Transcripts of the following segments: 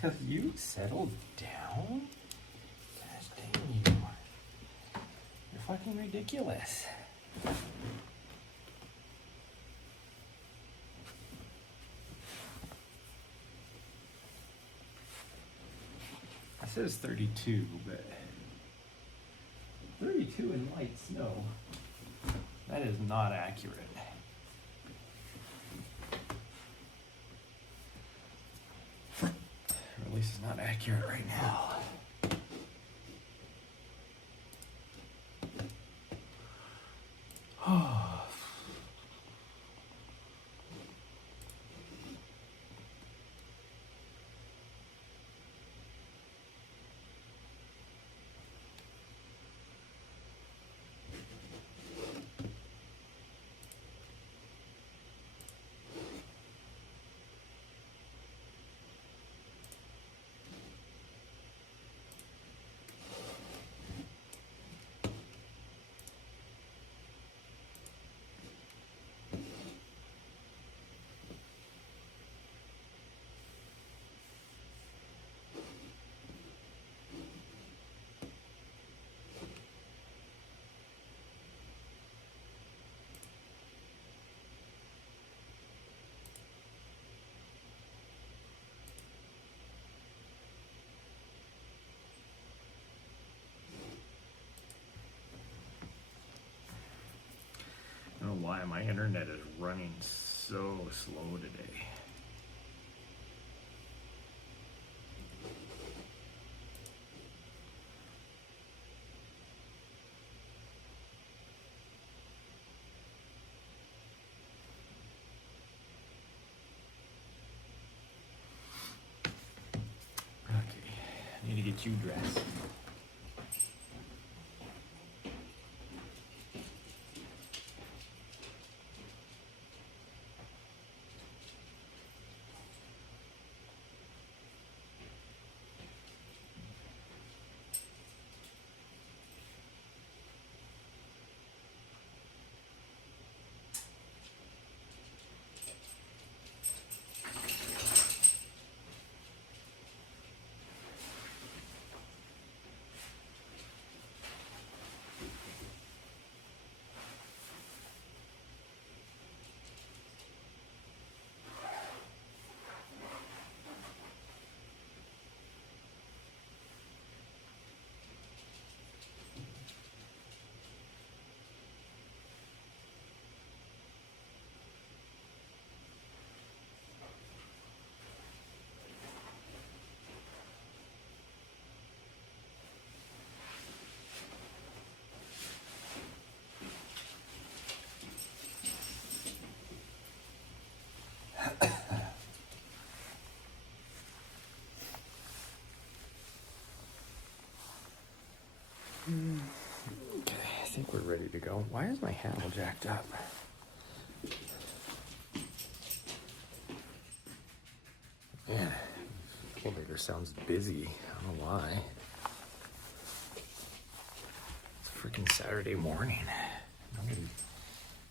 Will you settle down? Gosh dang you. You're fucking ridiculous. It says 32, but 32 in light snow. That is not accurate. Or at least it's not accurate right now. I don't know why my internet is running so slow today. Okay, I need to get you dressed. Okay, I think we're ready to go. Why is my handle jacked up? Man, elevator sounds busy. I don't know why. It's freaking Saturday morning. Nobody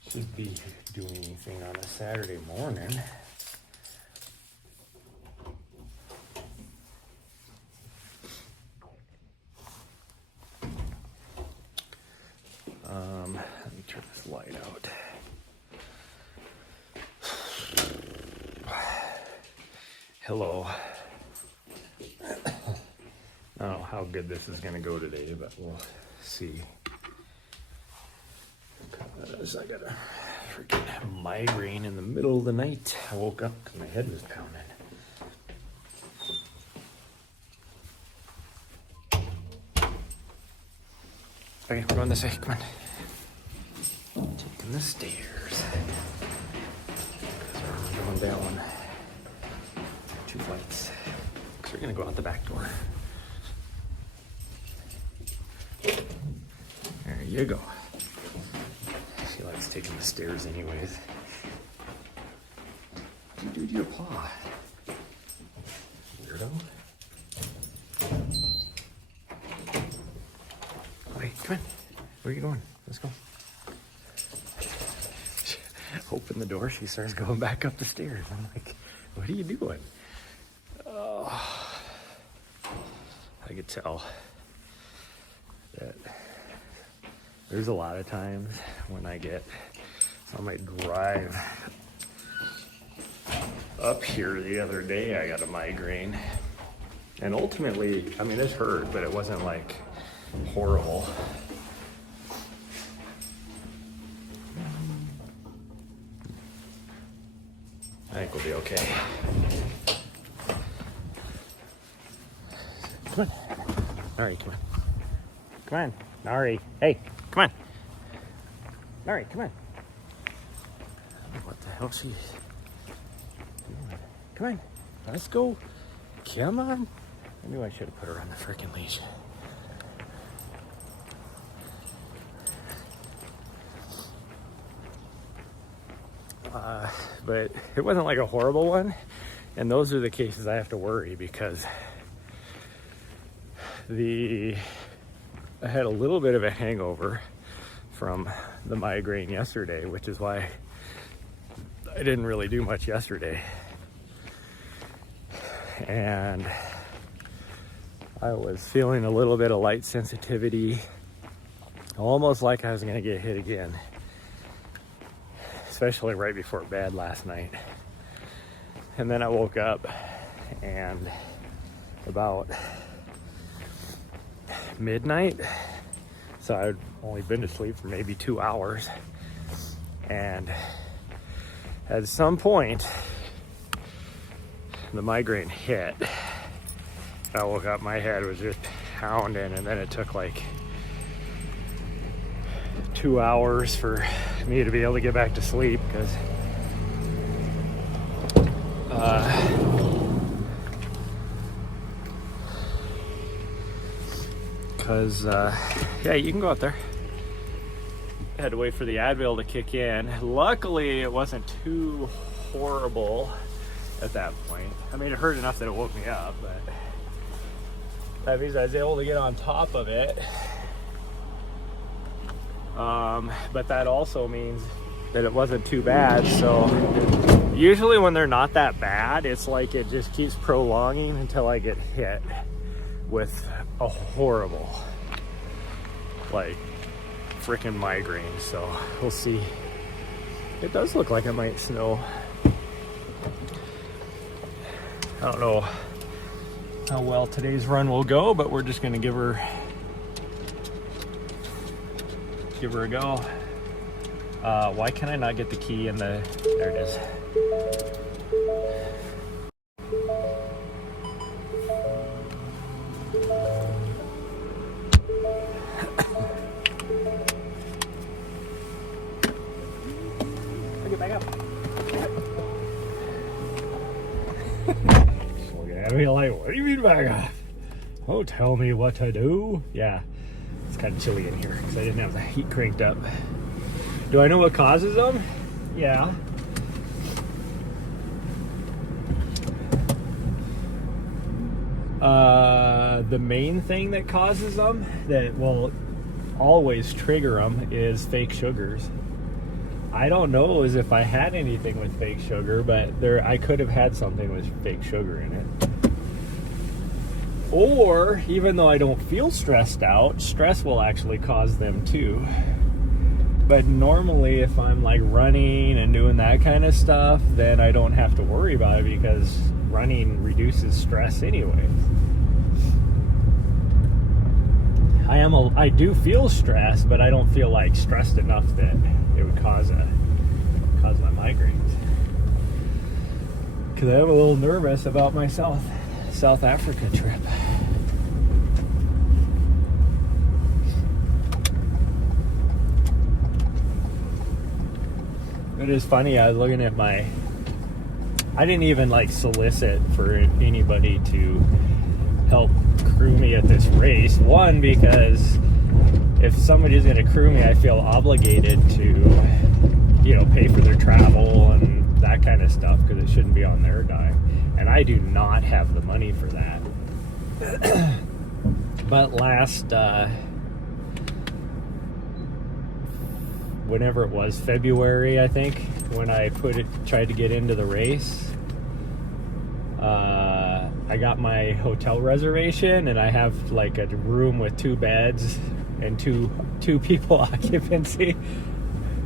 should be doing anything on a Saturday morning. Let me turn this light out. Hello. I don't know how good this is gonna go today, but we'll see. I got a freaking migraine in the middle of the night. I woke up because my head was pounding. Okay, we're going this way. Come on. Taking the stairs. We're going down 2 flights. Because we're going to go out the back door. There you go. She likes taking the stairs anyways. What do you do to your paw? Weirdo. Okay, come on. Where are you going? Let's go. Open the door. She starts going back up the stairs. I'm like, what are you doing? Oh. I could tell that there's a lot of times when I might drive up here the other day, I got a migraine. And ultimately, I mean, this hurt, but it wasn't like horrible. I think we'll be okay. Come on. Nari, come on. Come on. Nari. Hey, come on. Nari, come on. What the hell is she? Come on. Let's go. Come on. I knew I should have put her on the freaking leash. But it wasn't like a horrible one. And those are the cases I have to worry because I had a little bit of a hangover from the migraine yesterday, which is why I didn't really do much yesterday. And I was feeling a little bit of light sensitivity, almost like I was going to get hit again, especially right before bed last night. And then I woke up and about midnight, so I'd only been to sleep for maybe 2 hours, and at some point the migraine hit. I woke up, my head was just pounding, and then it took like 2 hours for me to be able to get back to sleep because yeah, you can go out there. I had to wait for the Advil to kick in. Luckily, it wasn't too horrible at that point. I mean, it hurt enough that it woke me up, but that means I was able to get on top of it. But that also means that it wasn't too bad. So usually when they're not that bad, it's like it just keeps prolonging until I get hit with a horrible, like, freaking migraine. So we'll see. It does look like it might snow. I don't know how well today's run will go, but we're just gonna give her a go. Why can I not get the key in the... There it is. Get back up. Just looking at me like, what do you mean back up? Oh, tell me what to do. Yeah. It's kind of chilly in here because I didn't have the heat cranked up. Do I know what causes them? Yeah. The main thing that causes them, that will always trigger them, is fake sugars. I don't know as if I had anything with fake sugar, but I could have had something with fake sugar in it. Or, even though I don't feel stressed out, stress will actually cause them too. But normally if I'm like running and doing that kind of stuff, then I don't have to worry about it because running reduces stress anyway. I do feel stressed, but I don't feel like stressed enough that it would cause my migraines. Because I'm a little nervous about my South Africa trip. It is funny, I was looking at I didn't even like solicit for anybody to help crew me at this race. One, because if somebody's going to crew me, I feel obligated to, pay for their travel and that kind of stuff, because it shouldn't be on their dime. And I do not have the money for that. But whenever it was, February, I think, when I tried to get into the race, I got my hotel reservation, and I have like a room with 2 beds and two people occupancy,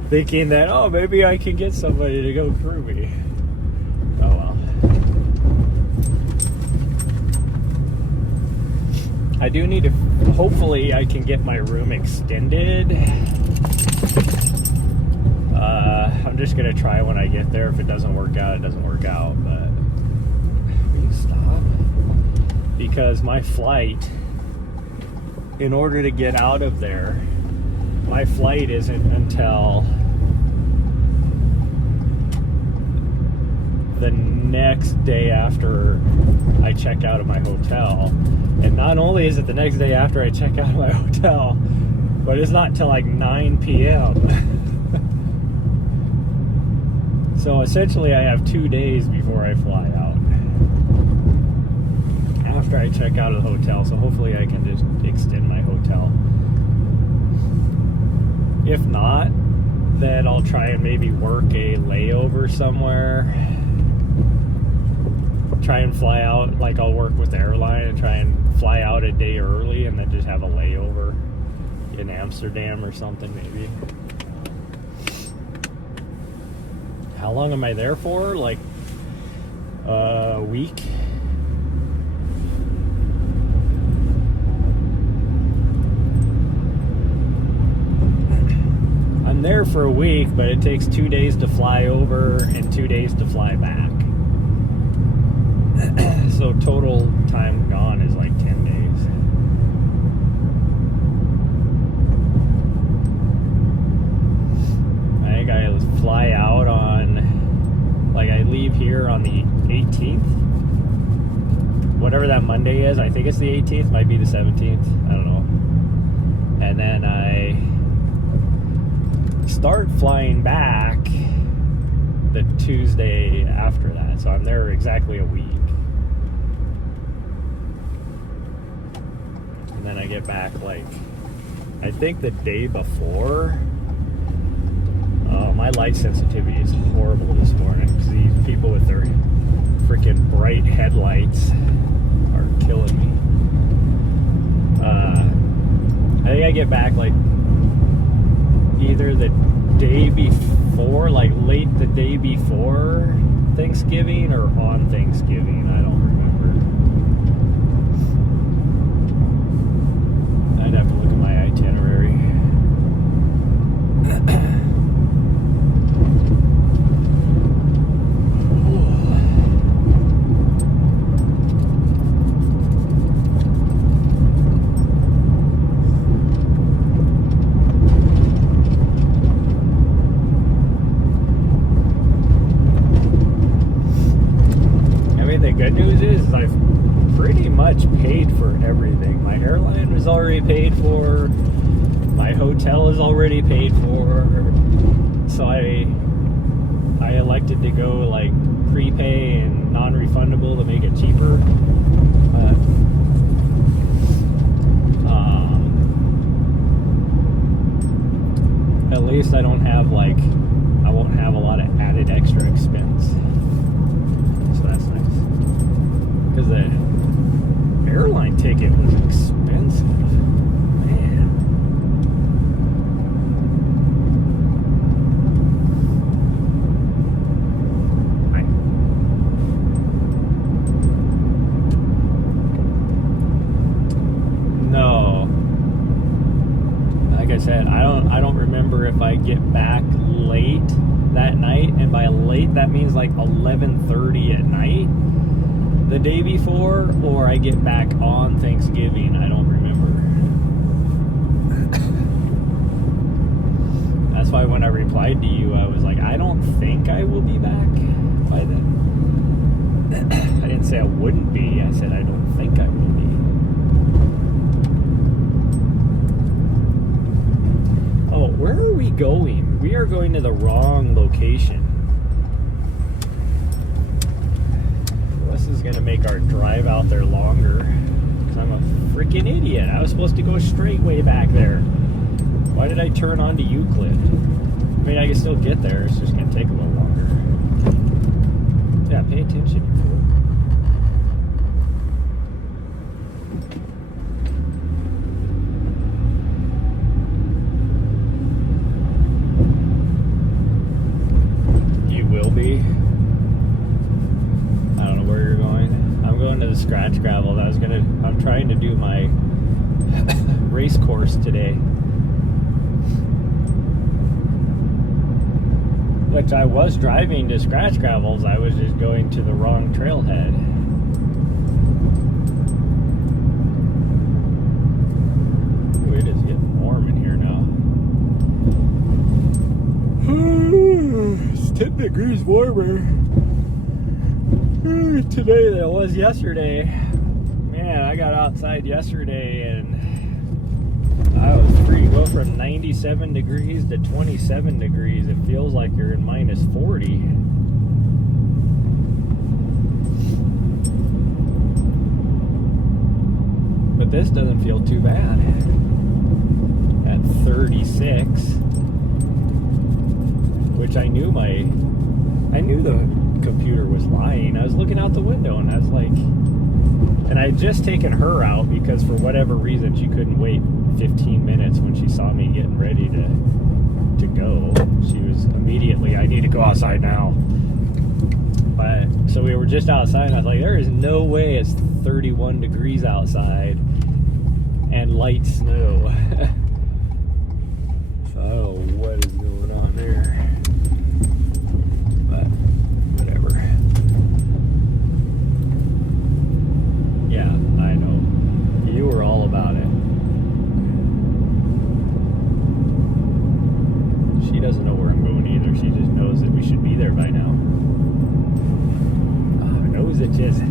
thinking that, oh, maybe I can get somebody to go crew me. Oh well. I do need to, hopefully I can get my room extended. I'm just gonna try when I get there. If it doesn't work out, it doesn't work out, but will you stop? Because my flight, in order to get out of there, my flight isn't until the next day after I check out of my hotel. And not only is it the next day after I check out of my hotel, but it's not till like 9 p.m. So essentially I have 2 days before I fly out, after I check out of the hotel. So hopefully I can just extend my hotel. If not, then I'll try and maybe work a layover somewhere. Try and fly out, like I'll work with the airline and try and fly out a day early and then just have a layover in Amsterdam or something maybe. How long am I there for? Like a week? I'm there for a week, but it takes 2 days to fly over and 2 days to fly back. So total time gone is like 10 days. I think I fly out on, like I leave here on the 18th. Whatever that Monday is, I think it's the 18th, might be the 17th, I don't know. And then I start flying back the Tuesday after that. So I'm there exactly a week. And then I get back like, I think the day before. Oh, my light sensitivity is horrible this morning. These people with their freaking bright headlights are killing me. I think I get back like either the day before, like late the day before Thanksgiving, or on Thanksgiving. I don't remember. I'd have to look at my itinerary. Good news is I've pretty much paid for everything. My airline was already paid for. My hotel is already paid for. So I elected to go like prepay and non-refundable to make it cheaper. At least I don't have like, I won't have a lot of added extra expense. So that's nice. Because the airline ticket was expensive. Man. No. Like I said, I don't remember if I get back late that night, and by late that means like 11:30 at night the day before, or I get back on Thanksgiving. I don't remember. That's why when I replied to you, I was like, I don't think I will be back by then. I didn't say I wouldn't be. I said I don't think I will be. Oh, where are we going? We are going to the wrong location. This is going to make our drive out there longer, because I'm a freaking idiot. I was supposed to go straight way back there. Why did I turn onto Euclid? I mean, I can still get there. It's just going to take a little longer. Yeah, pay attention, you fool. to the scratch gravels. I'm trying to do my race course today, which I was driving to scratch gravels. I was just going to the wrong trailhead. Ooh, it is getting warm in here now. It's 10 degrees warmer today than it was yesterday. Man, I got outside yesterday and I was free to go from 97 degrees to 27 degrees. It feels like you're in minus 40. But this doesn't feel too bad. At 36, which I knew the computer was lying. I was looking out the window and I was like, and I had just taken her out because for whatever reason she couldn't wait 15 minutes when she saw me getting ready to go. She was immediately, I need to go outside now. But so we were just outside and I was like, there is no way it's 31 degrees outside and light snow. So I don't know what is going on there. But whatever. Yeah, I know. You were all about it. She doesn't know where I'm going either. She just knows that we should be there by now. Oh, her nose itches.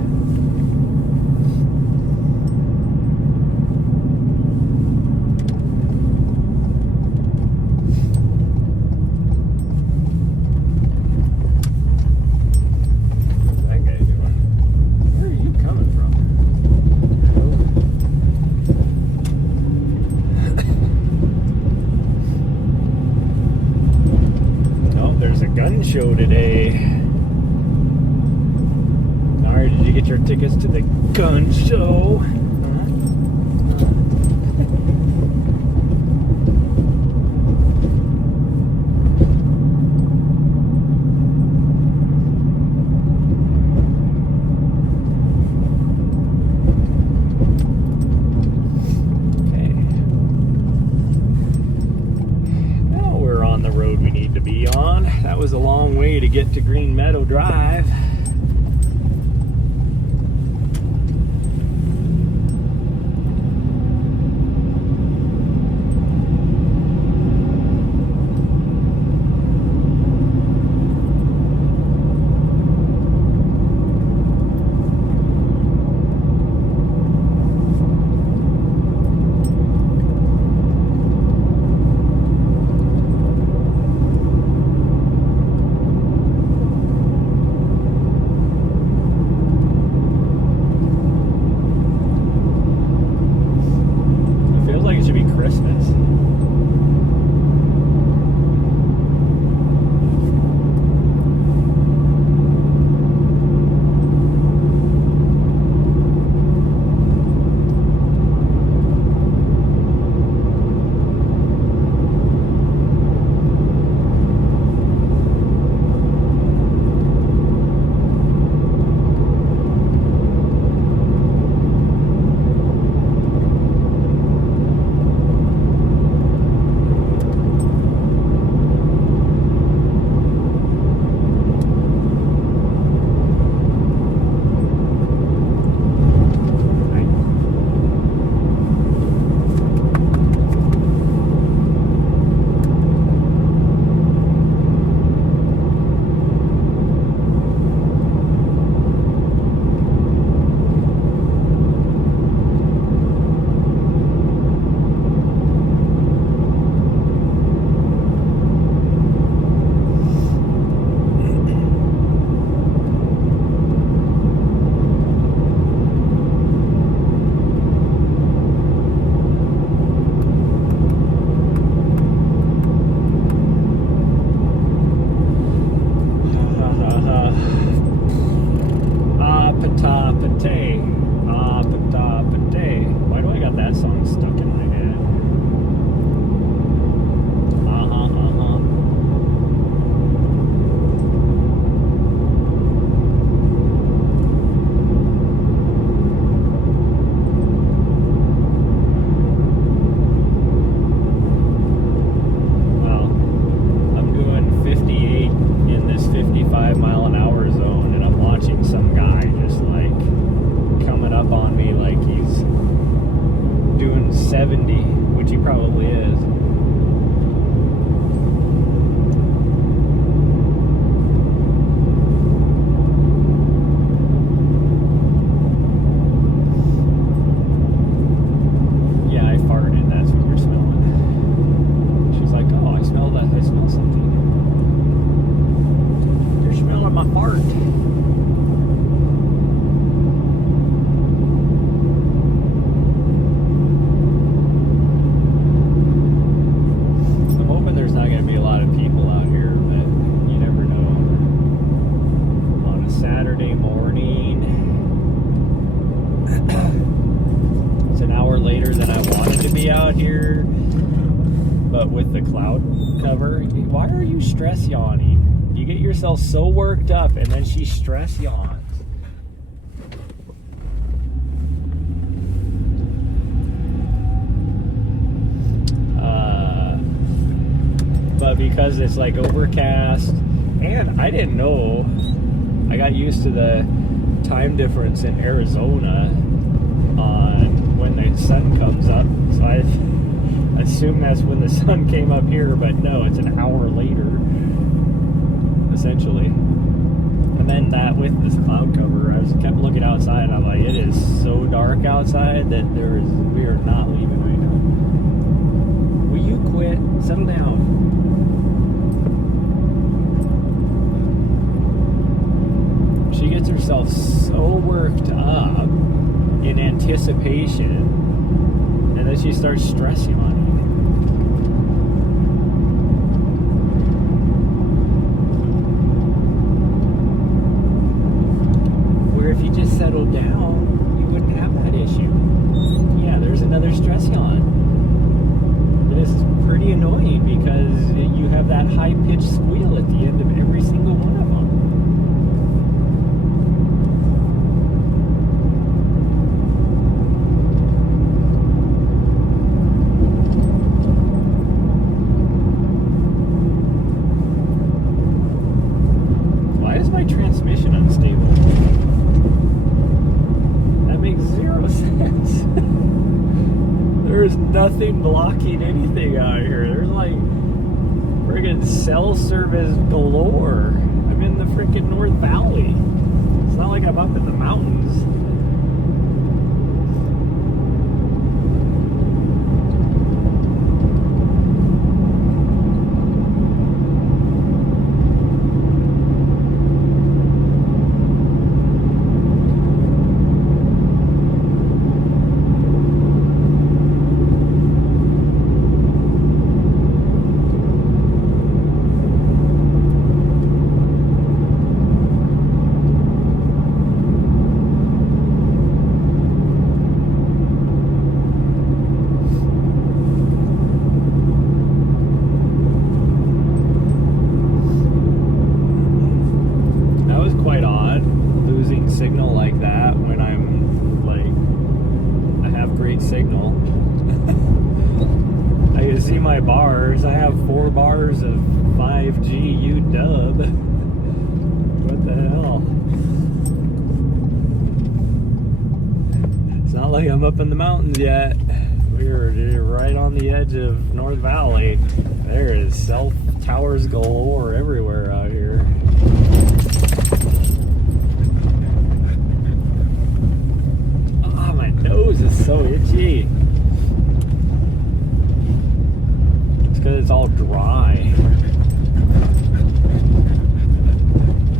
What's that guy doing? Where are you coming from? There's a gun show today. Alright, did you get your tickets to the gun show? That was a long way to get to Green Meadow Drive. up on me like he's doing 70, which he probably is. Out here, but with the cloud cover. Why are you stress yawning? You get yourself so worked up and then she stress yawns. But because it's like overcast, and I didn't know, I got used to the time difference in Arizona on when the sun comes up, so I assume that's when the sun came up here, but no, it's an hour later, essentially. And then that with this cloud cover, I kept looking outside, and I'm like, it is so dark outside that we are not leaving right now. Will you quit? Settle down. She gets herself so worked up in anticipation, and then she starts stressing on you. Where if you just settled down, you wouldn't have that issue. Yeah, there's another stress yawn. It is pretty annoying because you have that high-pitched squeal at the end of every single one of them. Transmission unstable. That makes zero sense. There's nothing blocking anything out here. There's like friggin' cell service galore. I'm in the freaking North Valley. It's not like I'm up in the mountains. Signal like that when I'm like, I have great signal. I can see my bars. I have 4 bars of 5G UW. What the hell? It's not like I'm up in the mountains yet. We're right on the edge of North Valley. There is cell towers galore everywhere out here. Nose is so itchy. It's because it's all dry.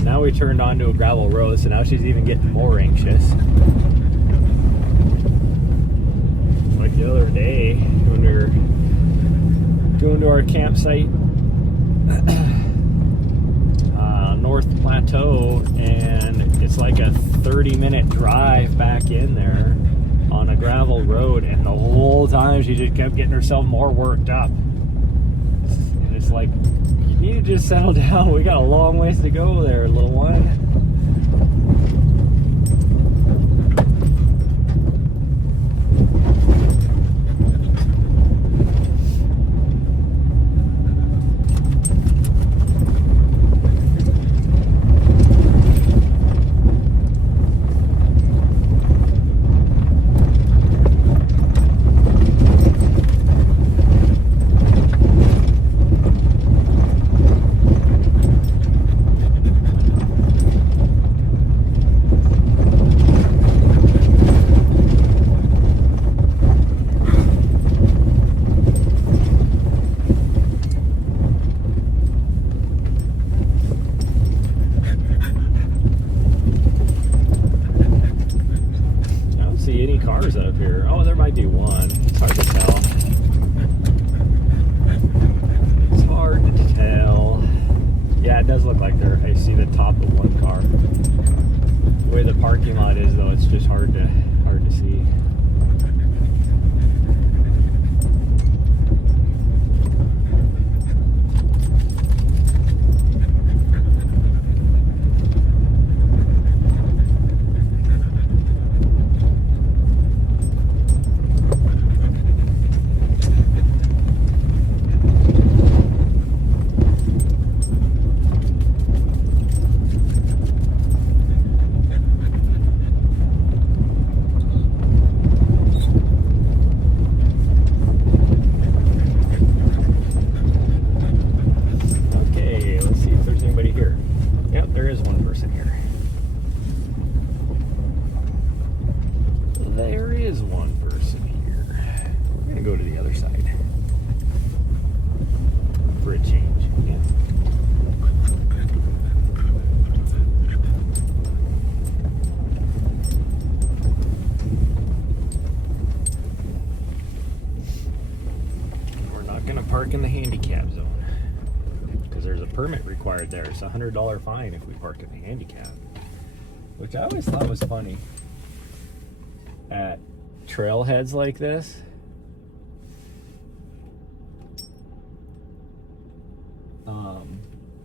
Now we turned onto a gravel road, so now she's even getting more anxious. Like the other day when we were going to our campsite, North Plateau, and it's like a 30-minute drive back in there on a gravel road, and the whole time she just kept getting herself more worked up. And it's like, you need to just settle down. We got a long ways to go there, little one. see any cars up here. Oh, there might be one. It's hard to tell. It's hard to tell. Yeah, it does look like there. I see the top of one car. The way the parking lot is, though, it's just hard to see. There is one person here. We're gonna go to the other side for a change. Yeah. We're not gonna park in the handicap zone because there's a permit required there. It's a $100 fine if we park in the handicap, which I always thought was funny. At trailheads like this,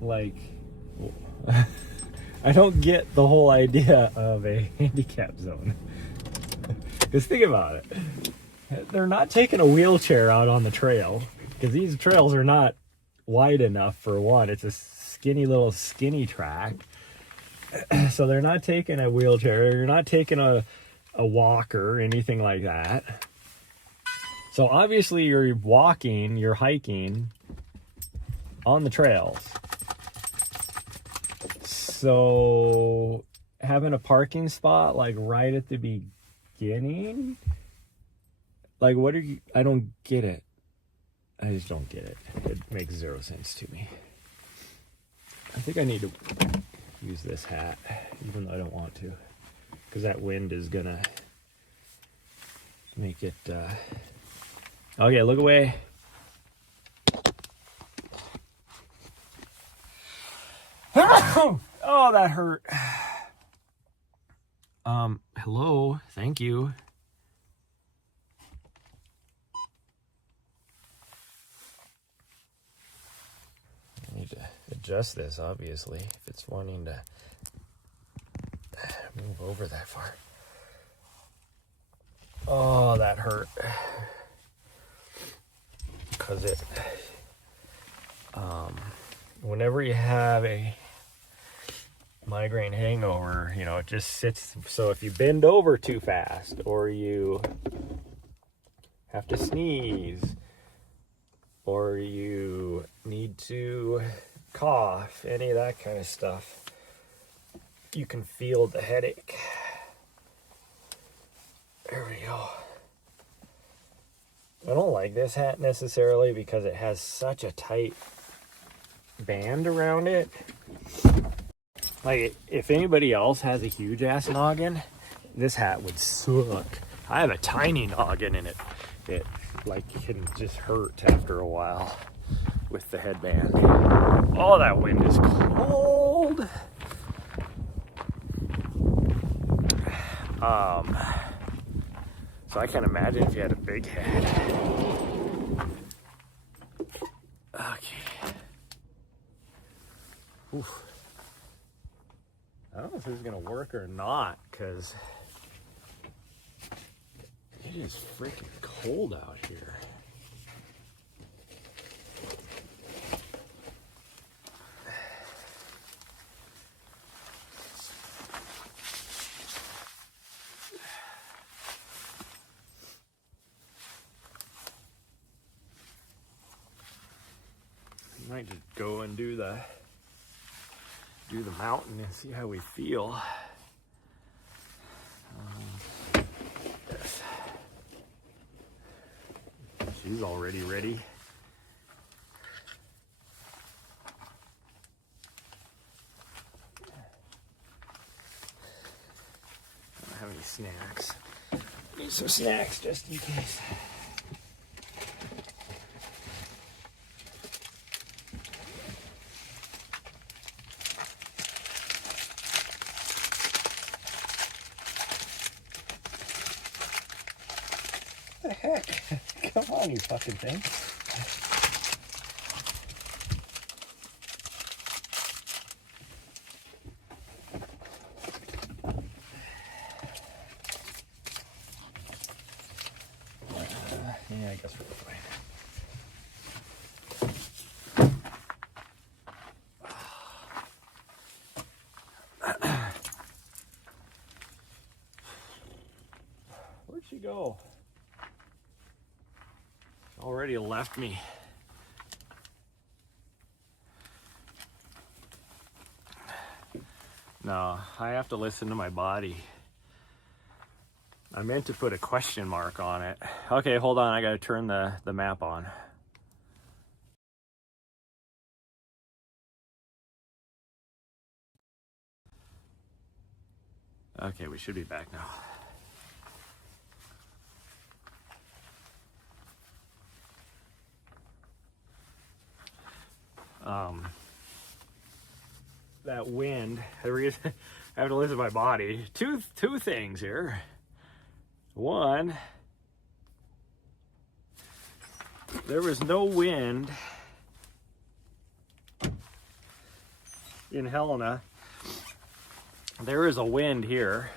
like I don't get the whole idea of a handicap zone. Because think about it, they're not taking a wheelchair out on the trail because these trails are not wide enough. For one, it's a skinny track, so they're not taking a wheelchair. You're not taking a walker or anything like that. So obviously you're walking, you're hiking on the trails. So having a parking spot like right at the beginning, like what are you, I don't get it. I just don't get it. It makes zero sense to me. I think I need to use this hat even though I don't want to, because that wind is gonna make it okay, look away. Oh, that hurt. Hello, thank you. I need to adjust this, obviously, if it's wanting to move over that far. Oh, that hurt. Because it, whenever you have a migraine hangover, you know, it just sits. So if you bend over too fast or you have to sneeze or you need to cough, any of that kind of stuff, you can feel the headache. There we go. I don't like this hat necessarily because it has such a tight band around it. Like, if anybody else has a huge ass noggin, this hat would suck. I have a tiny noggin and it like can just hurt after a while with the headband. Oh, that wind is cold. So I can't imagine if you had a big head. Okay. Oof. I don't know if this is gonna work or not, because it is freaking cold out here. Might just go and do the mountain and see how we feel. Yes. She's already ready. I don't have any snacks. Need some snacks just in case. What the heck? Come on, you fucking thing. Yeah, I guess we're fine. Where'd she go? Already left me. No, I have to listen to my body. I meant to put a question mark on it. Okay, hold on, I gotta turn the map on. Okay, we should be back now. That wind, the reason I have to listen to my body. Two things here. One, there was no wind in Helena. There is a wind here.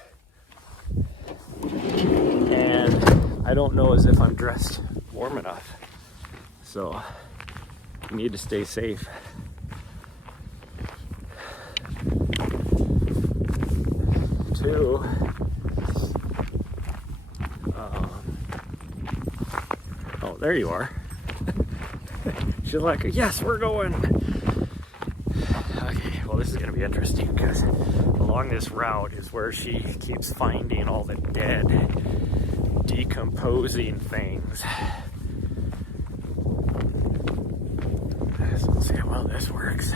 And I don't know as if I'm dressed warm enough. So I need to stay safe. Two, oh, there you are. She's like, yes, we're going. Okay, well, this is going to be interesting because along this route is where she keeps finding all the dead, decomposing things. So let's see how well this works.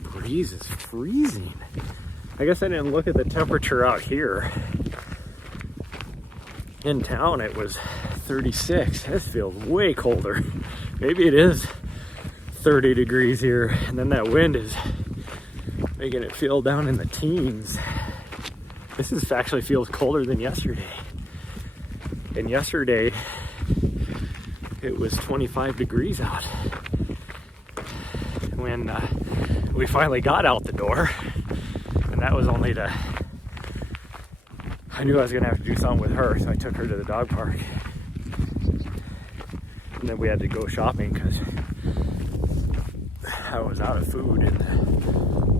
Breeze is freezing. I guess I didn't look at the temperature out here. In town it was 36. This feels way colder. Maybe it is 30 degrees here, and then that wind is making it feel down in the teens. This is actually feels colder than yesterday. And yesterday it was 25 degrees out when we finally got out the door, and that was only to, I knew I was gonna have to do something with her, so I took her to the dog park. And then we had to go shopping because I was out of food in the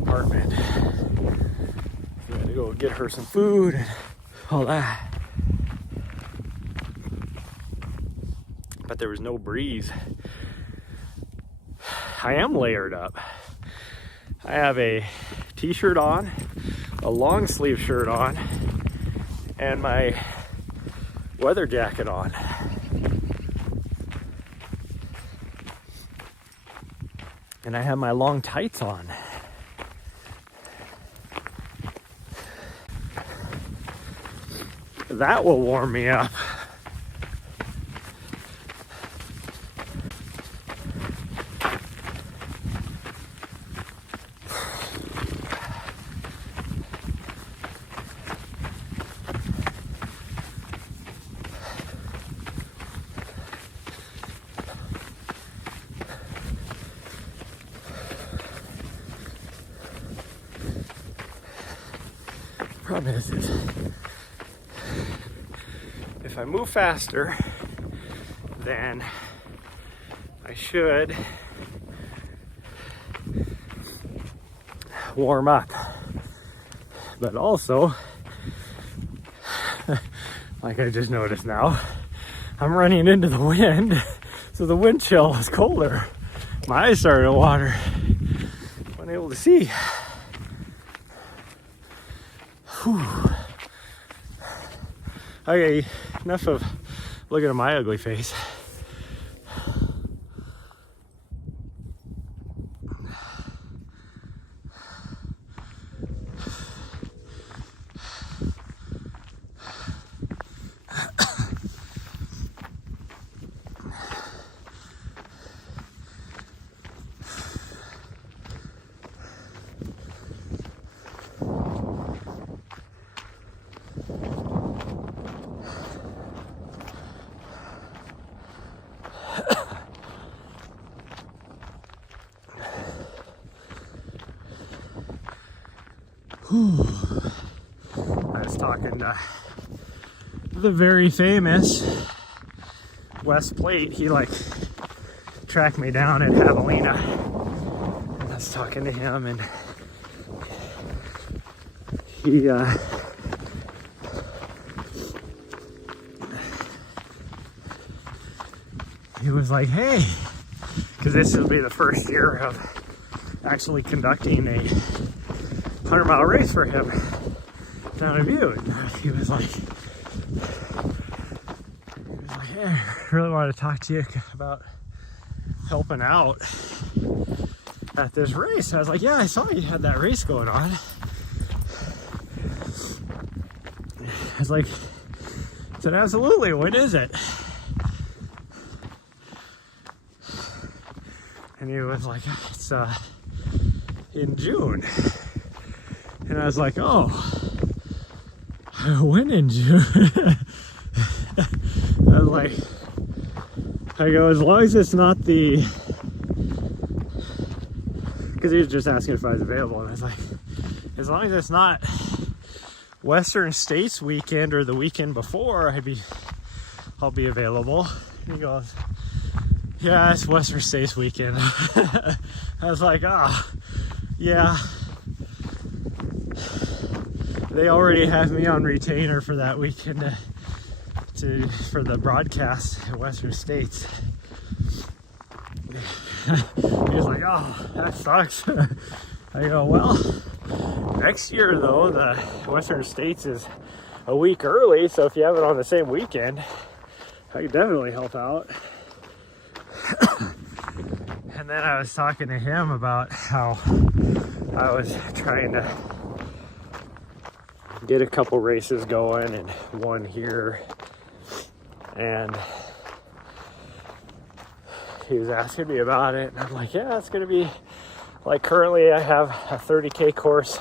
apartment. So we had to go get her some food and all that. But there was no breeze. I am layered up. I have a t-shirt on, a long sleeve shirt on, and my weather jacket on. And I have my long tights on. That will warm me up. Problem is if I move faster, then I should warm up. But also, like I just noticed now, I'm running into the wind, so the wind chill is colder. My eyes started to water. I'm unable to see. Whew. Okay, enough of looking at my ugly face. I was talking to the very famous West Plate. He like tracked me down at Javelina, and I was talking to him, and he was like, hey, because this will be the first year of actually conducting a 100-mile race for him down in Butte. And he was like, hey, I really wanted to talk to you about helping out at this race. I was like, yeah, I saw you had that race going on. I was like, I said, absolutely, when is it? And he was like, it's in June. And I was like, oh, when in June? I was like, I go, as long as it's not the, because he was just asking if I was available, and I was like, as long as it's not Western States weekend or the weekend before, I'll be available. And he goes, yeah, it's Western States weekend. I was like, yeah. They already have me on retainer for that weekend for the broadcast at Western States. He was like, oh, that sucks. I go, well, next year though, the Western States is a week early, so if you have it on the same weekend, I can definitely help out. And then I was talking to him about how I was trying to get a couple races going and one here, and he was asking me about it, and I'm like, yeah, it's gonna be like, currently I have a 30K course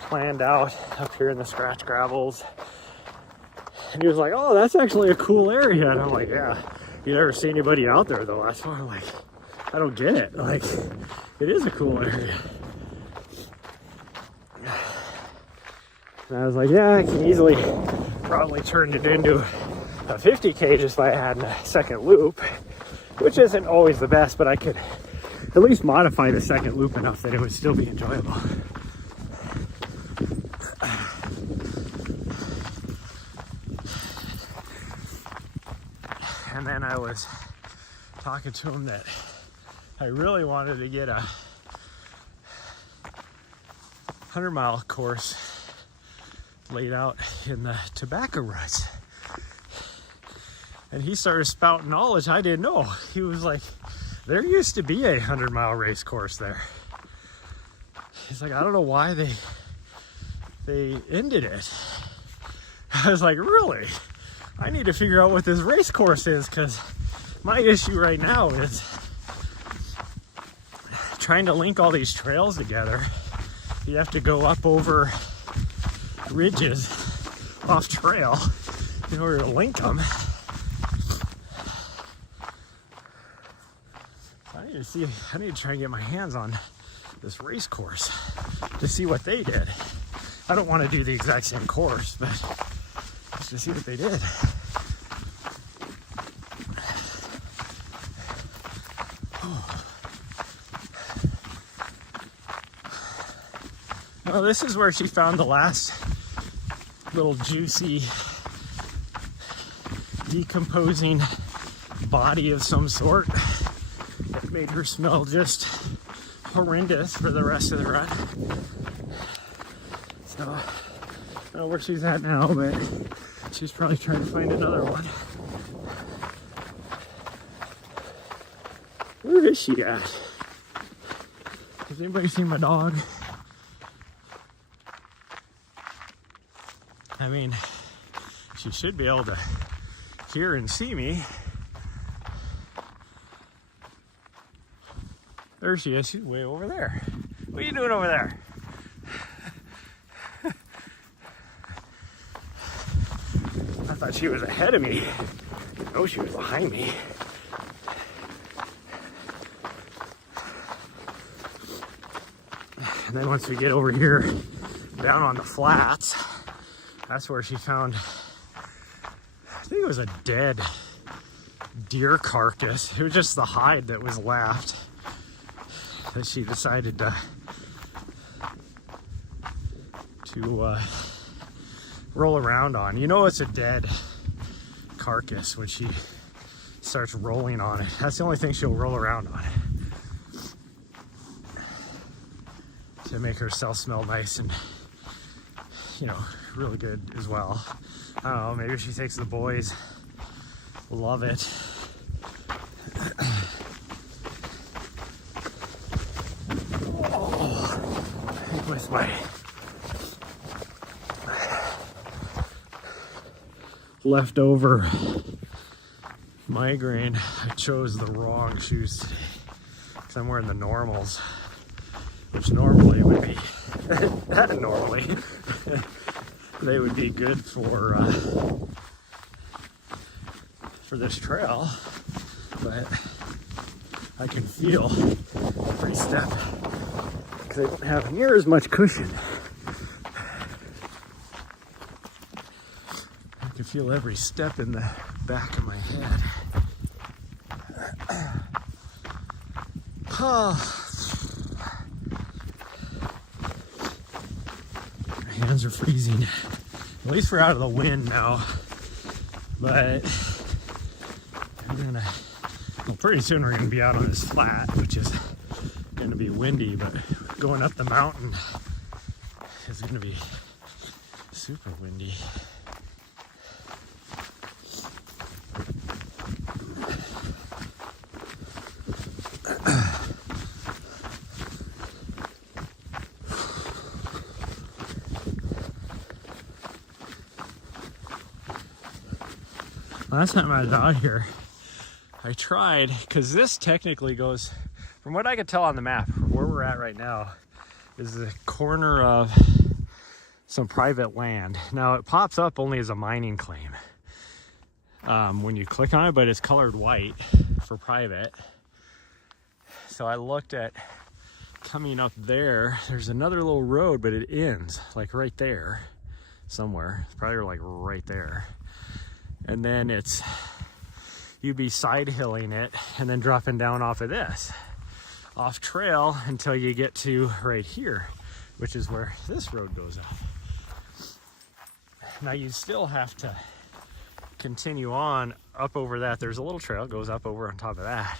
planned out up here in the scratch gravels. And he was like, oh, that's actually a cool area. And I'm like, yeah, you never see anybody out there though. That's why I'm like, I don't get it. Like, it is a cool area. And I was like, yeah, I can easily probably turn it into a 50K just by adding a second loop, which isn't always the best, but I could at least modify the second loop enough that it would still be enjoyable. And then I was talking to him that I really wanted to get a 100-mile course laid out in the tobacco ruts. And he started spouting knowledge I didn't know. He was like, there used to be a 100-mile race course there. He's like, I don't know why they ended it. I was like, really? I need to figure out what this race course is, because my issue right now is trying to link all these trails together. You have to go up over ridges off trail in order to link them. I need to try and get my hands on this race course to see what they did. I don't want to do the exact same course, but just to see what they did. Well, this is where she found the last little juicy, decomposing body of some sort that made her smell just horrendous for the rest of the run. So, I don't know where she's at now, but she's probably trying to find another one. Where is she at? Has anybody seen my dog? I mean, she should be able to hear and see me. There she is. She's way over there. What are you doing over there? I thought she was ahead of me. No, she was behind me. And then once we get over here down on the flats. That's where she found, I think it was a dead deer carcass. It was just the hide that was left that she decided to roll around on. You know it's a dead carcass when she starts rolling on it. That's the only thing she'll roll around on, to make herself smell nice and, you know, really good as well. I don't know, maybe she thinks the boys love it. With my leftover migraine, I chose the wrong shoes today because I'm wearing the normals, which normally would be normally they would be good for this trail, but I can feel every step because they don't have near as much cushion. I can feel every step in the back of my head. My hands are freezing. At least we're out of the wind now. But well, pretty soon we're gonna be out on this flat, which is gonna be windy, but going up the mountain is gonna be super windy. Last time I was out here, I tried, because this technically goes, from what I could tell on the map, where we're at right now is the corner of some private land. Now it pops up only as a mining claim when you click on it, but it's colored white for private. So I looked at coming up there. There's another little road, but it ends like right there somewhere. It's probably like right there. And then you'd be side hilling it and then dropping down off of this off trail until you get to right here, which is where this road goes up. Now you still have to continue on up over that. There's a little trail goes up over on top of that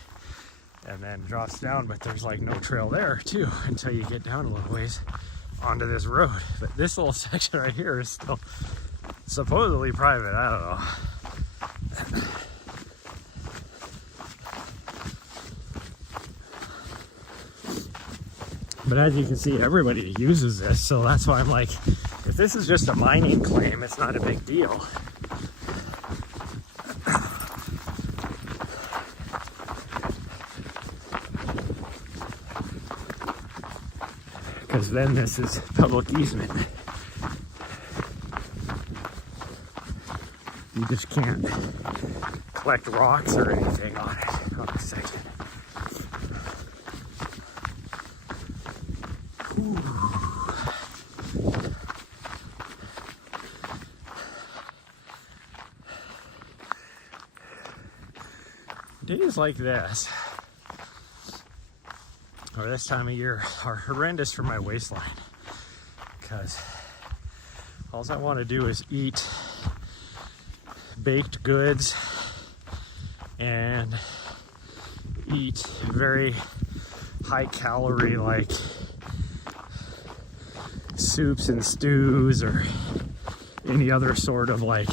and then drops down, but there's like no trail there too until you get down a little ways onto this road. But this little section right here is still supposedly private. I don't know. But as you can see, everybody uses this, so that's why I'm like, if this is just a mining claim, it's not a big deal. Because then this is public easement. You just can't collect rocks or anything on it, on this section. Days like this, or this time of year, are horrendous for my waistline, because all I want to do is eat baked goods and eat very high calorie, like soups and stews or any other sort of like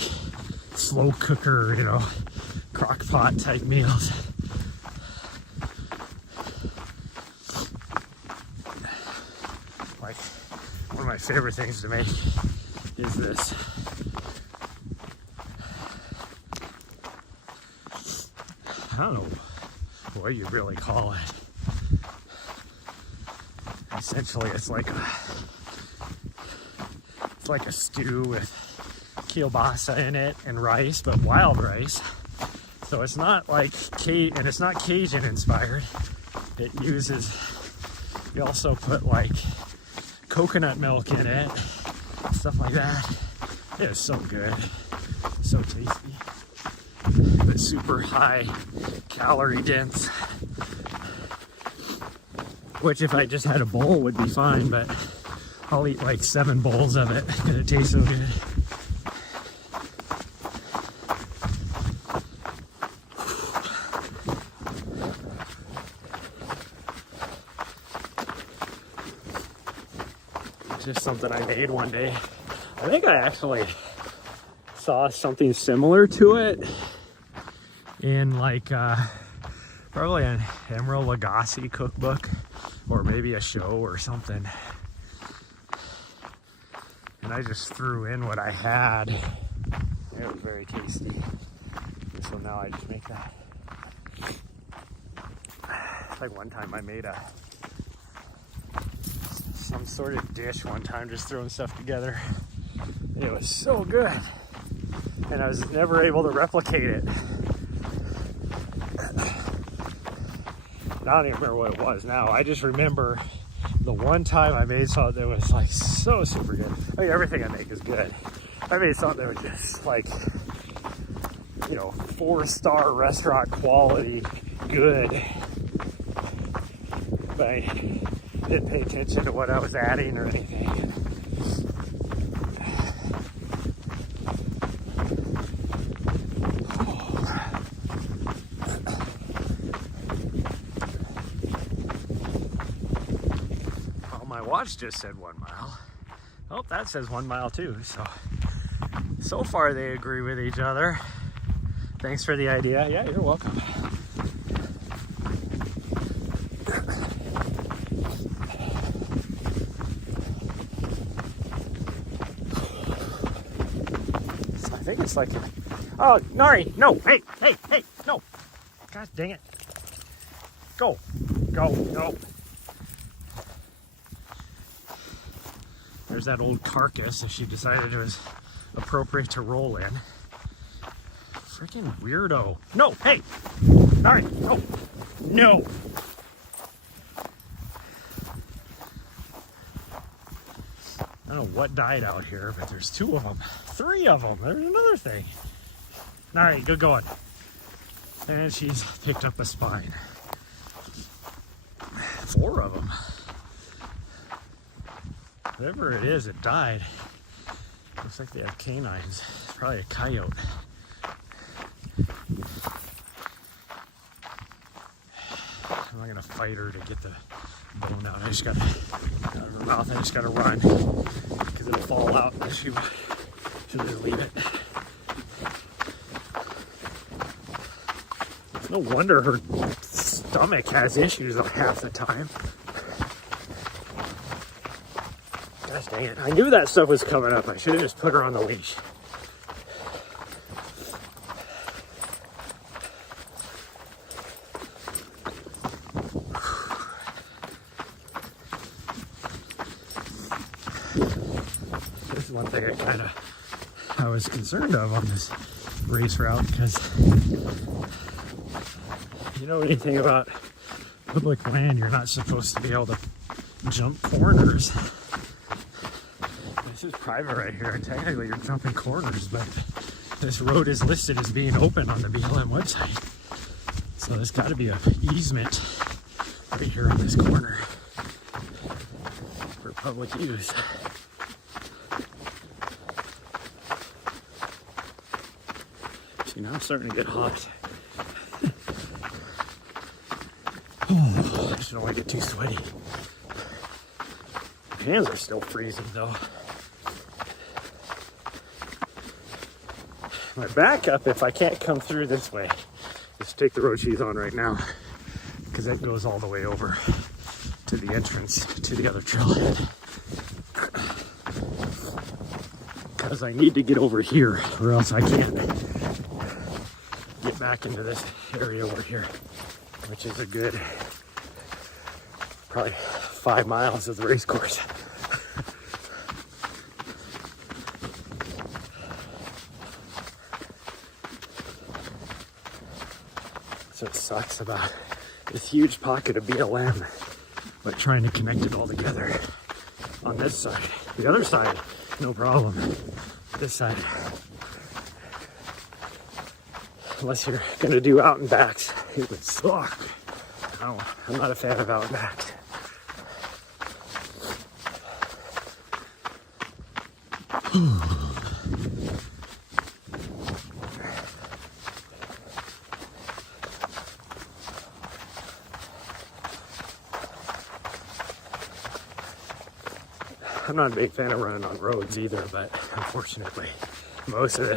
slow cooker, you know, crock pot type meals. Like, one of my favorite things to make is this. I don't know what you really call it. Essentially, it's like a stew with kielbasa in it and rice, but wild rice. So it's not like and it's not Cajun inspired. It uses, you also put like coconut milk in it stuff like that. It was so good, so tasty, but super high calorie dense. Which if I just had a bowl would be fine, but I'll eat like 7 bowls of it because it tastes so good. Just something I made one day. I think I actually saw something similar to it in like probably an Emeril Lagasse cookbook or maybe a show or something. And I just threw in what I had. It was very tasty. And so now I just make that. Like one time I made some sort of dish one time, just throwing stuff together. It was so good. And I was never able to replicate it. I don't even remember what it was now. I just remember the one time I made something that was like so super good. I mean, everything I make is good. I made something that was just like, you know, 4-star restaurant quality good. But I didn't pay attention to what I was adding or anything. Watch just said 1 mile. Oh, that says 1 mile too. So far they agree with each other. Thanks for the idea. Yeah, you're welcome. So I think it's like, oh, Nari, no, hey, no. God dang it. Go, no. There's that old carcass that she decided it was appropriate to roll in. Freaking weirdo. No, hey! Alright, no! I don't know what died out here, but there's 2 of them. 3 of them. There's another thing. Alright, good going. And she's picked up a spine. 4 of them. Whatever it is, it died. Looks like they have canines. It's probably a coyote. I'm not gonna fight her to get the bone out. I just gotta, out of her mouth, I just gotta run because it'll fall out. She'll just leave it. It's no wonder her stomach has issues half the time. Gosh dang it. I knew that stuff was coming up. I should have just put her on the leash. This is one thing I was concerned of on this race route, because you know anything about public land, you're not supposed to be able to jump corners. This is private right here, and technically you're jumping corners, but this road is listed as being open on the BLM website. So there's got to be an easement right here on this corner for public use. See, now I'm starting to get hot. Oh, I just don't want to get too sweaty. My hands are still freezing though. My backup, if I can't come through this way, is take the road she's on right now, because that goes all the way over to the entrance to the other trailhead. Because I need to get over here, or else I can't get back into this area over here, which is a good probably 5 miles of the race course. So it sucks about this huge pocket of BLM, but trying to connect it all together on this side. The other side no problem. This side. Unless you're gonna do out and backs, it would suck. I'm not a fan of out and backs. I'm not a big fan of running on roads either, but unfortunately, most of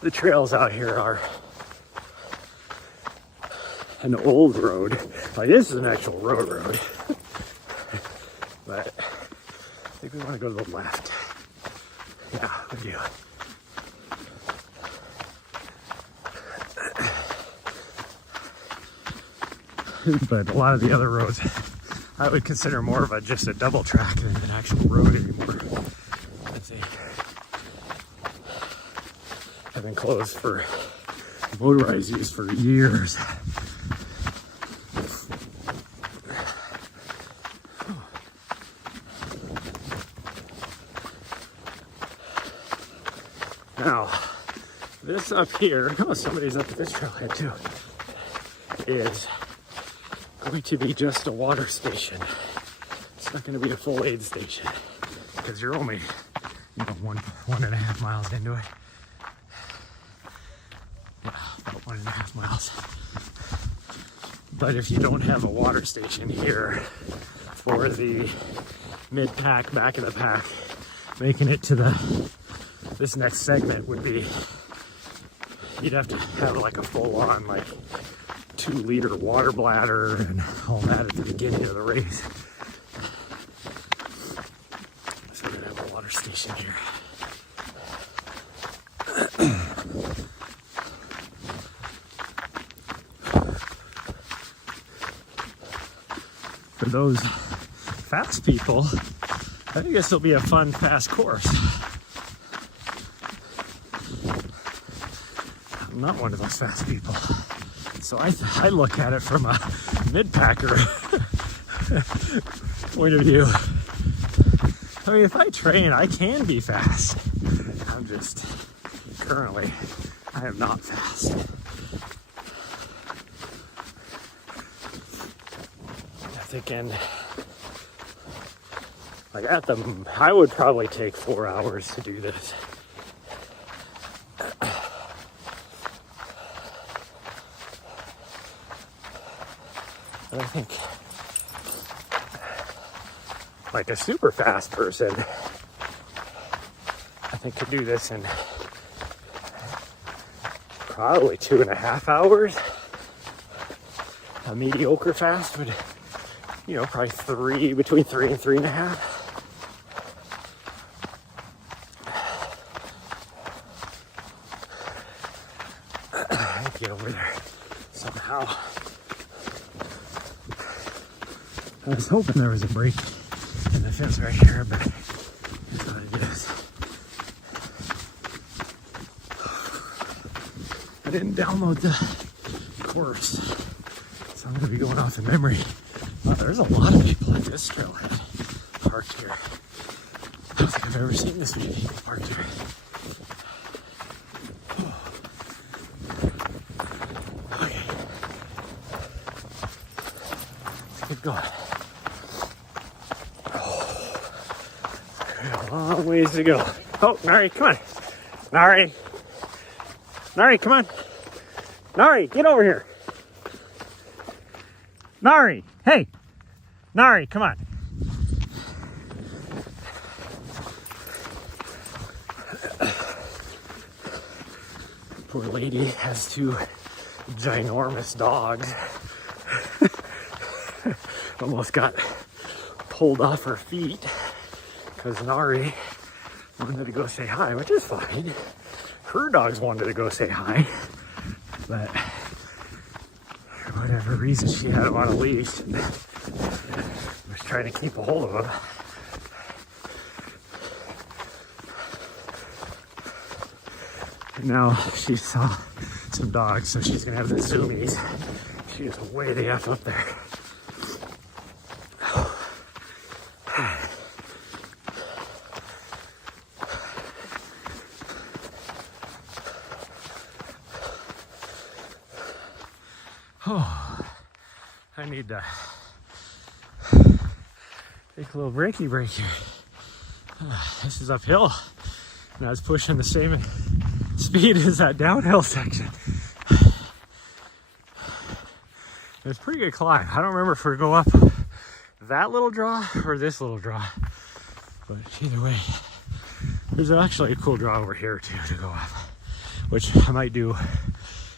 the trails out here are an old road. Like this is an actual road. But I think we want to go to the left. Yeah, we do. But a lot of the other roads I would consider more of just a double track than an actual road anymore. Let's see. Have been closed for motorized use for years. Now, this up here, oh, somebody's up at this trailhead too, is going to be just a water station. It's not going to be a full aid station because you're only, you know, one and a half miles into it. Well, about 1.5 miles. But if you don't have a water station here for the mid-pack, back of the pack, making it to this next segment would be, you'd have to have like a full-on like 2-liter water bladder and all that at the beginning of the race. So we're gonna have a water station here. For those fast people, I think this will be a fun, fast course. I'm not one of those fast people. So I look at it from a mid-packer point of view. I mean, if I train, I can be fast. I'm just, currently, I am not fast. I'm thinking, like I would probably take 4 hours to do this. But I think, like a super fast person, I think could do this in probably 2.5 hours. A mediocre fast would, you know, probably between 3 and 3.5. I can get over there somehow. I was hoping there was a break in the fence right here, but that's what it is. I didn't download the course, so I'm going to be going off in memory. Wow, there's a lot of people at this trailhead parked here. I don't think I've ever seen this many people parked here. Okay. Let's get going. A long ways to go. Oh, Nari, come on. Nari, come on. Nari, get over here. Nari, hey. Nari, come on. Poor lady has 2 ginormous dogs. Almost got pulled off her feet because Nari wanted to go say hi, which is fine. Her dogs wanted to go say hi, but for whatever reason she had him on a leash and was trying to keep a hold of him. And now she saw some dogs, so she's gonna have the zoomies. She is way the F up there. I need to take a little breaky break here. This is uphill, and I was pushing the same speed as that downhill section. It's a pretty good climb. I don't remember if we go up that little draw or this little draw, but either way, there's actually a cool draw over here too to go up, which I might do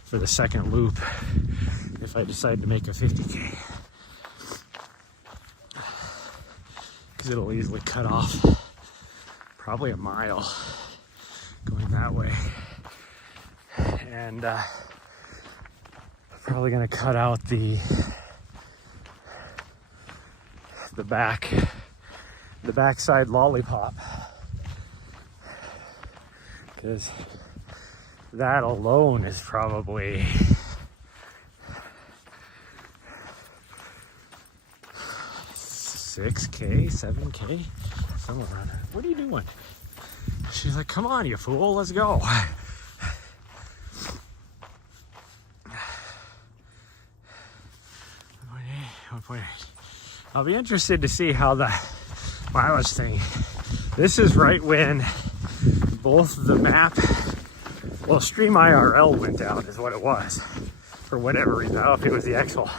for the second loop if I decide to make a 50K, because it'll easily cut off probably a mile going that way, and probably gonna cut out the backside lollipop, because that alone is probably $6K, $7K, somewhere around there. What are you doing? She's like, come on, you fool, let's go. I'll be interested to see how the mileage thing. This is right when both the map, well, Stream IRL went down is what it was, for whatever reason. I don't know if it was the actual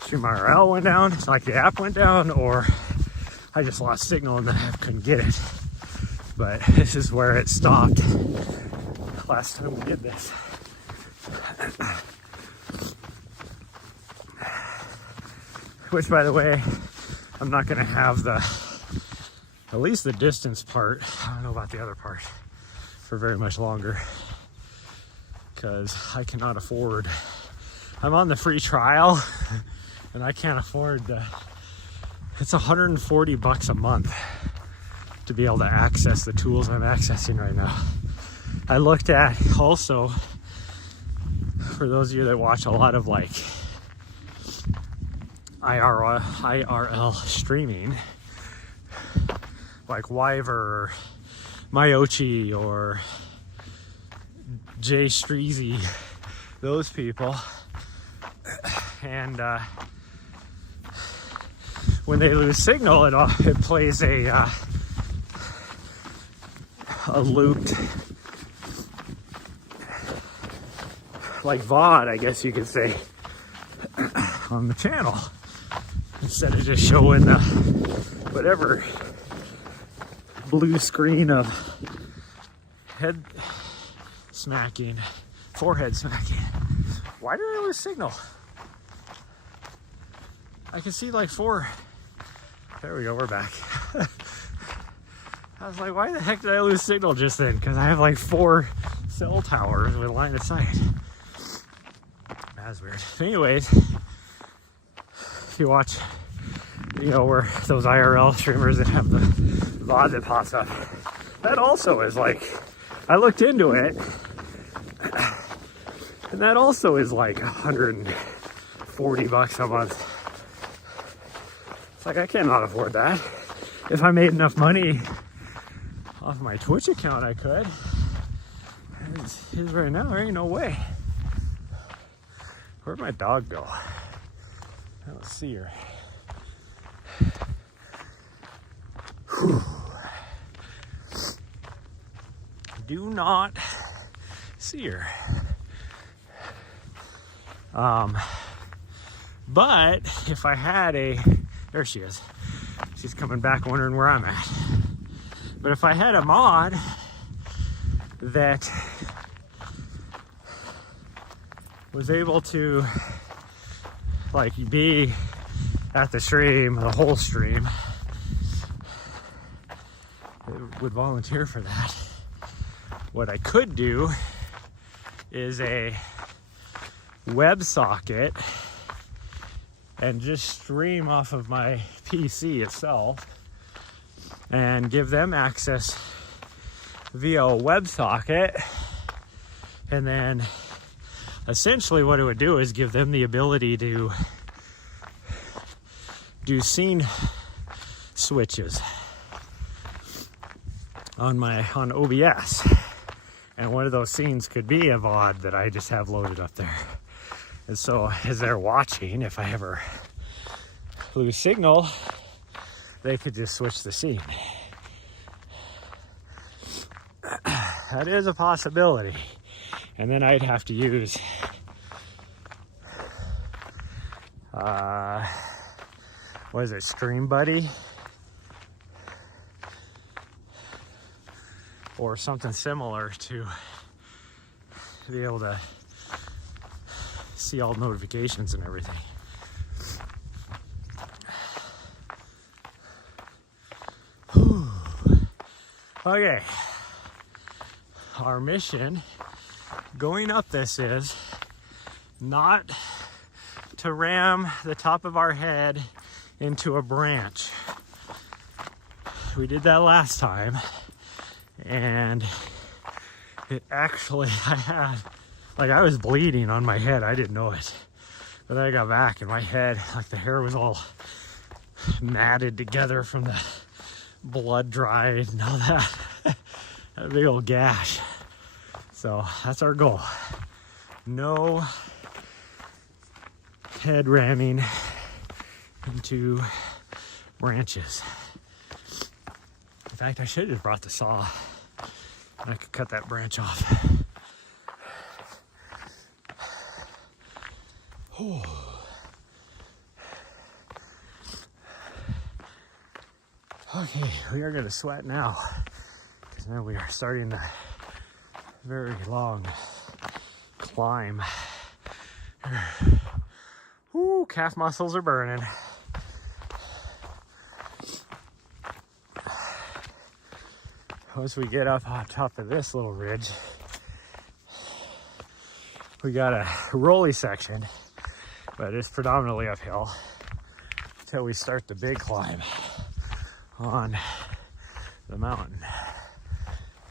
Stream IRL went down, it's like the app went down, or I just lost signal and the app couldn't get it. But this is where it stopped last time we did this. Which, by the way, I'm not gonna have at least the distance part, I don't know about the other part, for very much longer, because I cannot afford, I'm on the free trial and I can't afford it's $140 a month to be able to access the tools I'm accessing right now. I looked at also, for those of you that watch a lot of like IRL streaming, like Wyver or Myochi or Jay Streezy, those people, and when they lose signal, it plays a looped, like VOD, I guess you could say, on the channel, instead of just showing the whatever blue screen of head smacking, forehead smacking. Why did I lose signal? I can see like 4. There we go, we're back. I was like, why the heck did I lose signal just then? Because I have like 4 cell towers with line of sight. That's weird. Anyways, if you watch, you know, where those IRL streamers that have the VOD that pops up, that also is like, I looked into it, and that also is like $140 a month. It's like, I cannot afford that. If I made enough money off my Twitch account, I could. As is right now, there ain't no way. Where'd my dog go? I don't see her. Whew. Do not see her. But if I had there she is. She's coming back wondering where I'm at. But if I had a mod that was able to like be at the stream, the whole stream, it would volunteer for that. What I could do is a WebSocket and just stream off of my PC itself and give them access via a WebSocket, and then essentially what it would do is give them the ability to do scene switches on OBS, and one of those scenes could be a VOD that I just have loaded up there. And so as they're watching, if I ever lose signal, they could just switch the scene. That is a possibility. And then I'd have to use what is it, Stream Buddy? Or something similar to be able to see all notifications and everything. Whew. Okay, our mission going up this is not to ram the top of our head into a branch. We did that last time, and it actually, I was bleeding on my head. I didn't know it, but then I got back and my head, like the hair was all matted together from the blood dried and all that. A big old gash. So that's our goal. No head ramming into branches. In fact, I should have just brought the saw. I could cut that branch off. Oh. Okay, we are going to sweat now, because now we are starting the very long climb. Ooh, calf muscles are burning. Once we get up on top of this little ridge, we got a rolly section, but it's predominantly uphill until we start the big climb on the mountain.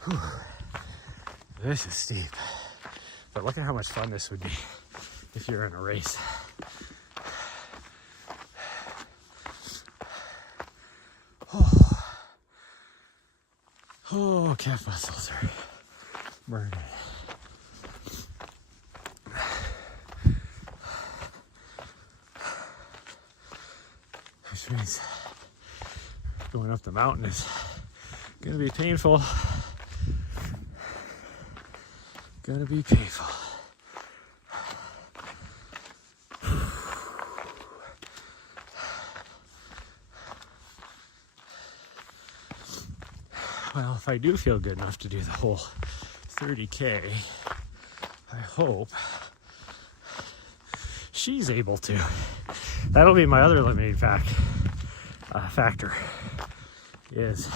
Whew. This is steep, but look at how much fun this would be if you're in a race. Oh, calf muscles are burning. Which means going up the mountain is gonna be painful. Gonna be painful. Well, if I do feel good enough to do the whole 30K, I hope she's able to. That'll be my other limiting factor is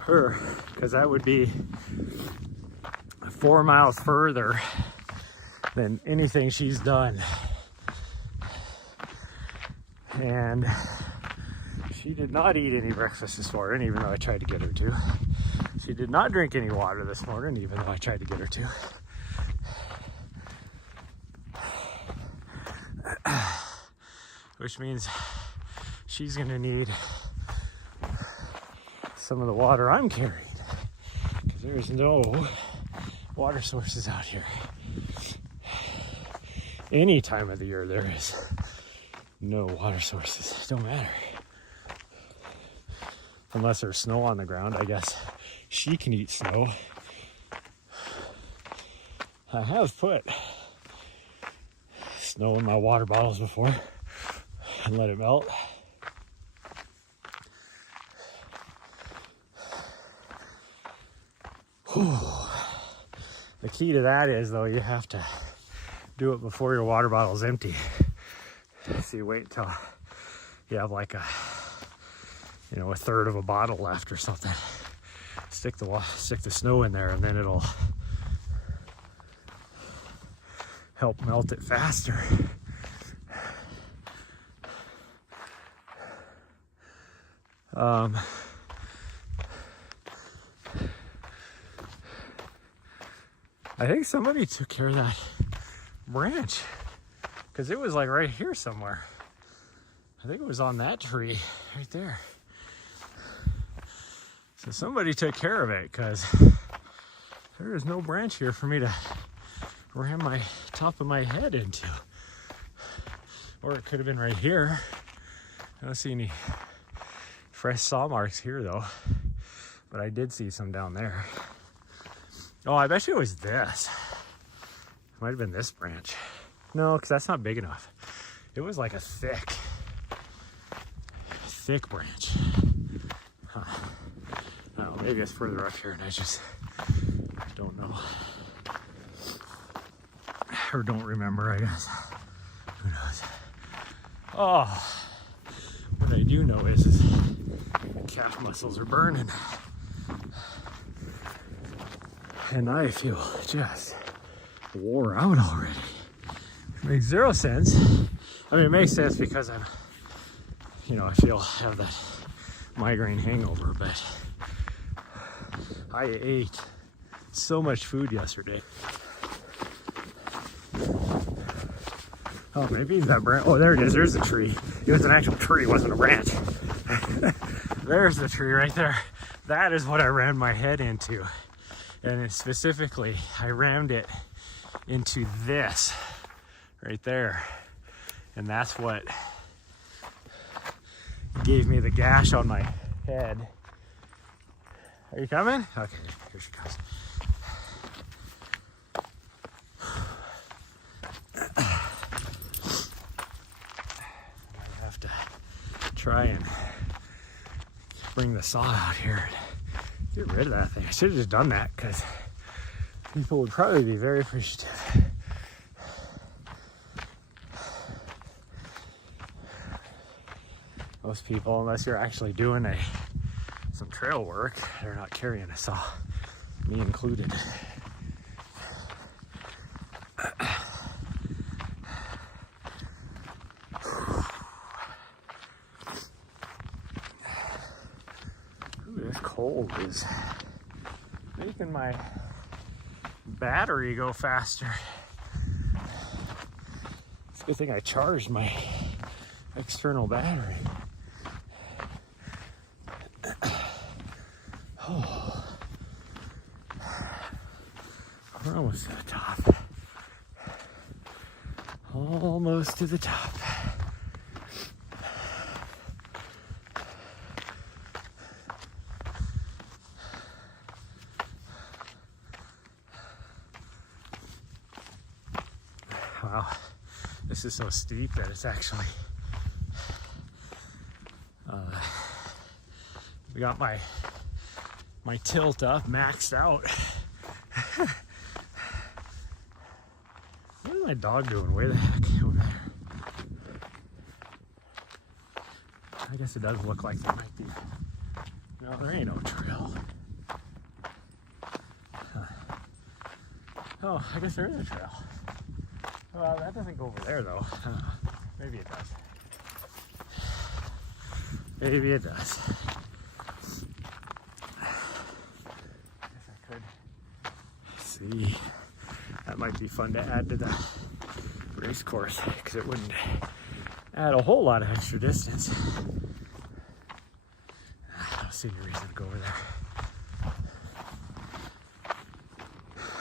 her, because that would be 4 miles further than anything she's done. And she did not eat any breakfast this morning, even though I tried to get her to. She did not drink any water this morning, even though I tried to get her to. Which means she's gonna need some of the water I'm carrying, because there's no water sources out here. Any time of the year there is no water sources. It don't matter. Unless there's snow on the ground, I guess she can eat snow. I have put snow in my water bottles before and let it melt. Whew. The key to that is, though, you have to do it before your water bottle's empty. So you wait till you have like a third of a bottle left or something. Stick the snow in there, and then it'll help melt it faster. I think somebody took care of that branch, because it was like right here somewhere. I think it was on that tree right there. So somebody took care of it, because there is no branch here for me to ran my top of my head into. Or it could have been right here. I don't see any fresh saw marks here though, but I did see some down there. Oh, I bet you it was this. It might have been this branch. No, because that's not big enough. It was like a thick branch. Huh. I don't know, maybe it's further up here and I just don't know. Or don't remember, I guess. Who knows? Oh, what I do know is my calf muscles are burning. And I feel just wore out already. It makes zero sense. I mean, it makes sense because I'm, I have that migraine hangover, but I ate so much food yesterday. Oh, maybe that branch. Oh, there it is. There's the tree. It was an actual tree, it wasn't a branch. There's the tree right there. That is what I rammed my head into. And specifically, I rammed it into this right there. And that's what gave me the gash on my head. Are you coming? Okay, here she comes. I have to try and bring the saw out here and get rid of that thing. I should have just done that because people would probably be very appreciative. Most people, unless you're actually doing some trail work, they're not carrying a saw, me included. Ooh, this cold is making my battery go faster. It's a good thing I charged my external battery. Oh, we're almost to the top. Almost to the top. Wow, this is so steep that it's actually we got my tilt up, maxed out. What is my dog doing way the heck over there? I guess it does look like there might be. No, there ain't no trail. Huh. Oh, I guess there is a trail. Well, that doesn't go over there though. Maybe it does. Maybe it does. See, that might be fun to add to the race course because it wouldn't add a whole lot of extra distance. I don't see any reason to go over there.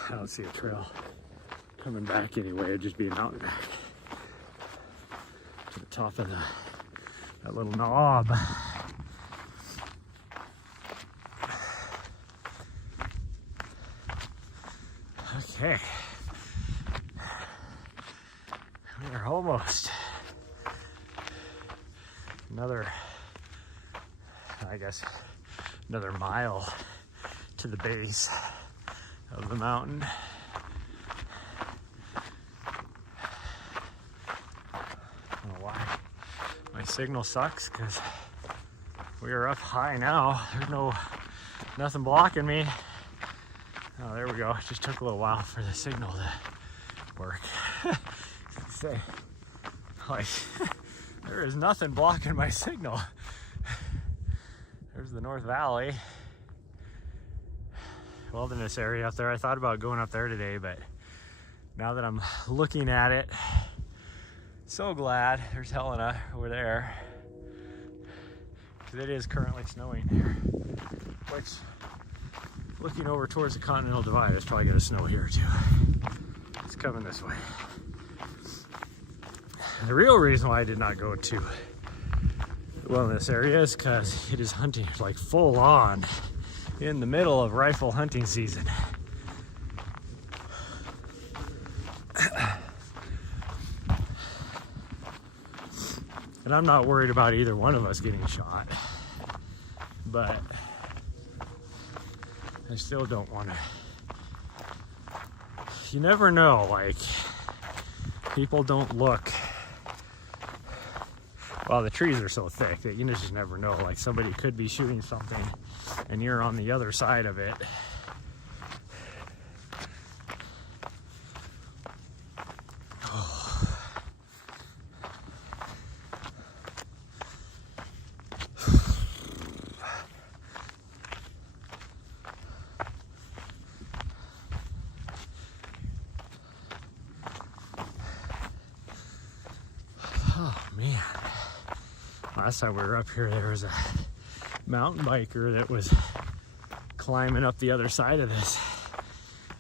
I don't see a trail coming back anyway. It'd just be a mountain back to the top of that little knob. Okay, we are almost another mile to the base of the mountain. I don't know why my signal sucks because we are up high now. There's nothing blocking me. Oh, there we go. It just took a little while for the signal to work. Say, like, there is nothing blocking my signal. There's the North Valley wilderness area up there. I thought about going up there today, but now that I'm looking at it, so glad there's Helena over there because it is currently snowing here, which, looking over towards the Continental Divide, it's probably gonna snow here too. It's coming this way. The real reason why I did not go to the wilderness area is because it is hunting like full on in the middle of rifle hunting season. And I'm not worried about either one of us getting shot, but I still don't want to. You never know, like, people don't look. Well, the trees are so thick that you just never know. Like, somebody could be shooting something and you're on the other side of it. Oh man. Last time we were up here, there was a mountain biker that was climbing up the other side of this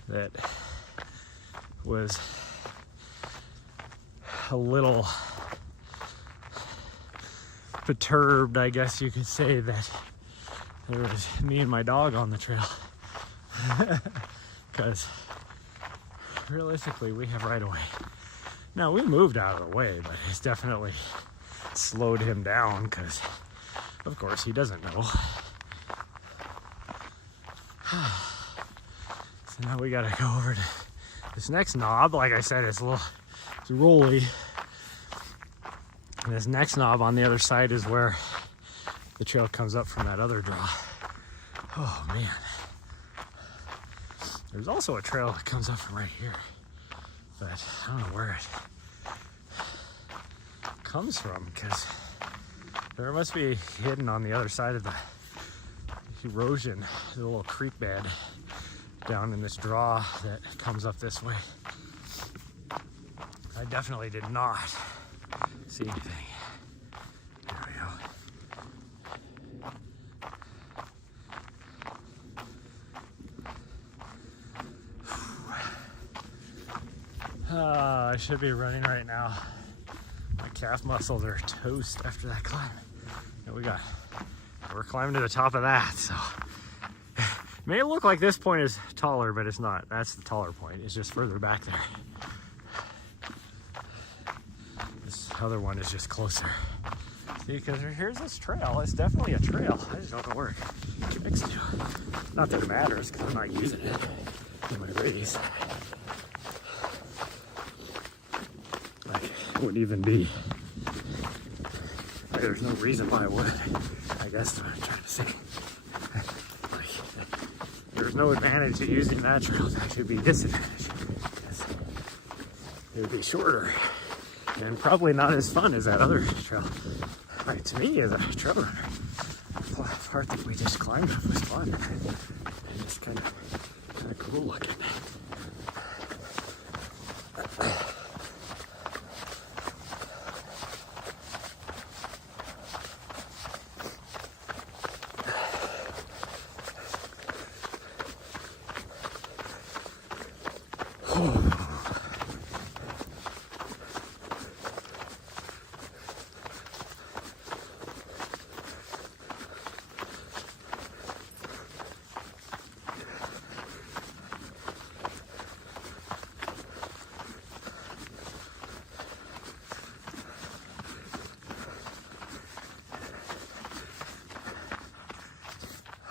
that was a little perturbed, I guess you could say, that there was me and my dog on the trail. Because realistically, we have right away. Now, we moved out of the way, but it's definitely slowed him down because, of course, he doesn't know. So now we gotta go over to this next knob. Like I said, it's rolly. And this next knob on the other side is where the trail comes up from that other draw. Oh man. There's also a trail that comes up from right here, but I don't know where it comes from, because there must be hidden on the other side of the erosion, the little creek bed down in this draw that comes up this way. I definitely did not see anything. There we go. I should be running right now. My calf muscles are toast after that climb. And we're climbing to the top of that, so it may look like this point is taller, but it's not. That's the taller point. It's just further back there. This other one is just closer. See, because here's this trail. It's definitely a trail. I just don't know where it connects to. Not that it matters, because I'm not using it in my race. Like, it wouldn't even be. Like, there's no reason why I would. I guess that's what I'm trying to say. Like, there's no advantage to using that trail. There's actually be disadvantage. It would be shorter and probably not as fun as that other trail. Right, to me, as a trail runner, the part that we just climbed up was fun and just kind of cool looking.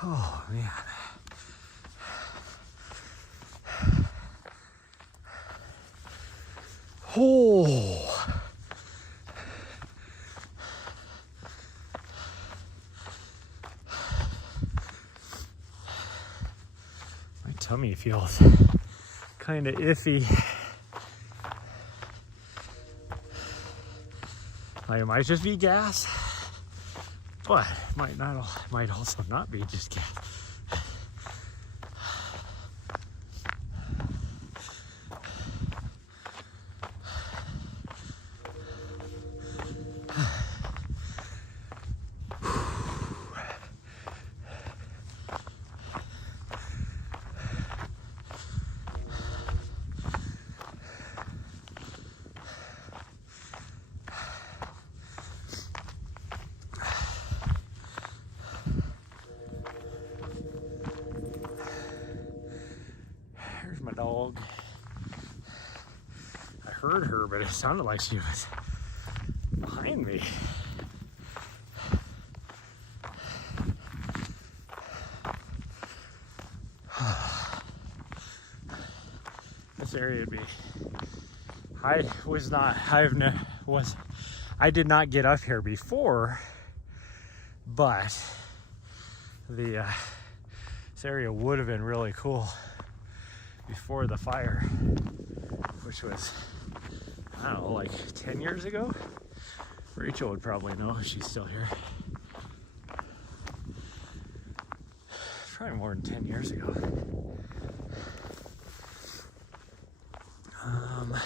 Oh man. Oh. My tummy feels kind of iffy. Like, it might just be gas, but might also not be just gas. heard her, but it sounded like she was behind me. This area would be. I did not get up here before, but this area would have been really cool before the fire, which was, I don't know, like 10 years ago. Rachel would probably know if she's still here. Probably more than 10 years ago. I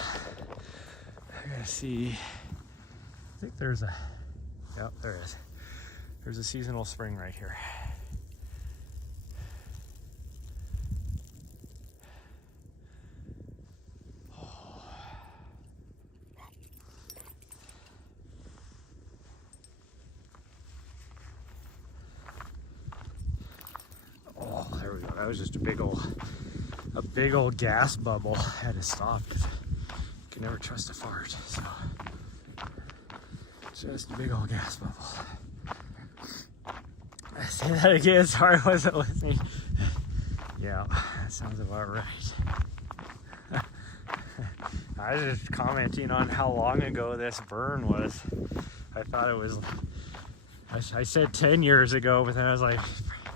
gotta see. I think there's a. Yep, there is. There's a seasonal spring right here. Oh, there we go. That was just a big old gas bubble. I had to stop because you can never trust a fart. So just a big old gas bubble. I say that again. Sorry, I wasn't listening. Yeah, that sounds about right. I was just commenting on how long ago this burn was. I thought it was. I said 10 years ago, but then I was like,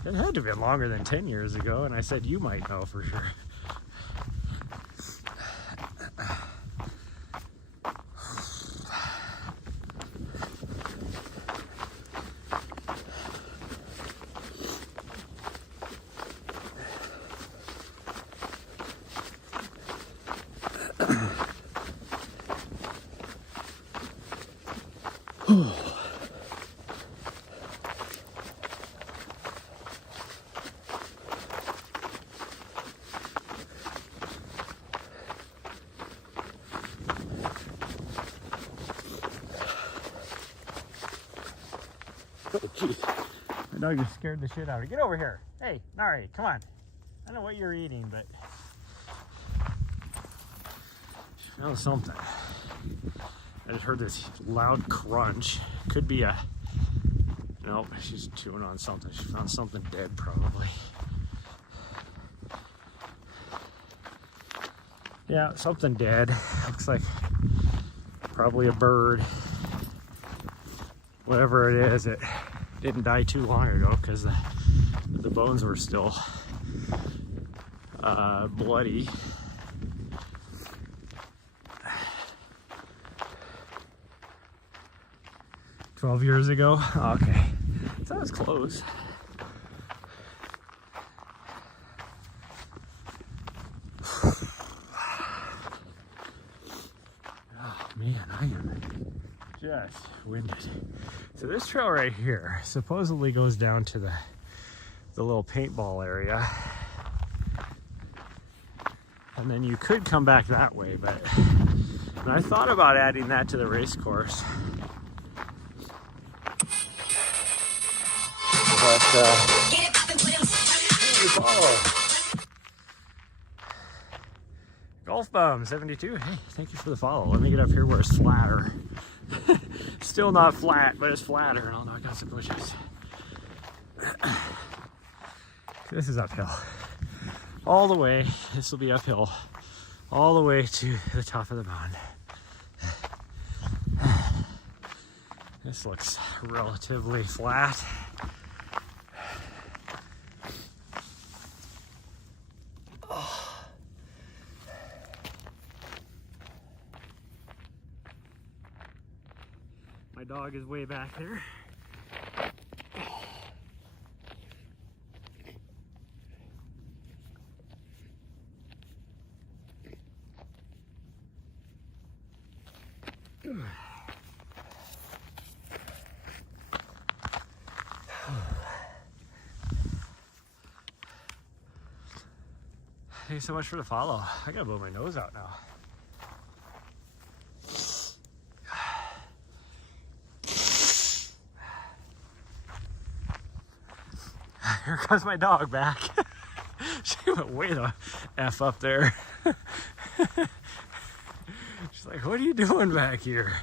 it had to have been longer than 10 years ago, and I said you might know for sure. Oh, jeez. My dog just scared the shit out of me. Get over here. Hey, Nari, come on. I don't know what you're eating, but she found something. I just heard this loud crunch. Could be a... Nope, she's chewing on something. She found something dead, probably. Yeah, something dead. Looks like probably a bird. Whatever it is, it didn't die too long ago because the bones were still bloody. "12 years ago? Oh, okay. So that was close. Oh man, I am just winded. So this trail right here supposedly goes down to the little paintball area. And then you could come back that way, but I thought about adding that to the race course. But Golf Bum 72. Hey, thank you for the follow. Let me get up here where it's flatter. Still not flat, but it's flatter. Oh no, I got some bushes. This is uphill. All the way, this will be uphill. All the way to the top of the mountain. This looks relatively flat. My dog is way back there. Thanks so much for the follow. I gotta blow my nose out now. Here comes my dog back. She went way the F up there. She's like, what are you doing back here?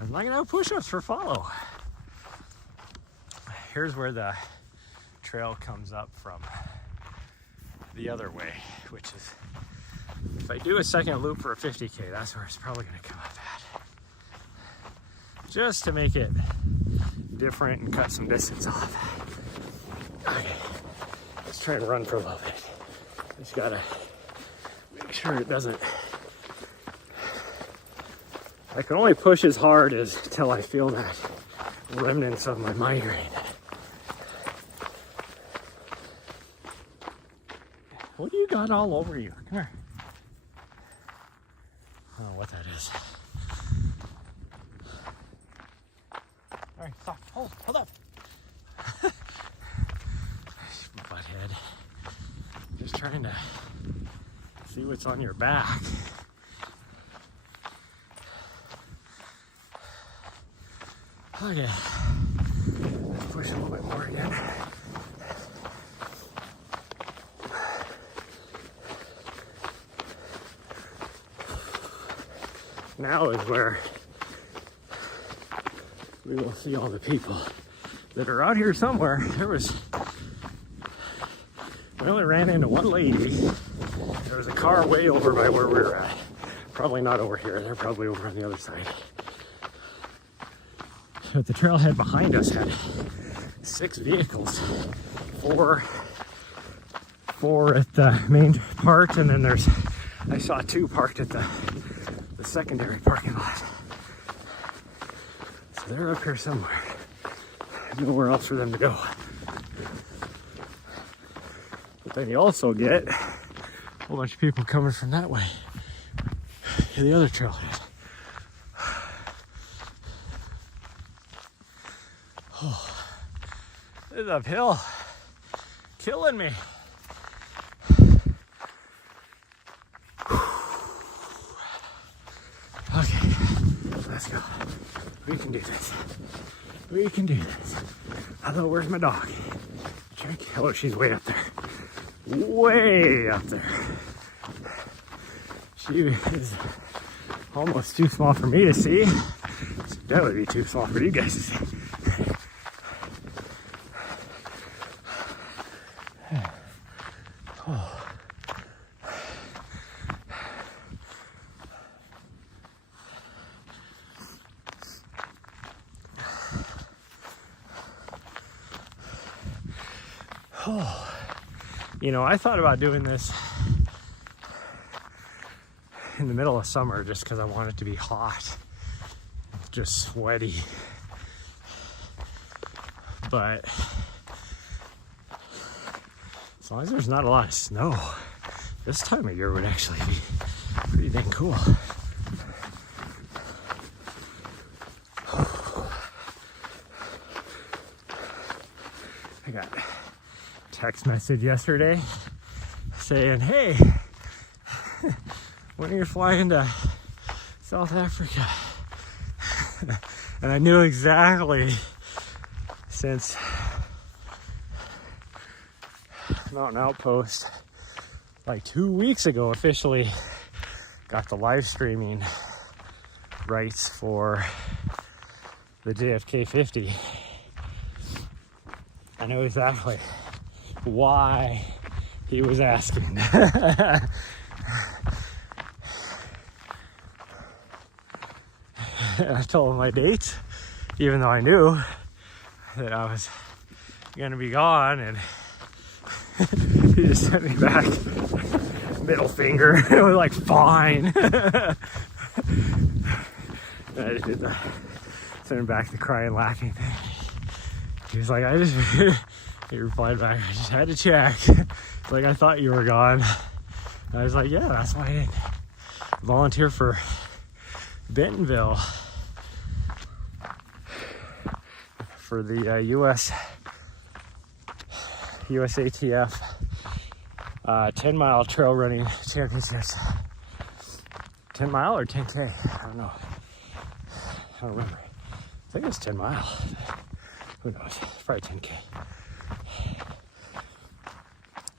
I'm not gonna have push-ups for follow. Here's where the trail comes up from the other way, which is, if I do a second loop for a 50K, that's where it's probably gonna come up at. Just to make it different and cut some distance off. Okay, let's try and run for a little bit. Just gotta make sure it doesn't. I can only push as hard as till I feel that remnants of my migraine. What do you got all over you? Come here. I don't know what that is. All right, stop. Hold up. Butthead. Just trying to see what's on your back. Okay. Push a little bit more again. Now is where we will see all the people that are out here somewhere. We only ran into one lady. There was a car way over by where we were at. Probably not over here. They're probably over on the other side. But the trailhead behind us had 6 vehicles. Four at the main part, and then I saw 2 parked at the secondary parking lot. So they're up here somewhere. Nowhere else for them to go. But then you also get a whole bunch of people coming from that way to the other trailhead. Oh, this is uphill. Killing me. Okay, let's go. We can do this. We can do this. Hello, where's my dog? Drink. Oh, she's way up there. Way up there. She is almost too small for me to see. That would be too small for you guys to see. Oh, you know, I thought about doing this in the middle of summer just because I want it to be hot, just sweaty. But as long as there's not a lot of snow, this time of year would actually be pretty dang cool. I got a text message yesterday saying, hey, when are you flying to South Africa? And I knew exactly, since Mountain Outpost like 2 weeks ago officially got the live streaming rights for the JFK 50. I know exactly why he was asking. I told him my dates, even though I knew that I was gonna be gone, and he just sent me back middle finger. It was like, fine. And I just did the send him back the crying, laughing thing. He was like, he replied back, I just had to check. Like, I thought you were gone. And I was like, yeah, that's why I didn't volunteer for Bentonville for the USATF 10-mile trail running championships. 10 mile or 10K? I don't know. I don't remember. I think it was 10 mile. Who knows? Probably 10K.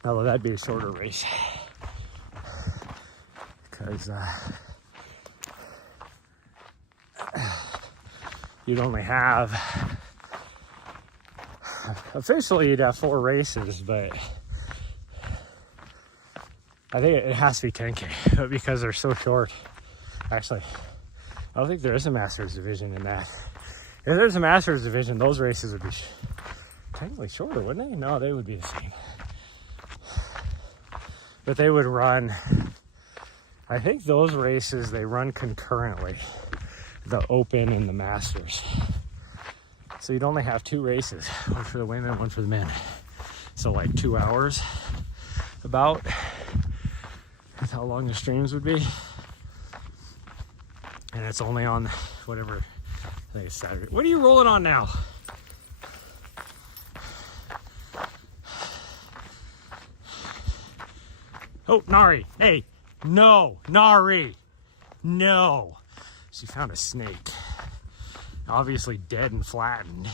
Although that'd be a shorter race. Because you'd only have, officially you'd have 4 races, but I think it has to be 10K, but because they're so short. Actually, I don't think there is a Masters division in that. If there's a Masters division, those races would be technically shorter, wouldn't they? No, they would be the same. But they would run, I think those races, they run concurrently, the Open and the Masters. So you'd only have 2 races, one for the women, one for the men. So like 2 hours, about. That's how long the streams would be. And it's only on whatever, I think it's Saturday. What are you rolling on now? Oh, Nari, hey, no, Nari, no. She found a snake, obviously dead and flattened.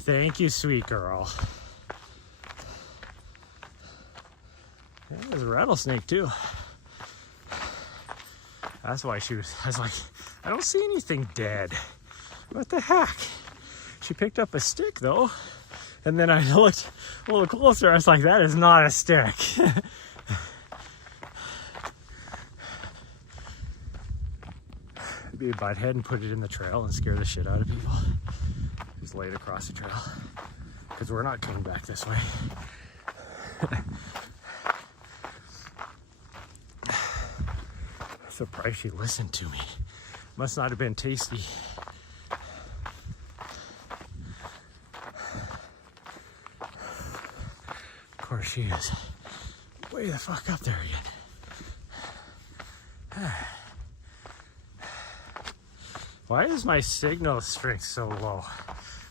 Thank you, sweet girl. There's a rattlesnake too. That's why I was like, I don't see anything dead. What the heck? She picked up a stick though. And then I looked a little closer. I was like, that is not a stick. Be a butthead and put it in the trail and scare the shit out of people. Just lay it across the trail. Because we're not coming back this way. Surprised she listened to me. Must not have been tasty. Of course she is. Way the fuck up there again. Why is my signal strength so low?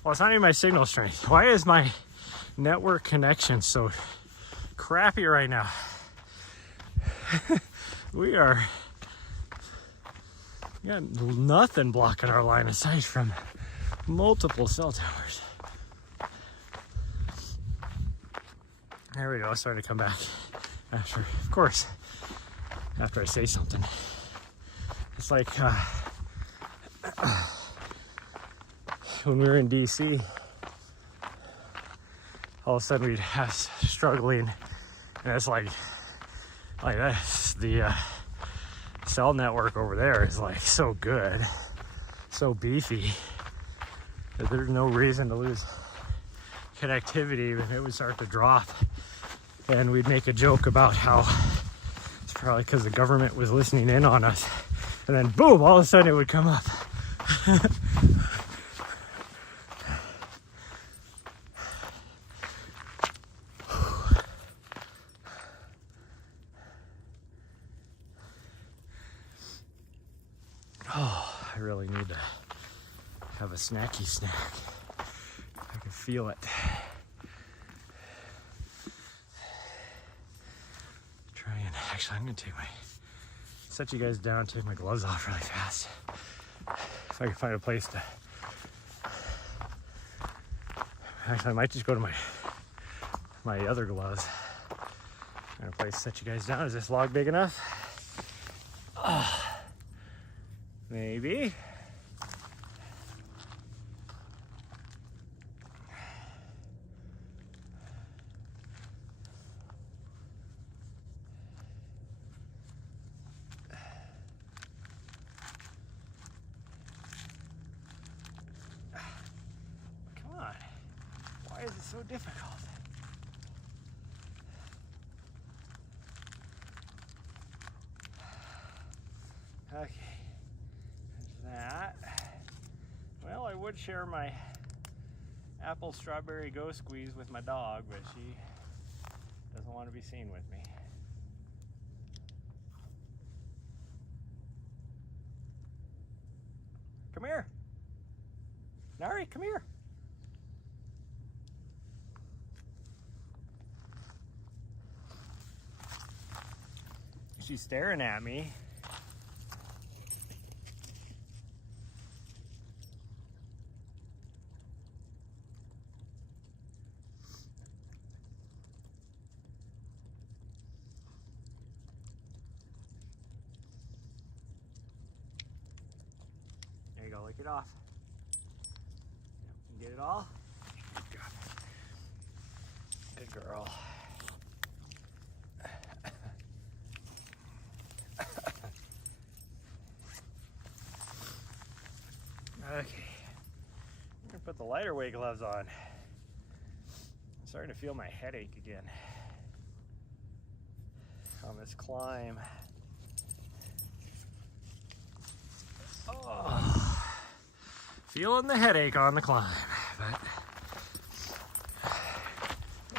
Well, it's not even my signal strength. Why is my network connection so crappy right now? We got nothing blocking our line of sight from multiple cell towers. There we go, it's starting to come back after, of course, after I say something. It's like when we were in DC, all of a sudden we'd have struggling, and it's like this, the cell network over there is like so good, so beefy, that there's no reason to lose connectivity. When it would start to drop, and we'd make a joke about how it's probably because the government was listening in on us, and then boom, all of a sudden it would come up. Oh, I really need to have a snacky snack. I can feel it. Actually, I'm gonna set you guys down, take my gloves off really fast. If I can find a place to, actually I might just go to my other gloves. Find a place to set you guys down. Is this log big enough? Maybe. Why is it so difficult? Okay, there's that. Well, I would share my apple strawberry go squeeze with my dog, but she doesn't want to be seen with me. Come here. Nari, come here. She's staring at me. Lick it off. Yep. Get it all? Good girl. Okay. I'm gonna put the lighter weight gloves on. I'm starting to feel my headache again on this climb. Oh, feeling the headache on the climb, but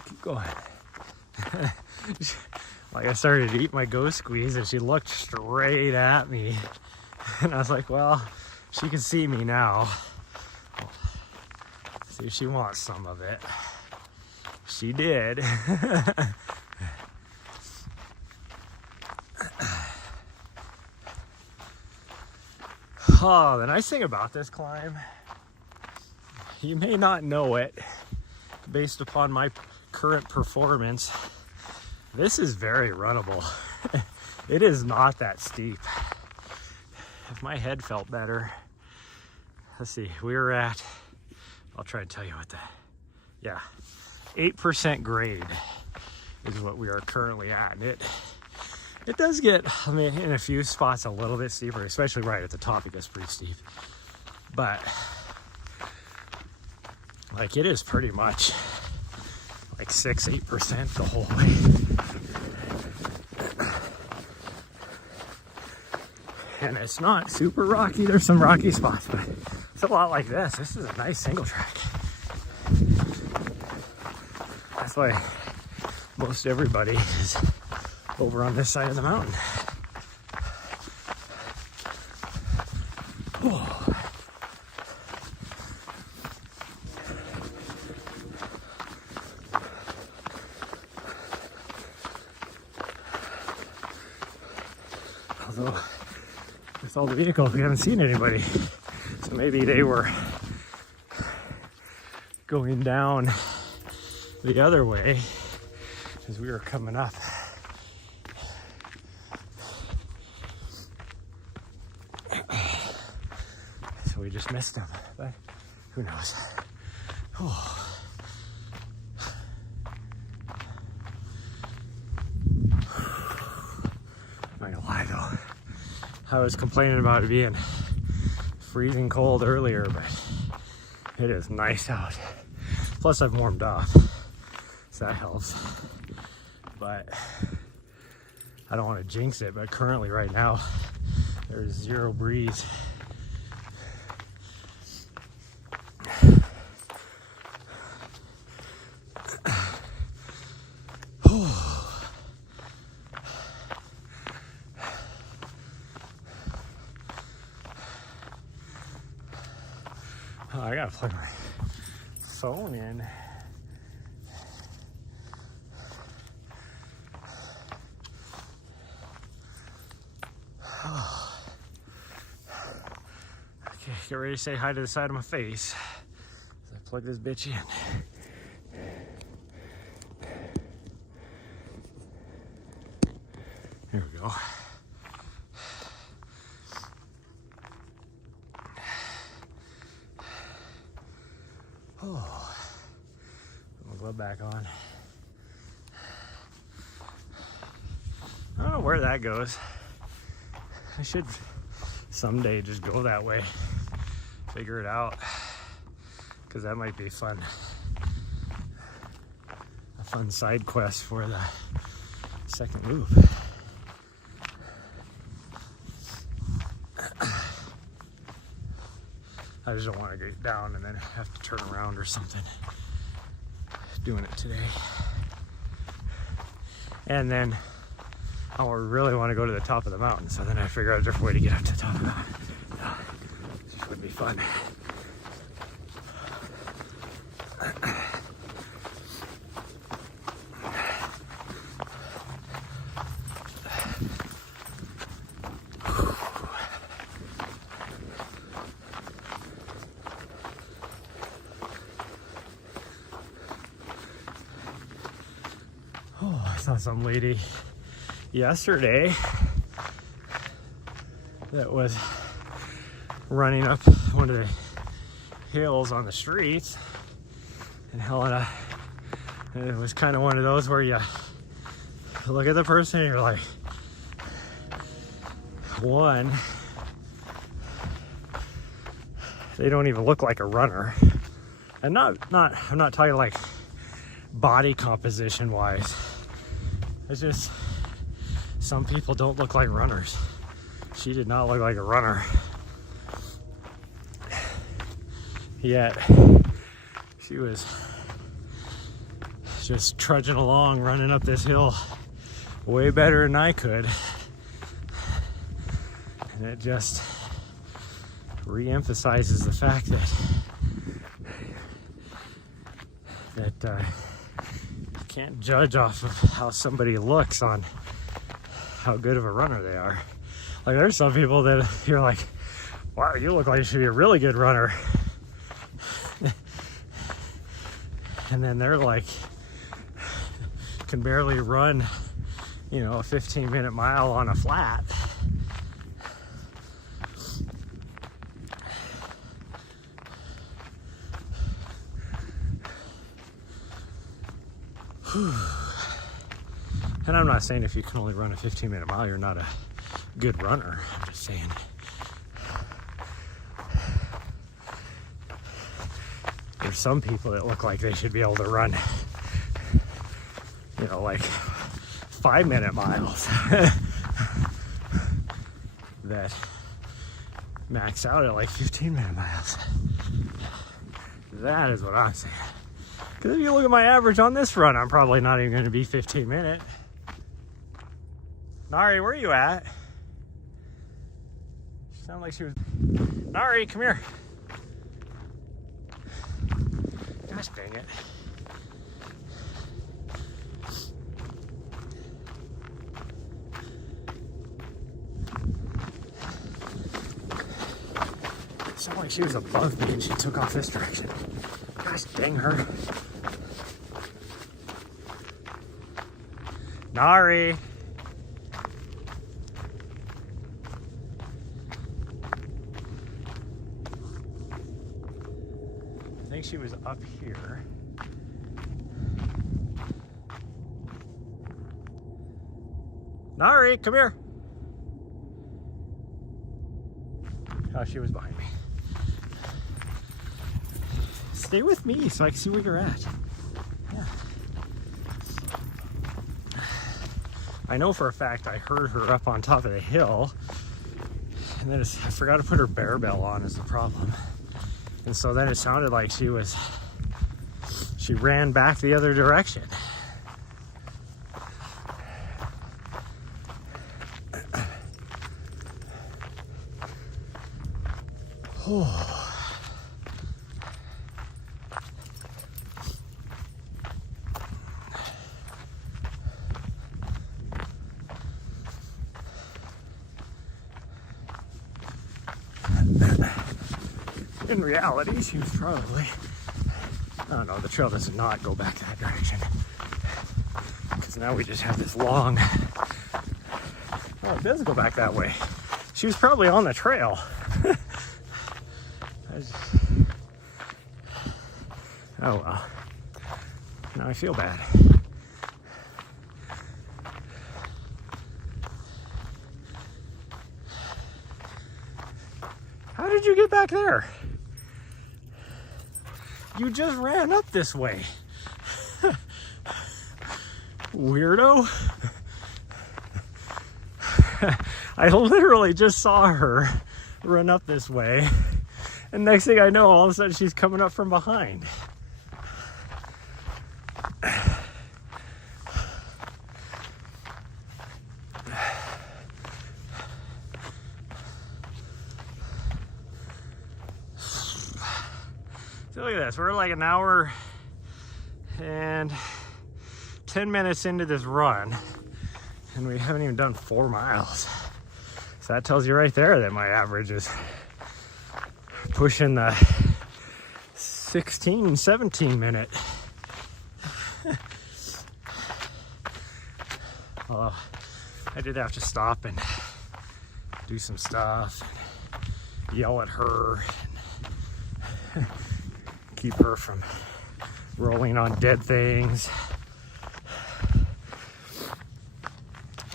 keep going. Like I started to eat my Go Squeeze and she looked straight at me. And I was like, well, she can see me now. See if she wants some of it. She did. Oh, the nice thing about this climb, you may not know it based upon my current performance. This is very runnable. It is not that steep. If my head felt better, let's see, we were at, I'll try and tell you what the, 8% grade is what we are currently at. And it does get, I mean, in a few spots a little bit steeper, especially right at the top, it gets pretty steep. But like it is pretty much like 6-8% the whole way. And it's not super rocky. There's some rocky spots, but it's a lot like this. This is a nice single track. That's why most everybody is over on this side of the mountain. Oh. Although with all the vehicles, we haven't seen anybody. So maybe they were going down the other way as we were coming up. So we just missed them, but who knows? Oh. I'm not gonna lie though. I was complaining about it being freezing cold earlier, but it is nice out. Plus I've warmed up, so that helps. But I don't want to jinx it, but currently right now, there's zero breeze. Oh, I gotta plug my phone in. Oh. Okay, get ready to say hi to the side of my face as I plug this bitch in. Here we go. Oh, put my glove back on. I don't know where that goes. I should someday just go that way, figure it out, because that might be fun. A fun side quest for the second loop. I just don't want to get down and then have to turn around or something. Doing it today. And then I really want to go to the top of the mountain, so then I figure out a different way to get up to the top of the mountain. This would be fun. Oh, I saw some lady yesterday that was running up one of the hills on the streets in Helena. And it was kind of one of those where you look at the person and you're like, one, they don't even look like a runner. And I'm not talking like body composition wise. It's just some people don't look like runners. She did not look like a runner. Yet she was just trudging along, running up this hill way better than I could. And it just re-emphasizes the fact that you can't judge off of how somebody looks on how good of a runner they are. Like, there's some people that you're like, wow, you look like you should be a really good runner. And then they're like, can barely run, you know, a 15-minute mile on a flat. And I'm not saying if you can only run a 15-minute mile, you're not a good runner. I'm just saying there's some people that look like they should be able to run, you know, like 5-minute miles that max out at like 15-minute miles. That is what I'm saying. Because if you look at my average on this run, I'm probably not even going to be 15-minute. Nari, where are you at? She sounded like she was... Nari, come here. Gosh dang it. It sounded like she was above me and she took off this direction. Gosh dang her. Nari. I think she was up here. Nari, come here. Oh, she was behind me. Stay with me so I can see where you're at. Yeah. I know for a fact I heard her up on top of the hill, and then I forgot to put her bear bell on is the problem. And so then it sounded like she ran back the other direction. In reality, she was probably... Oh no, the trail does not go back that direction. Because now we just have this long... Oh, it does go back that way. She was probably on the trail. Oh well. Now I feel bad. How did you get back there? You just ran up this way. Weirdo. I literally just saw her run up this way. And next thing I know, all of a sudden she's coming up from behind. So look at this, we're like an hour and 10 minutes into this run, and we haven't even done 4 miles. So that tells you right there that my average is pushing the 16, 17 minute. Well, I did have to stop and do some stuff, yell at her and keep her from rolling on dead things.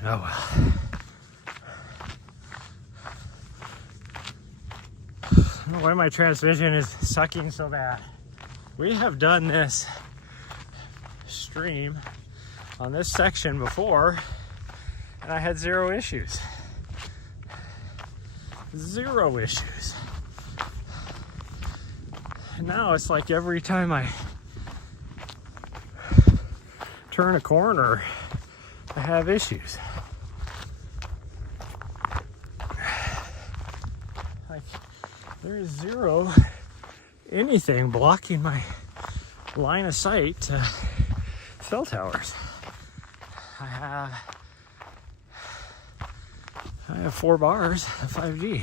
Oh well. I don't know why my transmission is sucking so bad. We have done this stream on this section before, and I had zero issues. Zero issues. And now it's like every time I turn a corner, I have issues. Like, there is zero anything blocking my line of sight to cell towers. I have 4 bars of 5G.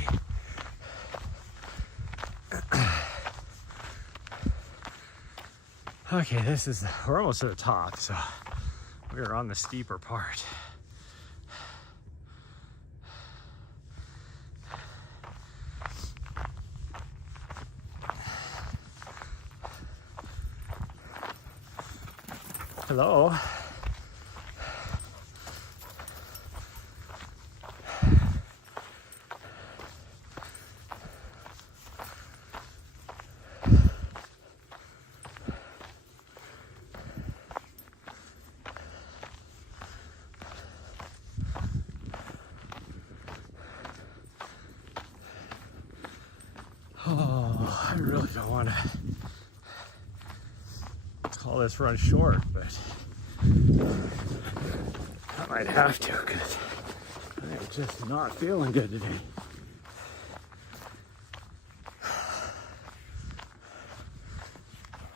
Okay, we're almost to the top, so we're on the steeper part. Hello. Oh, I really don't want to call this run short, but I might have to because I'm just not feeling good today.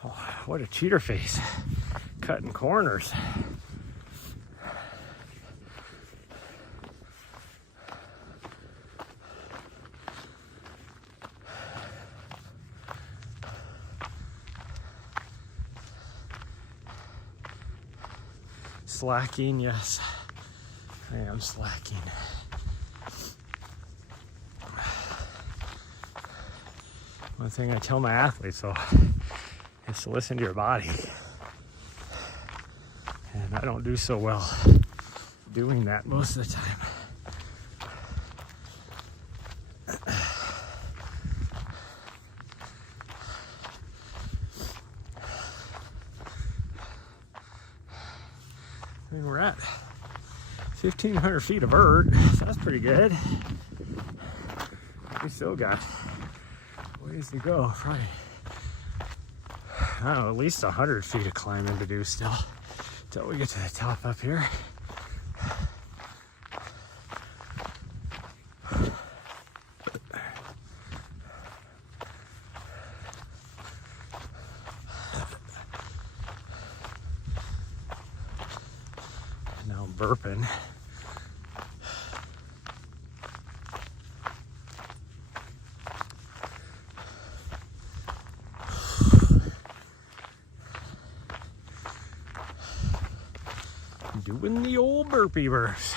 Oh, what a cheater face, cutting corners. Slacking, yes, I am slacking. One thing I tell my athletes though is to listen to your body, and I don't do so well doing that most of the time. I mean, we're at 1,500 feet of vert, so that's pretty good. We still got ways to go, probably, I don't know, at least 100 feet of climbing to do still, till we get to the top up here. Now I'm burping. Doing the old burpee burps.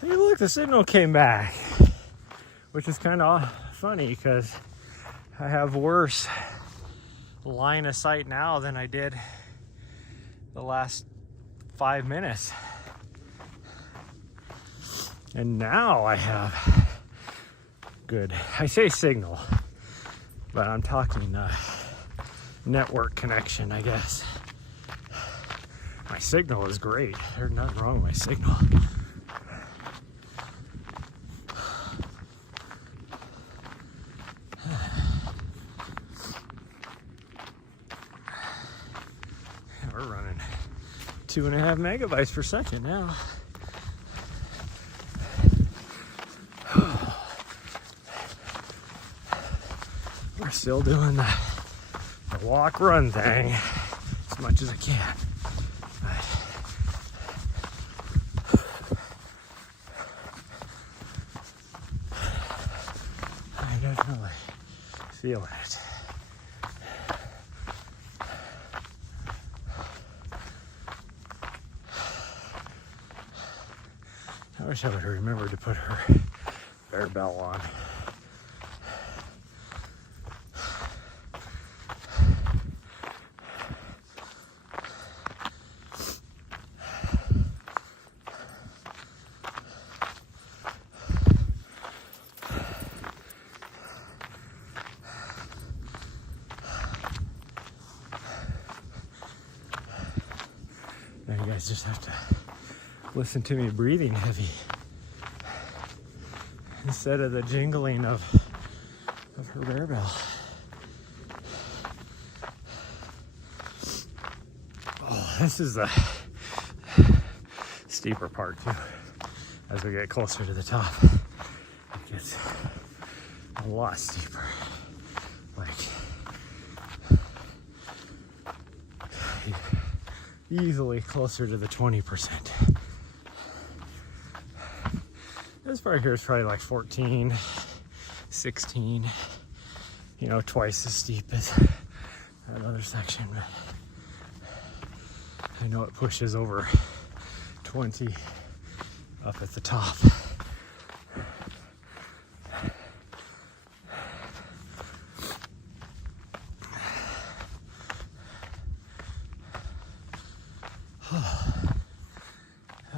Hey, look, the signal came back, which is kind of funny because I have worse line of sight now than I did the last 5 minutes. And now I have good, I say signal, but I'm talking network connection, I guess. My signal is great. There's nothing wrong with my signal. We're running 2.5 megabytes per second now. We're still doing the walk run thing as much as I can. But I'm definitely feeling it. I wish I would have remembered to put her bear bell on. Now you guys just have to listen to me breathing heavy instead of the jingling of her bear bell. Oh, this is the steeper part too. As we get closer to the top, it gets a lot steeper. Like easily closer to the 20%. This part here is probably like 14, 16, you know, twice as steep as that other section, but I know it pushes over 20 up at the top.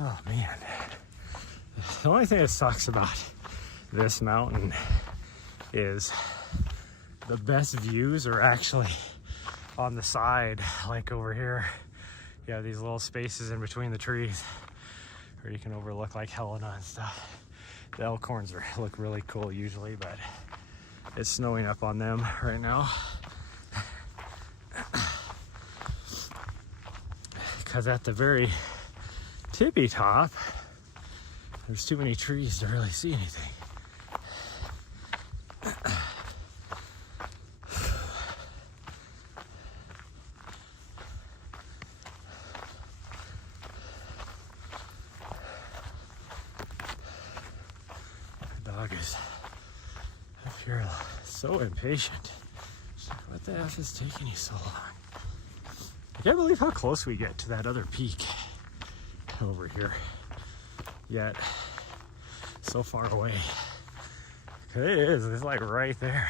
Oh man. The only thing that sucks about this mountain is the best views are actually on the side, like over here. You have these little spaces in between the trees where you can overlook like Helena and stuff. The elkhorns look really cool usually, but it's snowing up on them right now. Because at the very tippy top, there's too many trees to really see anything. The dog is up here so impatient. She's like, what the F is taking you so long? I can't believe how close we get to that other peak over here. Yet, so far away. It is, it's like right there.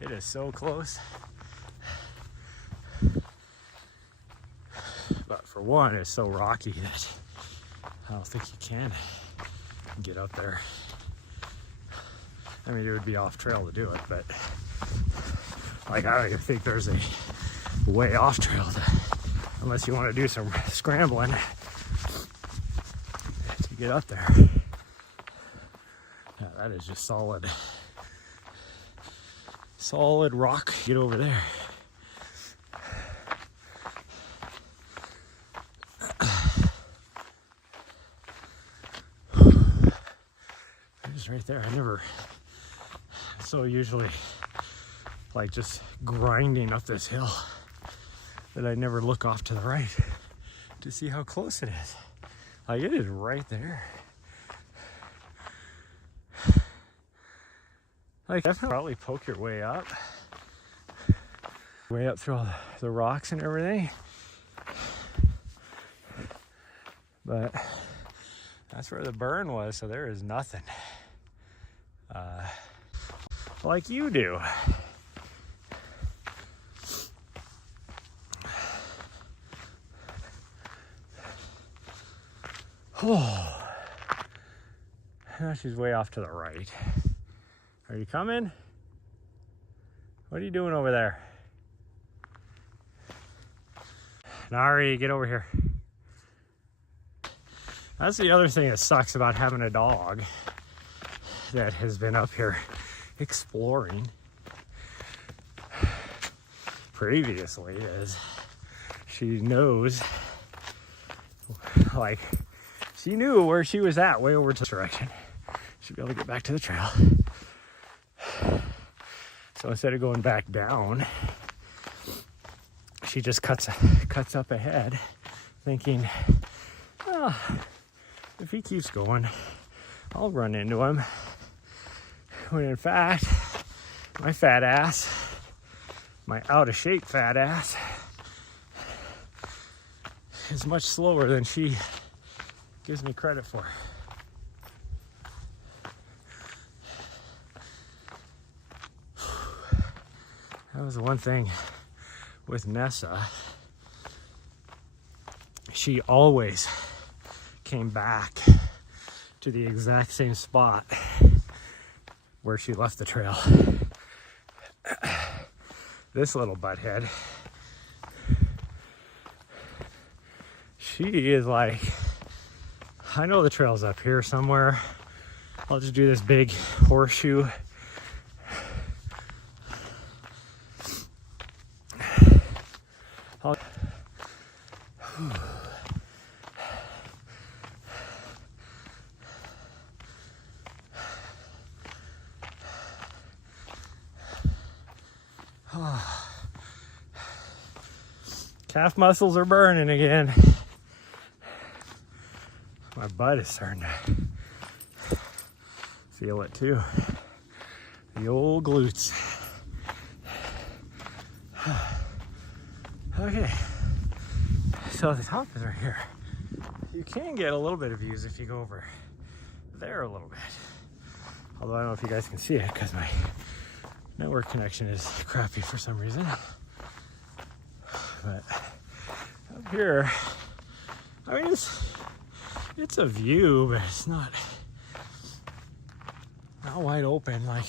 It is so close. But for one, it's so rocky that I don't think you can get up there. I mean, it would be off trail to do it, but like, I don't even think there's a way off trail to, unless you want to do some scrambling to get up there. Yeah, that is just solid rock. Get over there. It's right there. So usually like just grinding up this hill that I never look off to the right to see how close it is. Like, it is right there. Like, definitely probably poke your way up through all the rocks and everything. But that's where the burn was, so there is nothing like you do. Oh, now she's way off to the right. Are you coming? What are you doing over there? Nari, get over here. That's the other thing that sucks about having a dog that has been up here exploring previously, is she knows, like, she knew where she was at way over to this direction. She'd be able to get back to the trail. So instead of going back down, she just cuts up ahead, thinking, oh, if he keeps going, I'll run into him. When in fact, my fat ass, my out of shape fat ass, is much slower than she gives me credit for. That was the one thing with Nessa. She always came back to the exact same spot where she left the trail. This little butthead, she is like, I know the trail's up here somewhere. I'll just do this big horseshoe. Calf muscles are burning again. My butt is starting to feel it too. The old glutes. Okay, so the top is right here. You can get a little bit of views if you go over there a little bit. Although I don't know if you guys can see it because my network connection is crappy for some reason. But up here, I mean, it's a view, but it's not wide open. Like,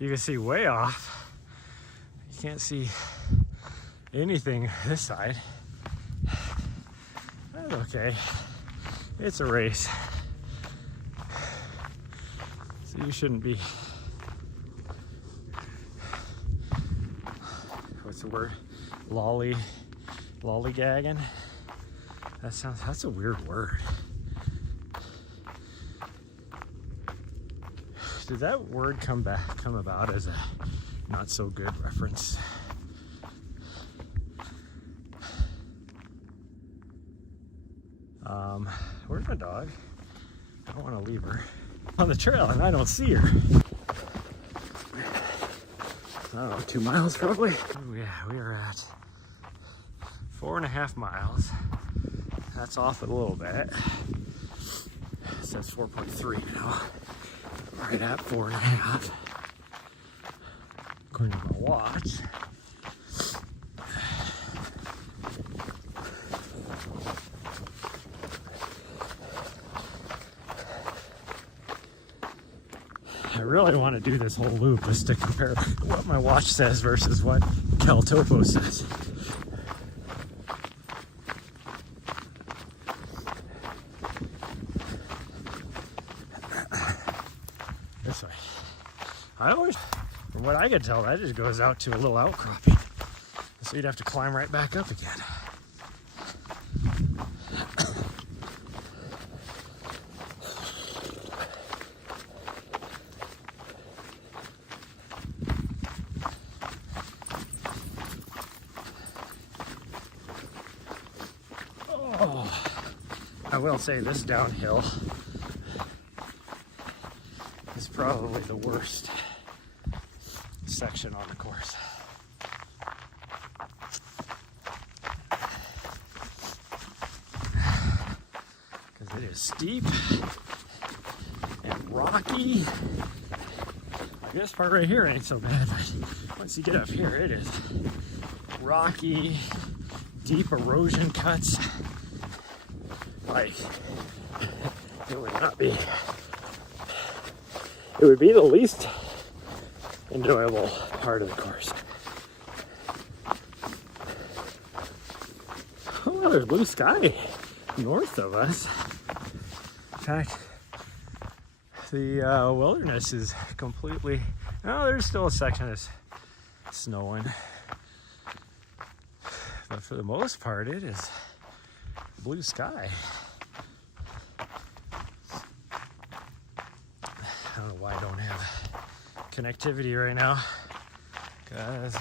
you can see way off. You can't see anything this side. That's okay. It's a race. So you shouldn't be, what's the word? Lollygagging? That's a weird word. Did that word come about as a not so good reference? Where's my dog? I don't want to leave her on the trail and I don't see her. I don't know, 2 miles probably? Oh yeah, we are at 4.5 miles. That's off it a little bit. It says 4.3 now. Right at 4.5. According to my watch. I really want to do this whole loop just to compare what my watch says versus what Caltopo says. This way. I always, from what I can tell, that just goes out to a little outcropping. So you'd have to climb right back up again. I will say this downhill is probably the worst section on the course. Because it is steep and rocky. This part right here ain't so bad, but once you get up here, it is rocky, deep erosion cuts. Like, it would not be, it would be the least enjoyable part of the course. Oh, there's blue sky north of us. In fact, the wilderness is completely, oh, there's still a section that's snowing. But for the most part, it is blue sky. I don't know why I don't have connectivity right now, because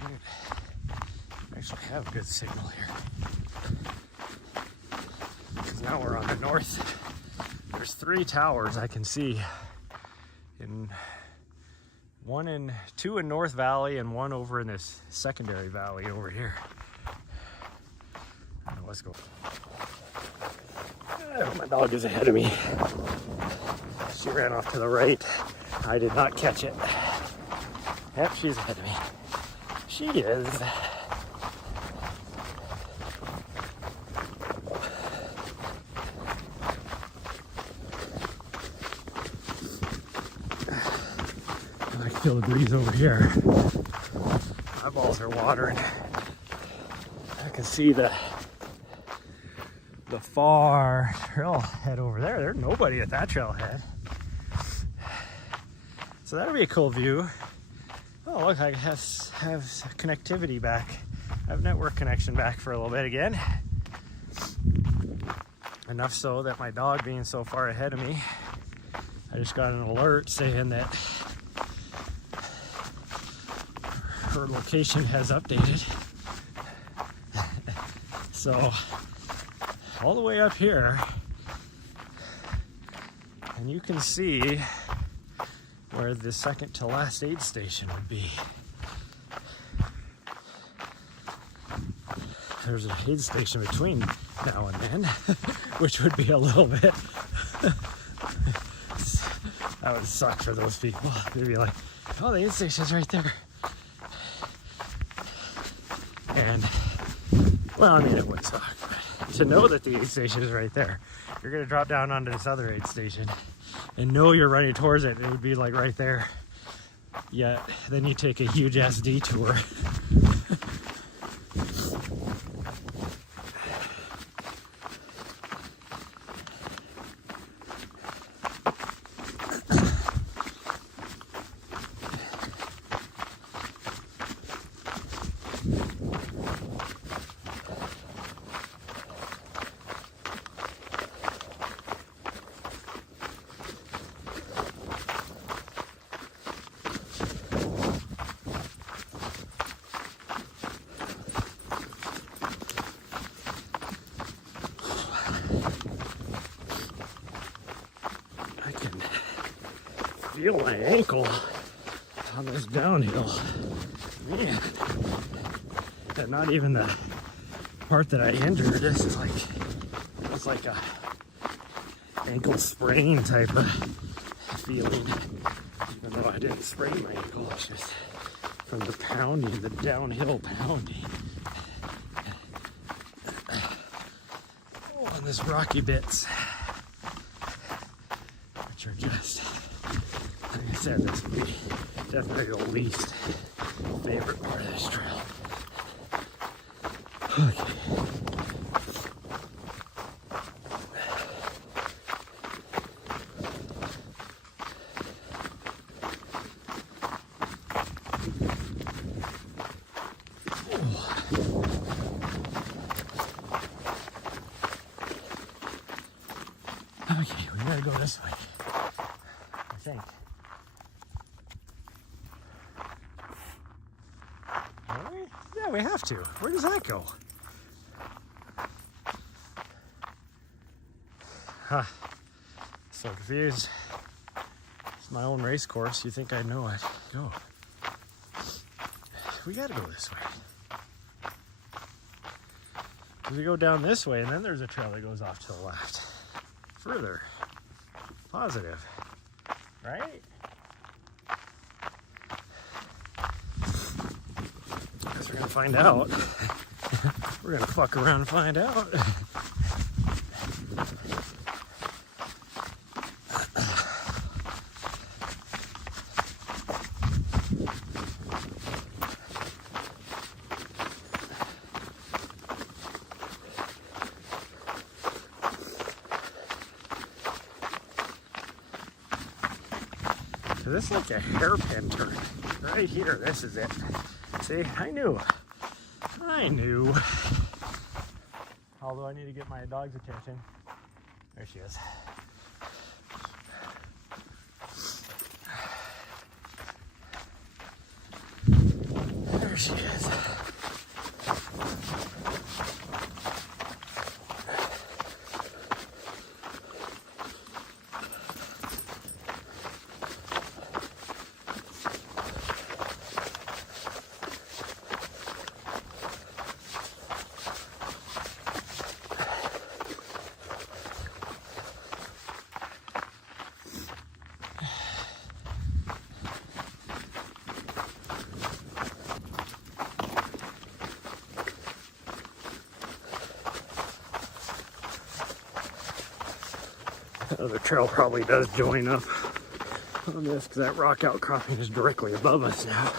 we actually have good signal here. Because now we're on the north. There's 3 towers I can see, two in North Valley and one over in this secondary valley over here. I don't know what's going on. Oh, my dog is ahead of me. She ran off to the right. I did not catch it. Yep, she's ahead of me. She is. I can feel the breeze over here. My balls are watering. I can see the far trailhead over there. There's nobody at that trailhead. So that'll be a cool view. Oh, look, I have connectivity back. I have network connection back for a little bit again. Enough so that my dog being so far ahead of me, I just got an alert saying that her location has updated. So all the way up here, and you can see where the second to last aid station would be. There's an aid station between now and then, which would be a little bit, that would suck for those people. They'd be like, oh, the aid station's right there. And, well, I mean, it would suck. But to know that the aid station is right there, you're gonna drop down onto this other aid station and know you're running towards it, it would be like right there. Yet then you take a huge ass detour. Feel my ankle on this downhill. Man. And not even the part that I injured. This is like, it's like a ankle sprain type of feeling. Even though I didn't sprain my ankle, it's just from the pounding, the downhill pounding. On this rocky bits, which are just, like I said, this would be definitely the least favorite part of this trail. Okay. Okay, we gotta go this way, I think. Really? Yeah, we have to. Where does that go? Huh. So confused. It's my own race course. You think I know it. Go. We gotta go this way. Because we go down this way, and then there's a trail that goes off to the left. Further. Positive. Right? Guess we're gonna find out. We're gonna fuck around and find out. this is like a hairpin turn. Right here, this is it. See, I knew. Although I need to get my dog's attention. There she is. There she is. The trail probably does join up on this because that rock outcropping is directly above us now.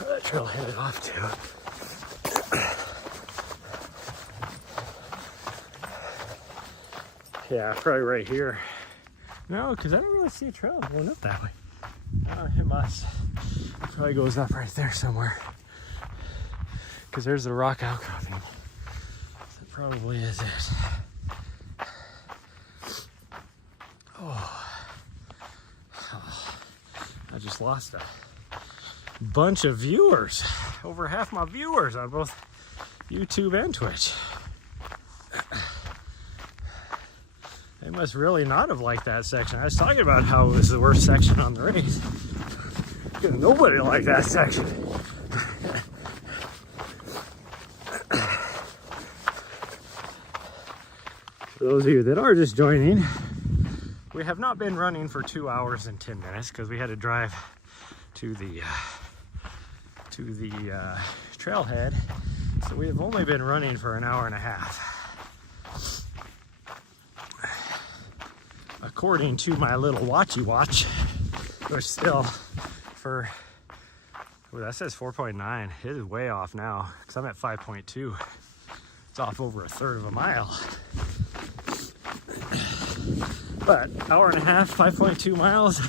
That trail headed off to. Yeah, probably right here. No, because I don't really see a trail going up that way. It must. It probably goes up right there somewhere. Because there's the rock outcropping. That probably is it. I just lost a bunch of viewers. Over half my viewers on both YouTube and Twitch. They must really not have liked that section. I was talking about how it was the worst section on the race. Because nobody liked that section. For those of you that are just joining, we have not been running for 2 hours and 10 minutes because we had to drive to the trailhead. So we have only been running for an hour and a half. According to my little watchy watch, which still for, well, that says 4.9. It is way off now because I'm at 5.2. It's off over a third of a mile. But hour and a half, 5.2 miles.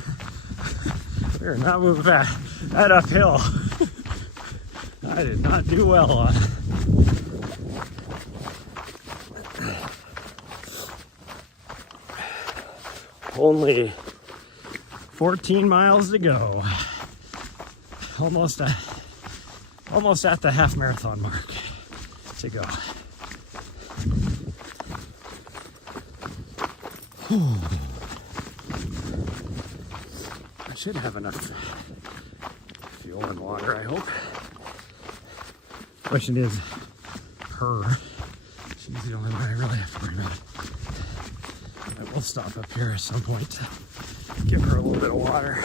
We're not moving that uphill. I did not do well on it. Only 14 miles to go. Almost at the half marathon mark to go. I should have enough fuel and water, I hope. Question is her. She's the only one I really have to worry about. I will stop up here at some point to give her a little bit of water.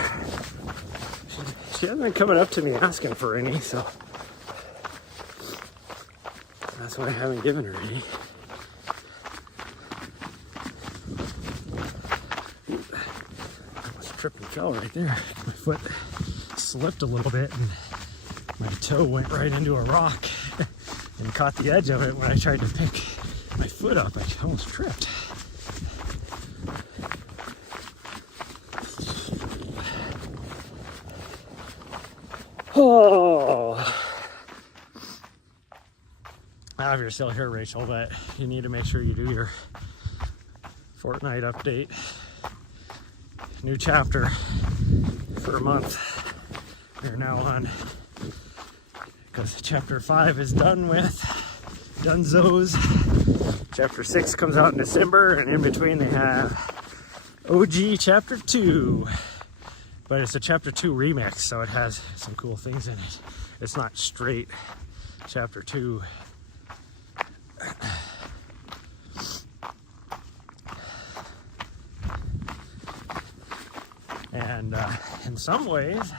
She hasn't been coming up to me asking for any, so that's why I haven't given her any. Trip and fell right there. My foot slipped a little bit and my toe went right into a rock and caught the edge of it when I tried to pick my foot up. I almost tripped. Oh. If you're still here, Rachel, but you need to make sure you do your fortnight update. New chapter for a month. We're now on, because chapter 5 is done with. Dunzos. Chapter 6 comes out in December, and in between they have OG chapter 2. But it's a chapter 2 remix, so it has some cool things in it. It's not straight chapter 2. And in some ways,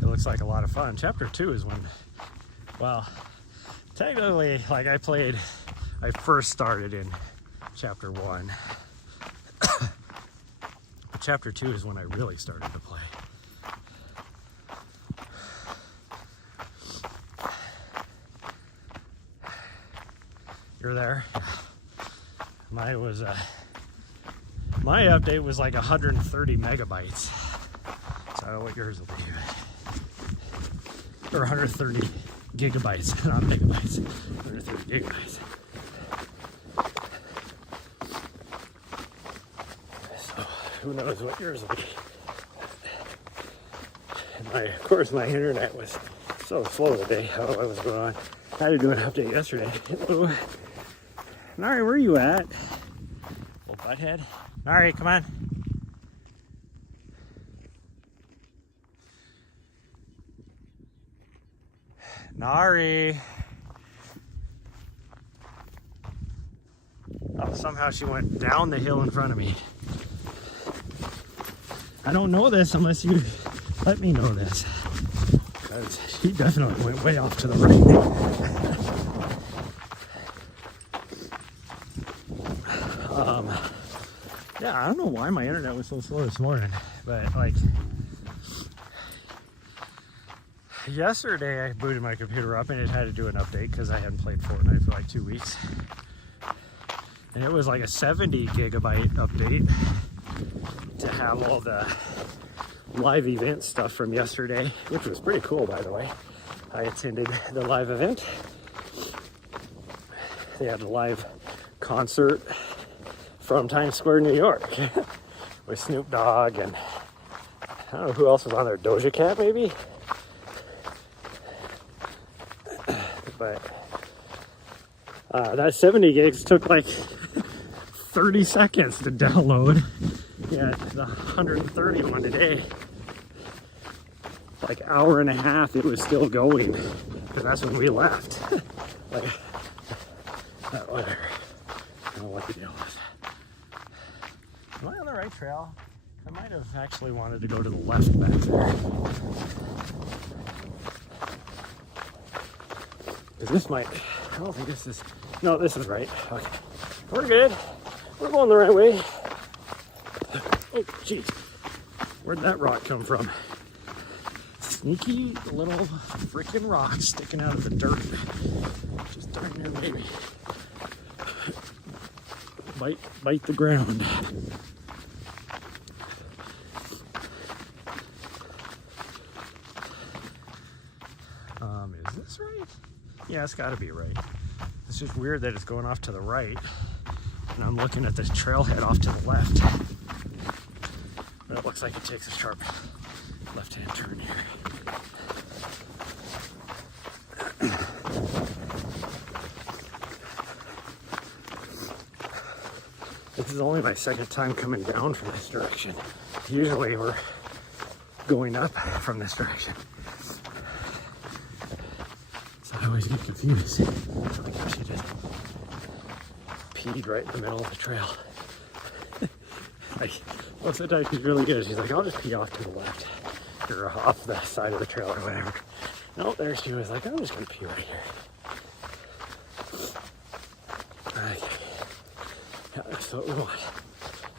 it looks like a lot of fun. Chapter 2 is when, well, technically, like I first started in chapter 1. But chapter 2 is when I really started to play. You're there? My update was like 130 megabytes. So I don't know what yours will be. Or 130 gigabytes, not megabytes. 130 gigabytes. So who knows what yours will be. And of course, my internet was so slow today. I don't know what was going on. I had to do an update yesterday. Hello. Nari, where are you at? Little butthead. Nari, come on. Nari. Oh, somehow she went down the hill in front of me. I don't know this unless you let me know this. Because she definitely went way off to the right. Yeah, I don't know why my internet was so slow this morning, but like yesterday I booted my computer up and it had to do an update because I hadn't played Fortnite for like 2 weeks. And it was like a 70 gigabyte update to have all the live event stuff from yesterday, which was pretty cool, by the way. I attended the live event. They had a live concert from Times Square, New York with Snoop Dogg and I don't know who else was on there, Doja Cat maybe? But that 70 gigs took like 30 seconds to download. Yeah, the 131 today. Like hour and a half it was still going. Because that's when we left. Like, whatever. I don't know what the deal was. Am I on the right trail? I might have actually wanted to go to the left back there. Because this might, I don't think this is, no, this is right. Okay. We're good. We're going the right way. Oh, jeez. Where'd that rock come from? Sneaky little freaking rock sticking out of the dirt. Just darn near maybe. Bite the ground. Is this right? Yeah, it's gotta be right. It's just weird that it's going off to the right. And I'm looking at this trailhead off to the left. But it looks like it takes a sharp left-hand turn here. This is only my second time coming down from this direction. Usually we're going up from this direction. So I always get confused. I guess she just peed right in the middle of the trail. Like, most of the time she's really good. She's like, I'll just pee off to the left. Or off the side of the trail or whatever. No, there she was like, I'm just gonna pee right here. Okay. Yeah, that's what we want.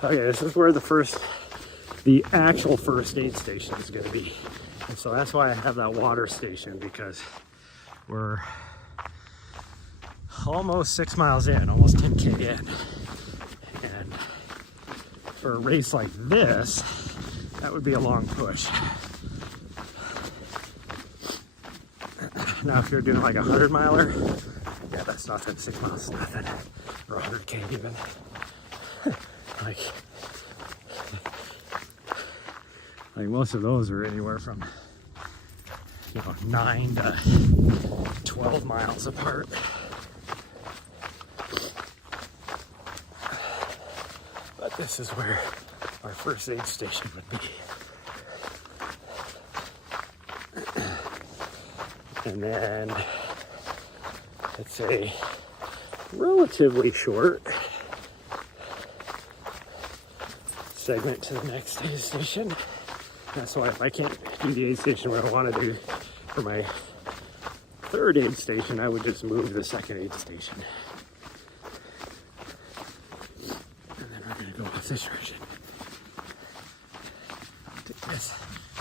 Okay, this is where the actual first aid station is gonna be. And so that's why I have that water station, because we're almost 6 miles in, almost 10K in. And for a race like this, that would be a long push. Now if you're doing like a 100 miler, yeah, that's nothing. 6 miles is nothing. Or 100K even. like most of those are anywhere from 9 to 12 miles apart. But this is where our first aid station would be. And then it's a relatively short segment to the next aid station. That's why if I can't do the aid station where I want to do for my third aid station, I would just move to the second aid station. And then we're going to go off this direction. Take this.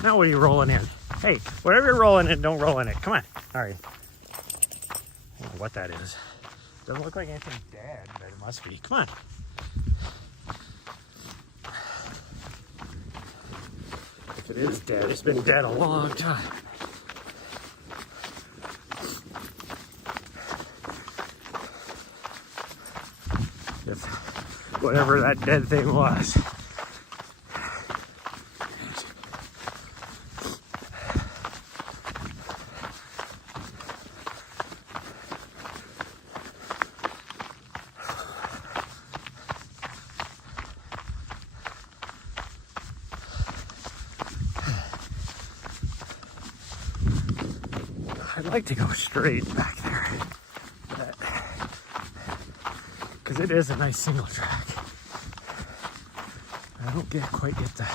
Now what are you rolling in? Hey, whatever you're rolling in, don't roll in it. Come on. All right. I don't know what that is. Doesn't look like anything dead, but it must be. Come on. If it is dead, it's been dead a long time. If whatever that dead thing was. I'd like to go straight back there, because it is a nice single track. I don't quite get the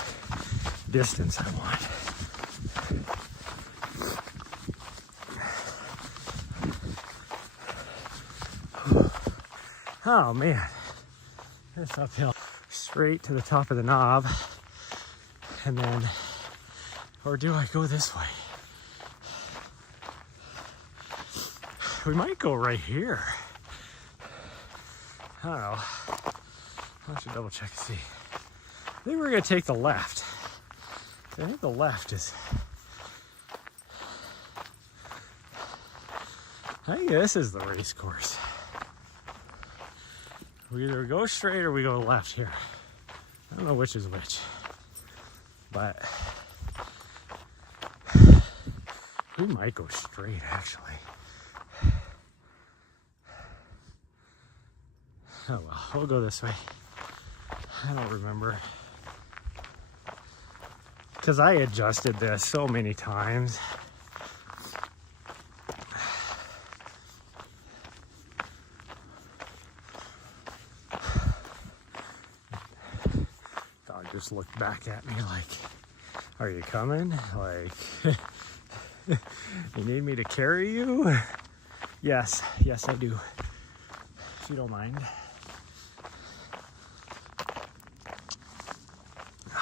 distance I want. Oh man, this uphill straight to the top of the knob, and then, or do I go this way? We might go right here. I don't know. I should double check and see. I think we're gonna take the left. I think the left is. I think this is the race course. We either go straight or we go left here. I don't know which is which, but we might go straight actually. Oh well, we'll go this way. I don't remember. Because I adjusted this so many times. Dog just looked back at me like, are you coming? Like, you need me to carry you? Yes, yes I do. If you don't mind.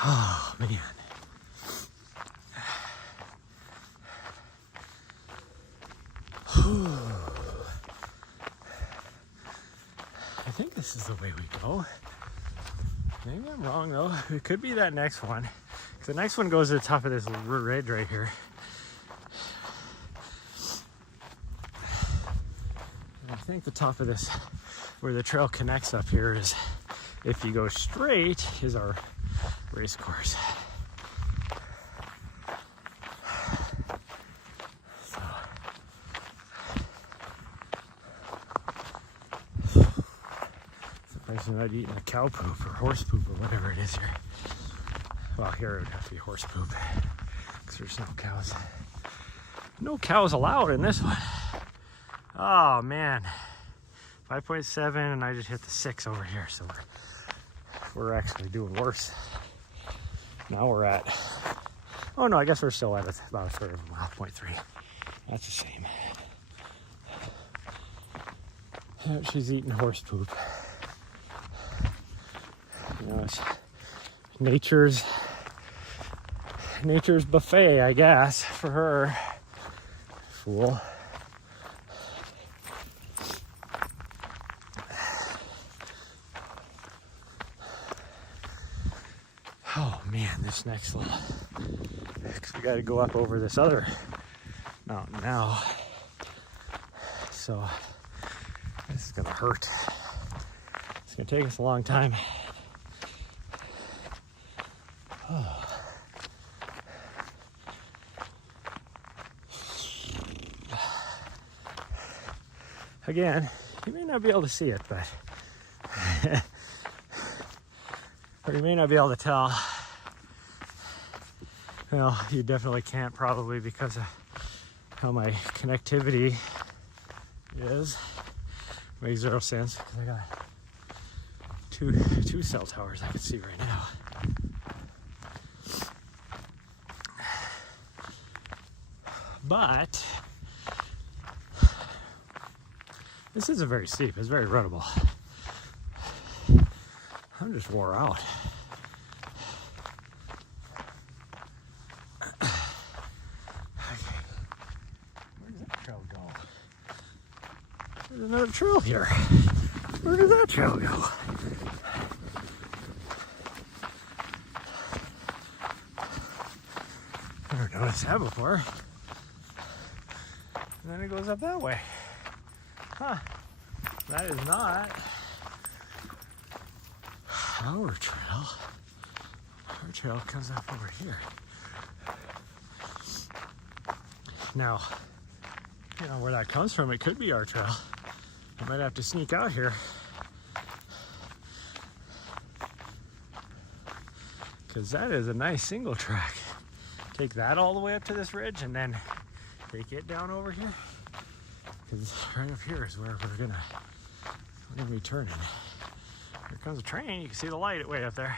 Oh, man. I think this is the way we go. Maybe I'm wrong, though. It could be that next one. Because the next one goes to the top of this ridge right here. And I think the top of this, where the trail connects up here, is, if you go straight, is our race course. So, surprised you're not eating a cow poop or horse poop or whatever it is here. Well, here it would have to be horse poop because there's no cows. No cows allowed in this one. Oh man, 5.7 and I just hit the 6 over here, so we're actually doing worse. Now we're at, oh no, I guess we're still at about a third of a mile, 0.3. That's a shame. She's eating horse poop. You know, it's nature's buffet, I guess, for her. Fool. Oh man, this next little, because we got to go up over this other mountain now, so this is gonna hurt. It's gonna take us a long time. Oh. Again, you may not be able to see it, but or you may not be able to tell. Well, you definitely can't, probably, because of how my connectivity is. Makes zero sense because I got two cell towers I can see right now. But this isn't very steep. It's very runnable. I'm just wore out. Okay. Where does that trail go? There's another trail here. Where does that trail go? noticed that before. And then it goes up that way. Huh. That is not our trail. Our trail comes up over here. Now, you know where that comes from, it could be our trail. I might have to sneak out here. Because that is a nice single track. Take that all the way up to this ridge and then take it down over here. Because right up here is where we're gonna be turning. Here comes a train. You can see the light way up there.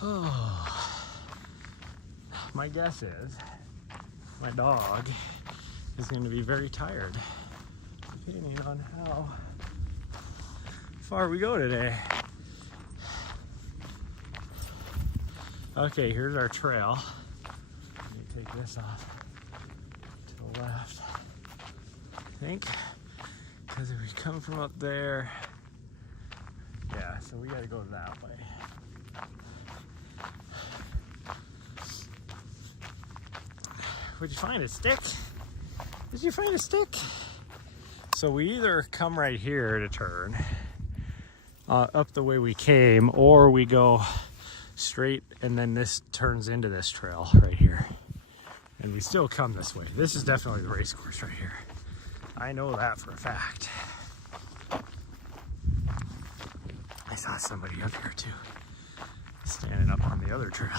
Oh, my guess is my dog is going to be very tired, depending on how far we go today. Okay, here's our trail. Let me take this off to the left, I think, because if we come from up there, yeah, so we got to go that way. What'd you find, a stick? Did you find a stick? So we either come right here to turn up the way we came, or we go straight and then this turns into this trail right here. And we still come this way. This is definitely the race course right here. I know that for a fact. I saw somebody up here too, standing up on the other trail.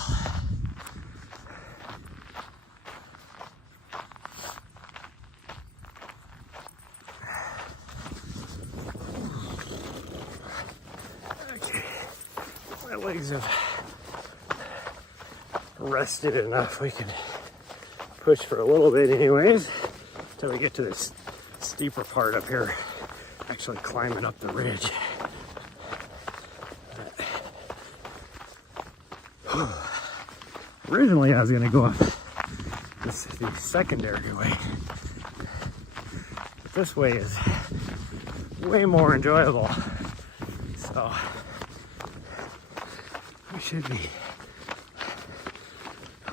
Legs have rested enough. We can push for a little bit anyways until we get to this steeper part up here, actually climbing up the ridge. Originally I was going to go up the secondary way, but this way is way more enjoyable, so we should be.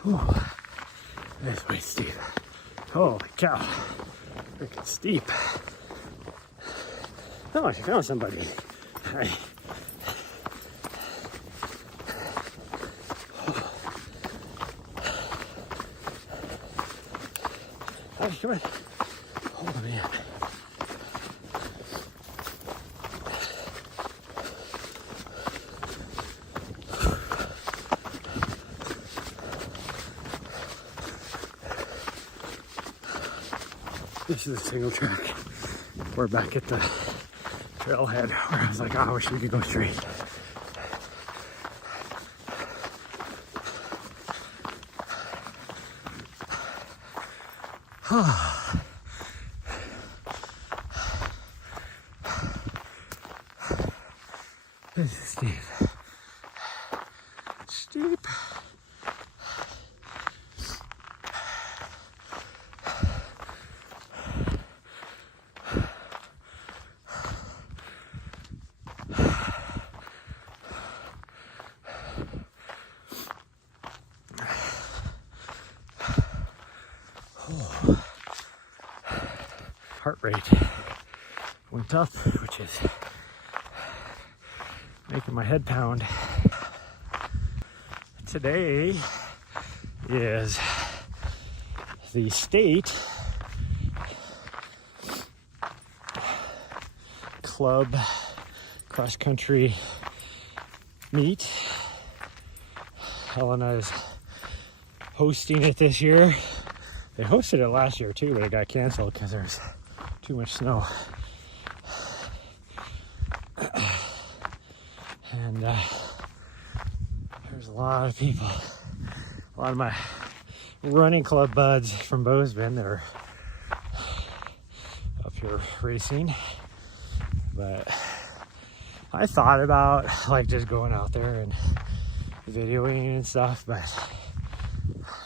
Ooh, this way steep. Holy cow, freaking steep. Oh, she found somebody. Hi. Hi, come on. Oh man. This is a single track. We're back at the trailhead where I was like, oh, I wish we could go straight. This is steep. Steep. Heart rate went up, which is making my head pound. Today is the state club cross country meet. Helena is hosting it this year. They hosted it last year too, but it got canceled because there's too much snow. And there's a lot of people, a lot of my running club buds from Bozeman. They're up here racing, but I thought about like just going out there and videoing and stuff, but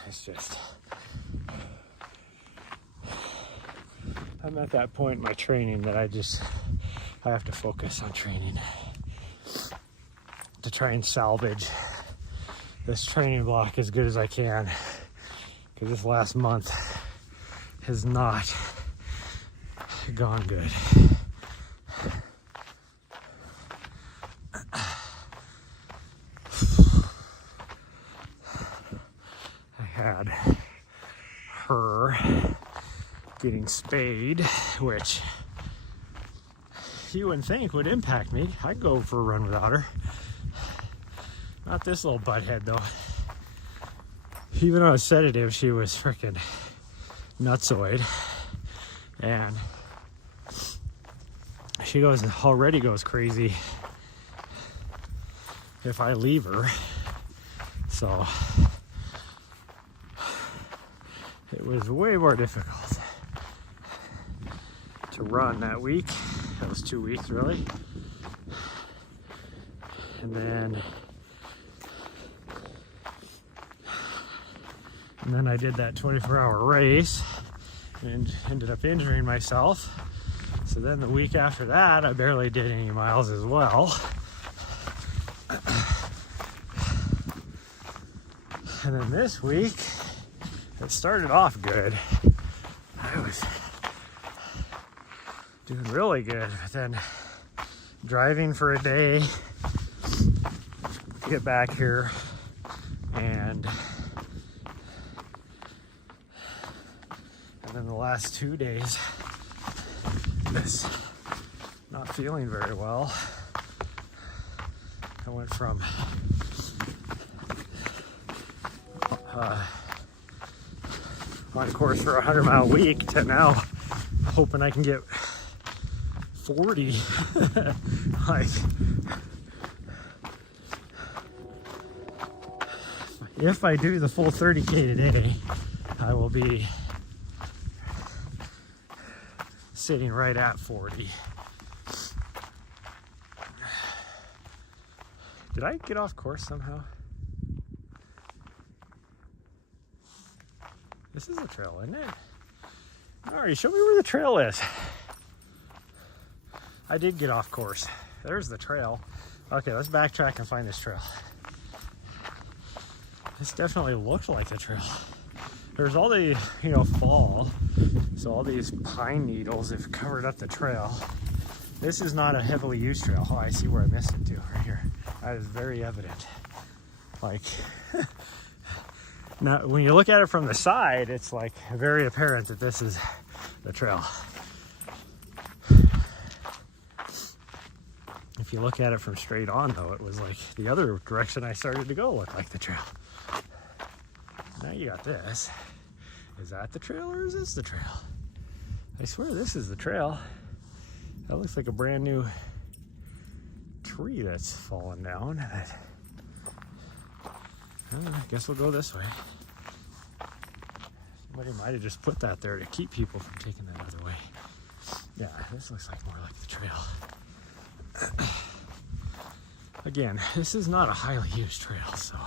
it's just I'm at that point in my training that I have to focus on training to try and salvage this training block as good as I can, because this last month has not gone good. I had her getting spayed, which you wouldn't think would impact me. I'd go for a run without her. Not this little butthead though. Even on a sedative, she was freaking nutsoid, and she already goes crazy if I leave her. So it was way more difficult to run that week. That was 2 weeks really. And then I did that 24-hour race and ended up injuring myself. So then the week after that, I barely did any miles as well. And then this week, it started off good. I was doing really good, but then driving for a day to get back here, and then the last 2 days, just not feeling very well. I went from on course for a 100-mile week to now hoping I can get 40. Like, if I do the full 30K today, I will be sitting right at 40. Did I get off course somehow? This is a trail, isn't it? Alright, show me where the trail is. I did get off course. There's the trail. Okay, let's backtrack and find this trail. This definitely looked like the trail. There's all the, fall. So all these pine needles have covered up the trail. This is not a heavily used trail. Oh, I see where I missed it too, right here. That is very evident. Like, now when you look at it from the side, it's like very apparent that this is the trail. If you look at it from straight on though, it was like the other direction I started to go looked like the trail. Now you got this. Is that the trail or is this the trail? I swear this is the trail. That looks like a brand new tree that's fallen down. I guess we'll go this way. Somebody might have just put that there to keep people from taking that other way. Yeah, this looks like more like the trail. Again, this is not a highly used trail, so.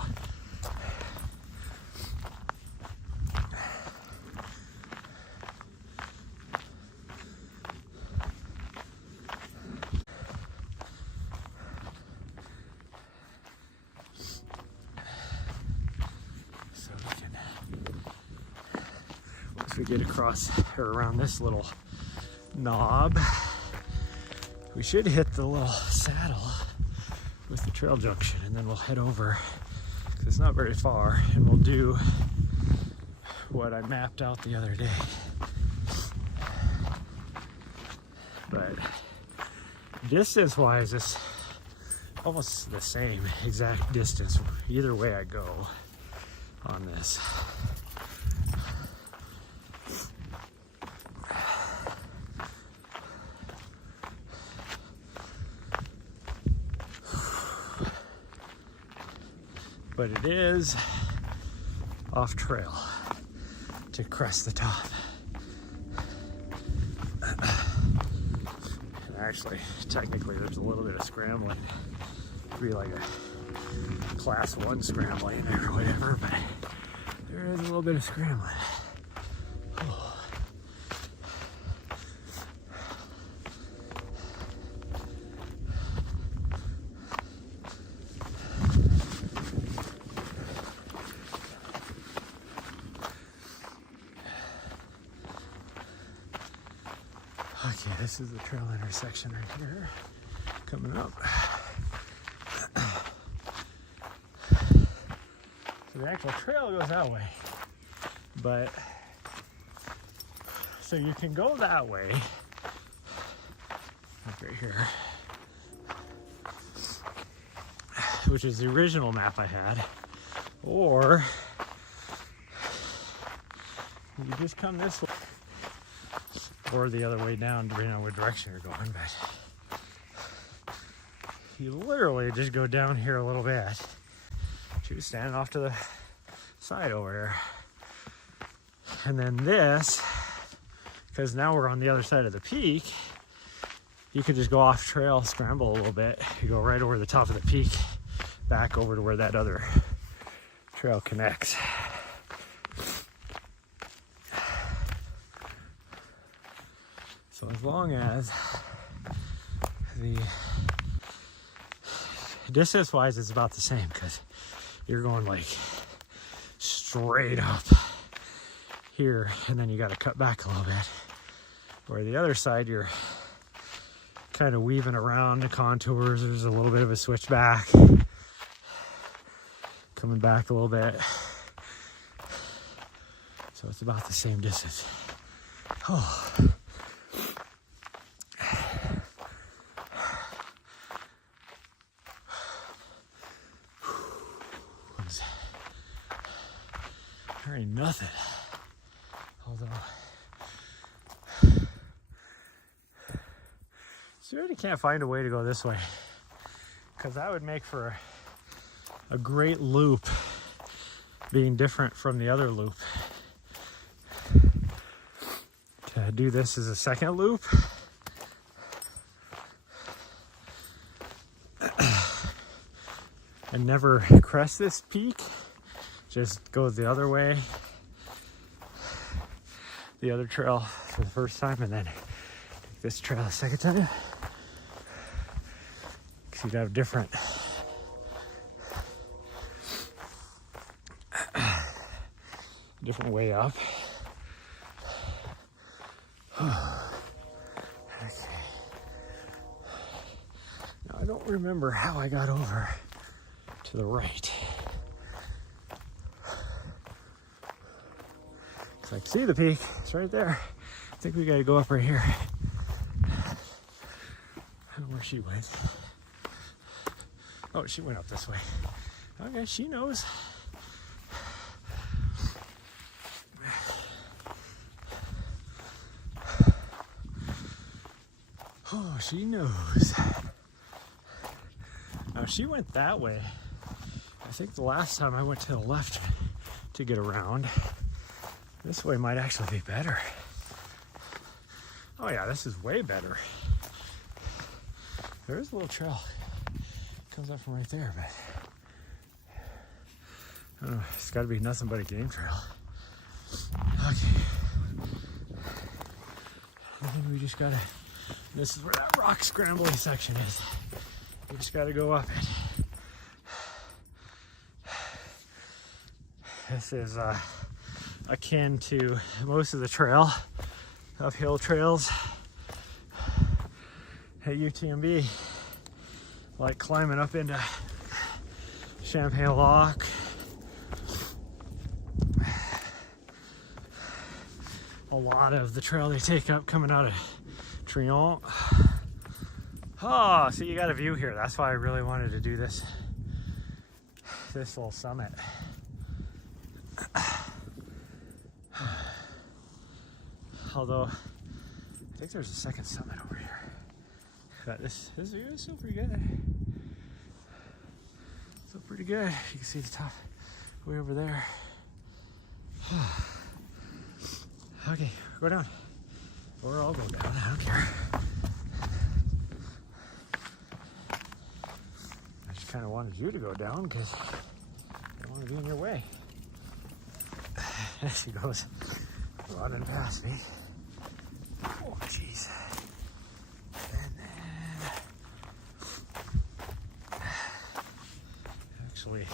Once we get across or around this little knob, we should hit the little saddle with the trail junction, and then we'll head over, because it's not very far, and we'll do what I mapped out the other day. But distance wise, it's almost the same exact distance either way I go on this. But it is off trail to crest the top. And actually, technically, there's a little bit of scrambling. It'd be like a class 1 scrambling or whatever, but there is a little bit of scrambling. Oh. Okay, this is the trail intersection right here. Coming up. So the actual trail goes that way. But, so you can go that way. Like right here. Which is the original map I had. Or you just come this way. Or the other way down, depending on what direction you're going. But you literally just go down here a little bit. She's standing off to the side over here. And then this, because now we're on the other side of the peak, you could just go off trail, scramble a little bit. You go right over the top of the peak, back over to where that other trail connects. So as long as the distance wise it's about the same, because you're going like straight up here and then you got to cut back a little bit, where the other side you're kind of weaving around the contours. There's a little bit of a switchback, coming back a little bit, so it's about the same distance. Oh. There ain't nothing. Although, so you really can't find a way to go this way, because that would make for a great loop, being different from the other loop. To do this as a second loop, and never crest this peak, just go the other way, the other trail for the first time, and then take this trail the second time, because you'd have different way up. Okay. Now I don't remember how I got over to the right. I can see the peak, it's right there. I think we gotta go up right here. I don't know where she went. Oh, she went up this way. Okay, she knows. Oh, she knows. Now she went that way. I think the last time I went to the left to get around. This way might actually be better. Oh yeah, this is way better. There is a little trail. Comes up from right there, but I don't know, it's gotta be nothing but a game trail. Okay. I think we just gotta, this is where that rock scrambling section is. We just gotta go up it. This is akin to most of the trail, uphill trails at UTMB, like climbing up into Champagne Lock, a lot of the trail they take up coming out of Trailrun. Oh, so you got a view here. That's why I really wanted to do this little summit. Although, I think there's a second summit over here. But this view is still pretty good. Still pretty good. You can see the top way over there. Okay, go down. Or I'll go down, I don't care. I just kind of wanted you to go down because I don't want to be in your way. There she goes, running past me. Oh, jeez. And then, actually,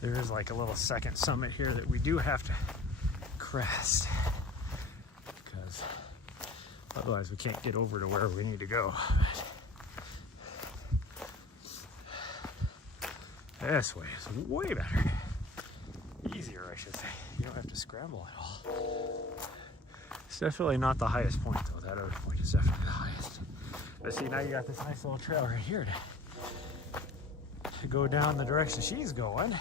there is like a little second summit here that we do have to crest. Because, Otherwise we can't get over to where we need to go. This way is way better. Easier, I should say. You don't have to scramble at all. It's definitely not the highest point though. That other point is definitely the highest. But see, now you got this nice little trail right here to go down the direction she's going.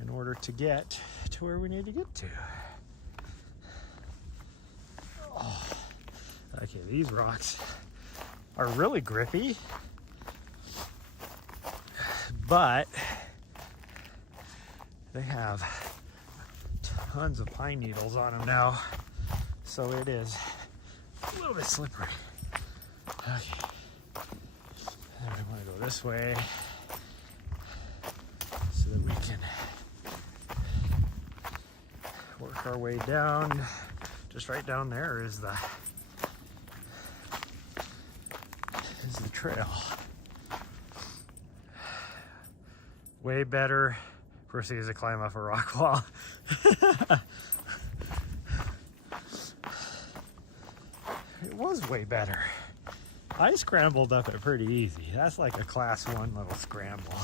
In order to get to where we need to get to. Oh. Okay, these rocks are really grippy, but they have tons of pine needles on them now, so it is a little bit slippery. Okay, and we want to go this way so that we can work our way down. Just right down there is the trail. Way better. First thing is to climb off a rock wall. It was way better. I scrambled up it pretty easy. That's like a class 1 little scramble.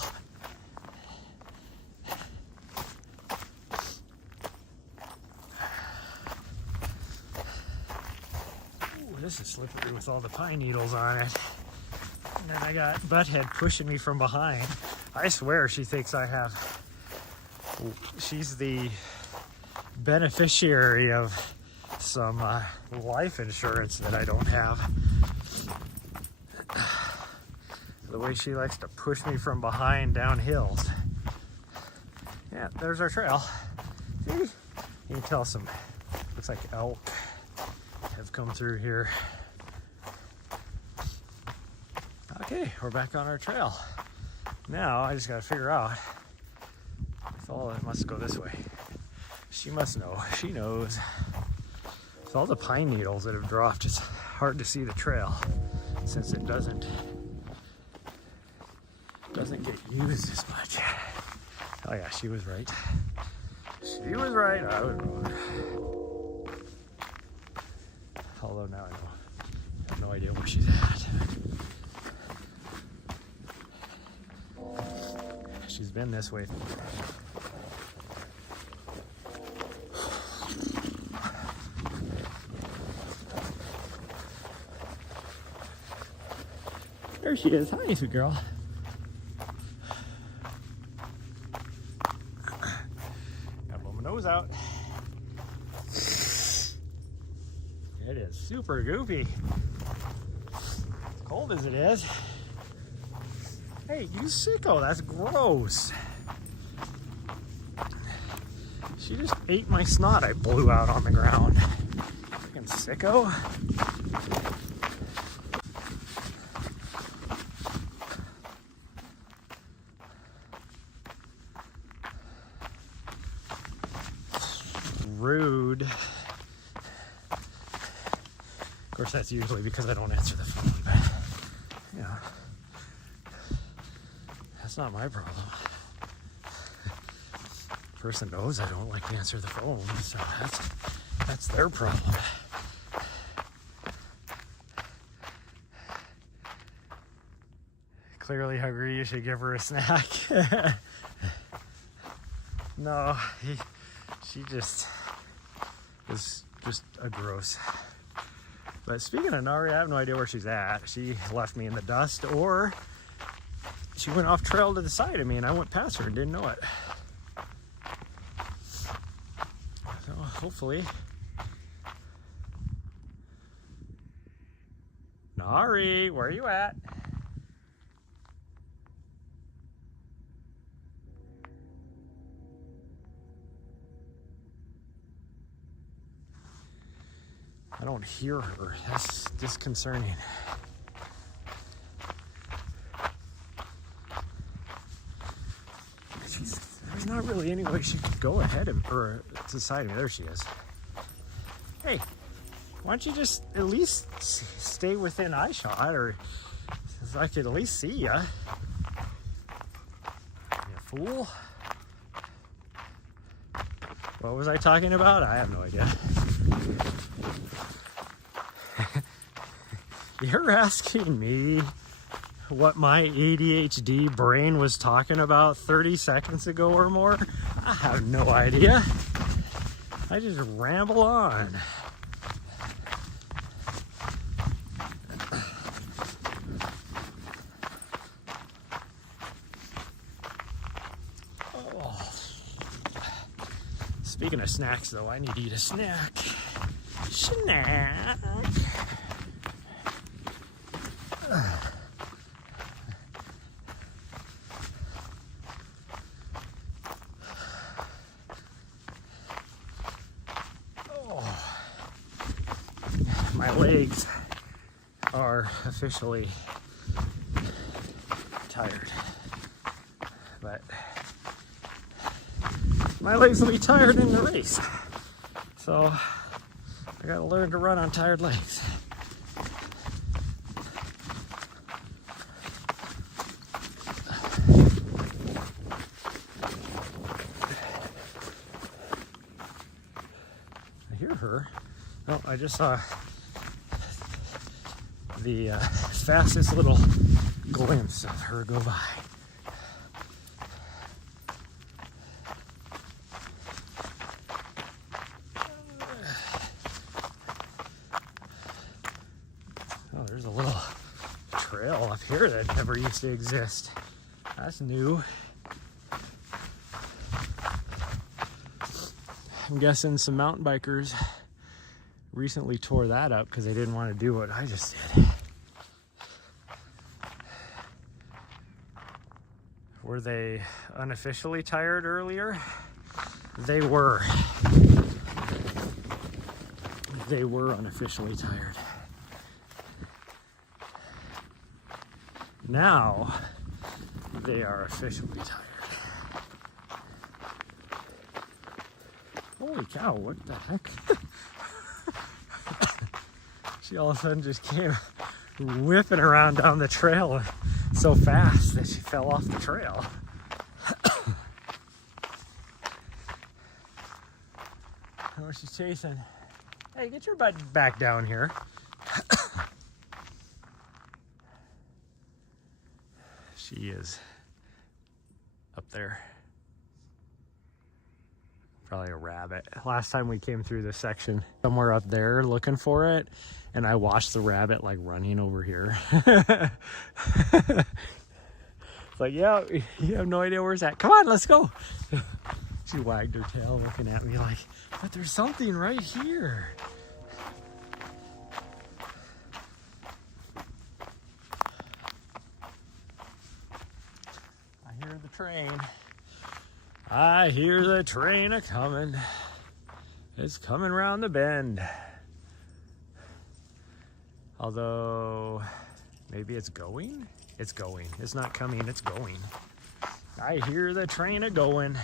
Ooh, this is slippery with all the pine needles on it. And then I got Butthead pushing me from behind. I swear she thinks I have... She's the beneficiary of some life insurance that I don't have. The way she likes to push me from behind down hills. Yeah, there's our trail. See? You can tell some, looks like elk have come through here. Okay, we're back on our trail. Now I just gotta figure out if all it must go this way. She must know. She knows. With all the pine needles that have dropped, it's hard to see the trail since it doesn't get used as much. Oh yeah, she was right. She was right. I was wrong. Although now I have no idea where she's at. She's been this way. There she is. Hi, sweet girl. Gotta blow my nose out. It is super goopy. As cold as it is. Hey, you sicko, that's gross. She just ate my snot I blew out on the ground. Freaking sicko. Rude. Of course, that's usually because I don't answer the phone, but, you know. That's not my problem. Person knows I don't like to answer the phone, so that's their problem. Clearly hungry, you should give her a snack. No, she just is just a gross. But speaking of Nari, I have no idea where she's at. She left me in the dust, or she went off trail to the side of me and I went past her and didn't know it. So hopefully. Nari, where are you at? I don't hear her. That's disconcerting. There's not really any way she could go ahead of or to the side of me. There she is. Hey, why don't you just at least stay within eye shot, or so I could at least see ya. You fool. What was I talking about? I have no idea. You're asking me what my ADHD brain was talking about 30 seconds ago or more? I have no idea. I just ramble on. Oh. Speaking of snacks, though, I need to eat a snack. Snack. My legs are officially tired, but my legs will be tired in the race, so I gotta learn to run on tired legs. I hear her. Oh, I just saw the fastest little glimpse of her go by. Oh, there's a little trail up here that never used to exist. That's new. I'm guessing some mountain bikers recently tore that up because they didn't want to do what I just did. Were they unofficially tired earlier? They were. They were unofficially tired. Now, they are officially tired. Holy cow, what the heck? She all of a sudden just came whipping around down the trail so fast that she fell off the trail. Oh, she's chasing. Hey, get your butt back down here. She is up there. Probably a rabbit. Last time we came through this section, somewhere up there looking for it, and I watched the rabbit like running over here. It's like, yeah, you have no idea where it's at. Come on, let's go. She wagged her tail looking at me like, but there's something right here. I hear the train. I hear the train a-coming. It's coming round the bend. Although, maybe it's going? It's going. It's not coming, it's going. I hear the train a-going.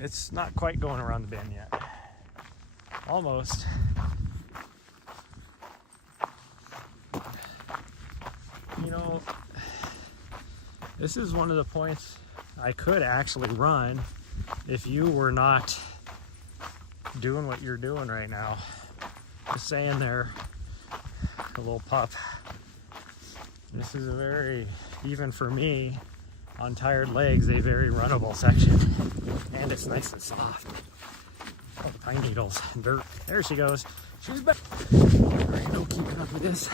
It's not quite going around the bend yet. Almost. You know, this is one of the points I could actually run if you were not doing what you're doing right now. Just saying there, a little pup. This is a very, even for me, on tired legs, a very runnable section. And it's nice and soft. Oh, the pine needles and dirt. There she goes. She's back. There ain't no keeping up with this.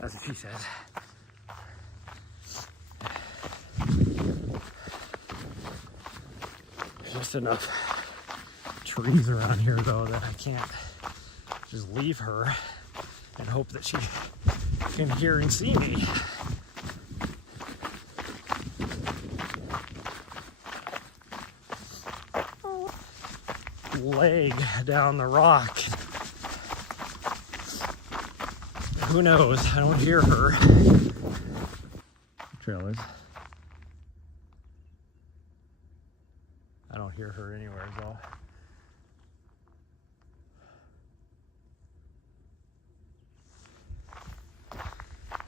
That's what she says. Just enough trees around here though that I can't just leave her and hope that she can hear and see me. Leg down the rock. Who knows? I don't hear her. Trailers. I don't hear her anywhere though.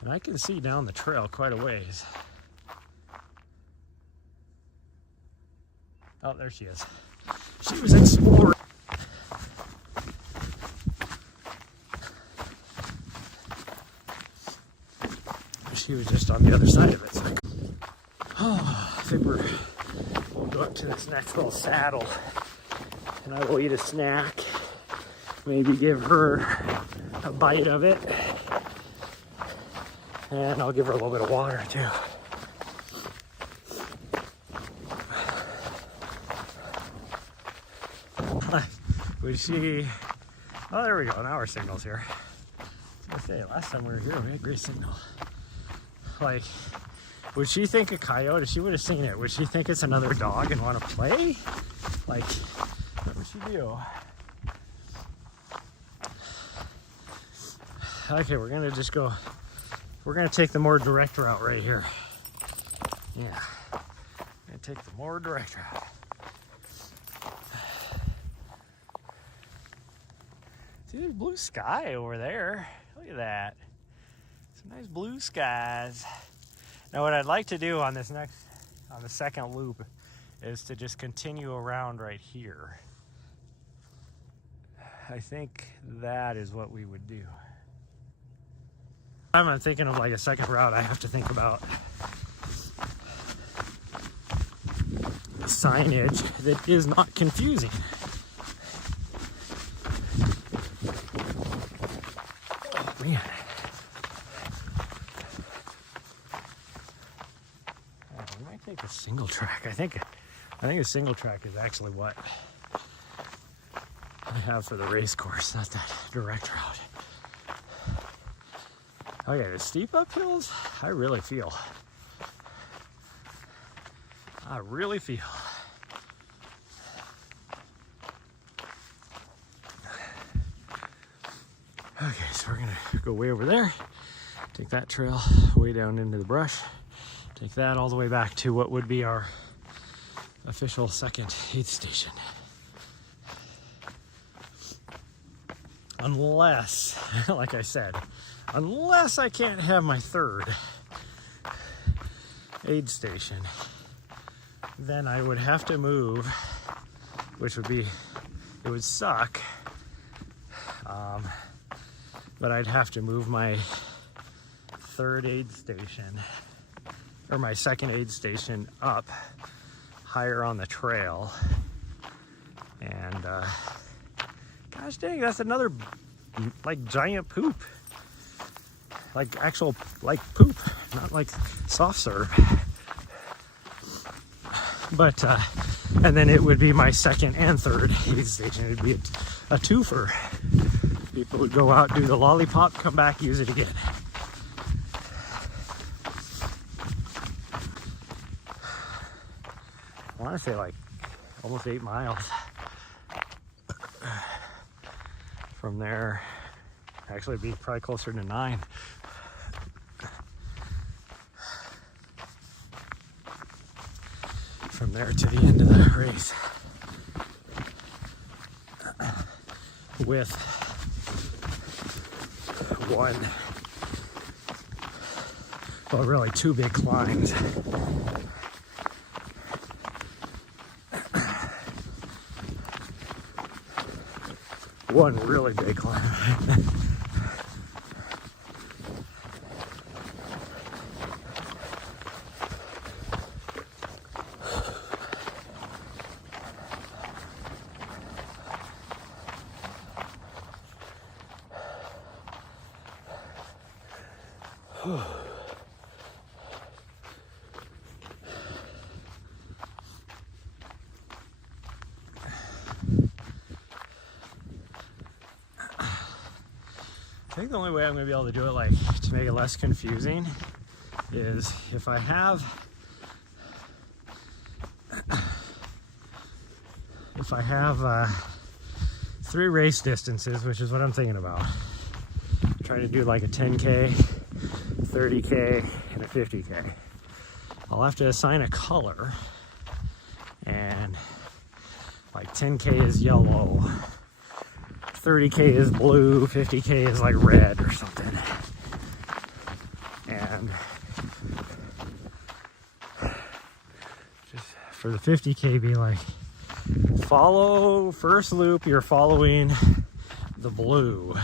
And I can see down the trail quite a ways. Oh, there she is. She was exploring. She was just on the other side of it. So I think we'll go up to this next little saddle, and I will eat a snack. Maybe give her a bite of it, and I'll give her a little bit of water too. Was she? Oh, there we go. Now our signal's here. I was gonna say, last time we were here, we had great signal. Like, would she think a coyote? If she would have seen it, would she think it's another dog and want to play? Like, what would she do? Okay, we're gonna just go. We're gonna take the more direct route right here. Yeah, gonna take the more direct route. See, there's blue sky over there. Look at that. Some nice blue skies. Now what I'd like to do on this on the second loop is to just continue around right here. I think that is what we would do. I'm thinking of like a second route, I have to think about signage that is not confusing. Man. Oh, we might take a single track. I think a single track is actually what I have for the race course, not that direct route. Okay, the steep uphills, I really feel. Okay, so we're gonna go way over there, take that trail way down into the brush, take that all the way back to what would be our official second aid station. Unless, like I said, unless I can't have my third aid station, then I would have to move, which would be, it would suck. But I'd have to move my third aid station, or my second aid station, up higher on the trail. And gosh dang, that's another like giant poop. Like actual like poop, not like soft serve. But and then it would be my second and third aid station. It would be a twofer. People would go out, do the lollipop, come back, use it again. I want to say like almost 8 miles from there. Actually, it'd be probably closer to 9. From there to the end of the race. With one, well, really 2 big climbs. One really big climb. I think the only way I'm going to be able to do it, like, to make it less confusing, is if I have 3 race distances, which is what I'm thinking about. Try to do like a 10K, 30K, and a 50K. I'll have to assign a color, and like 10K is yellow, 30K is blue, 50K is like red or something. And just for the 50K, be like Follow first loop, you're following the blue.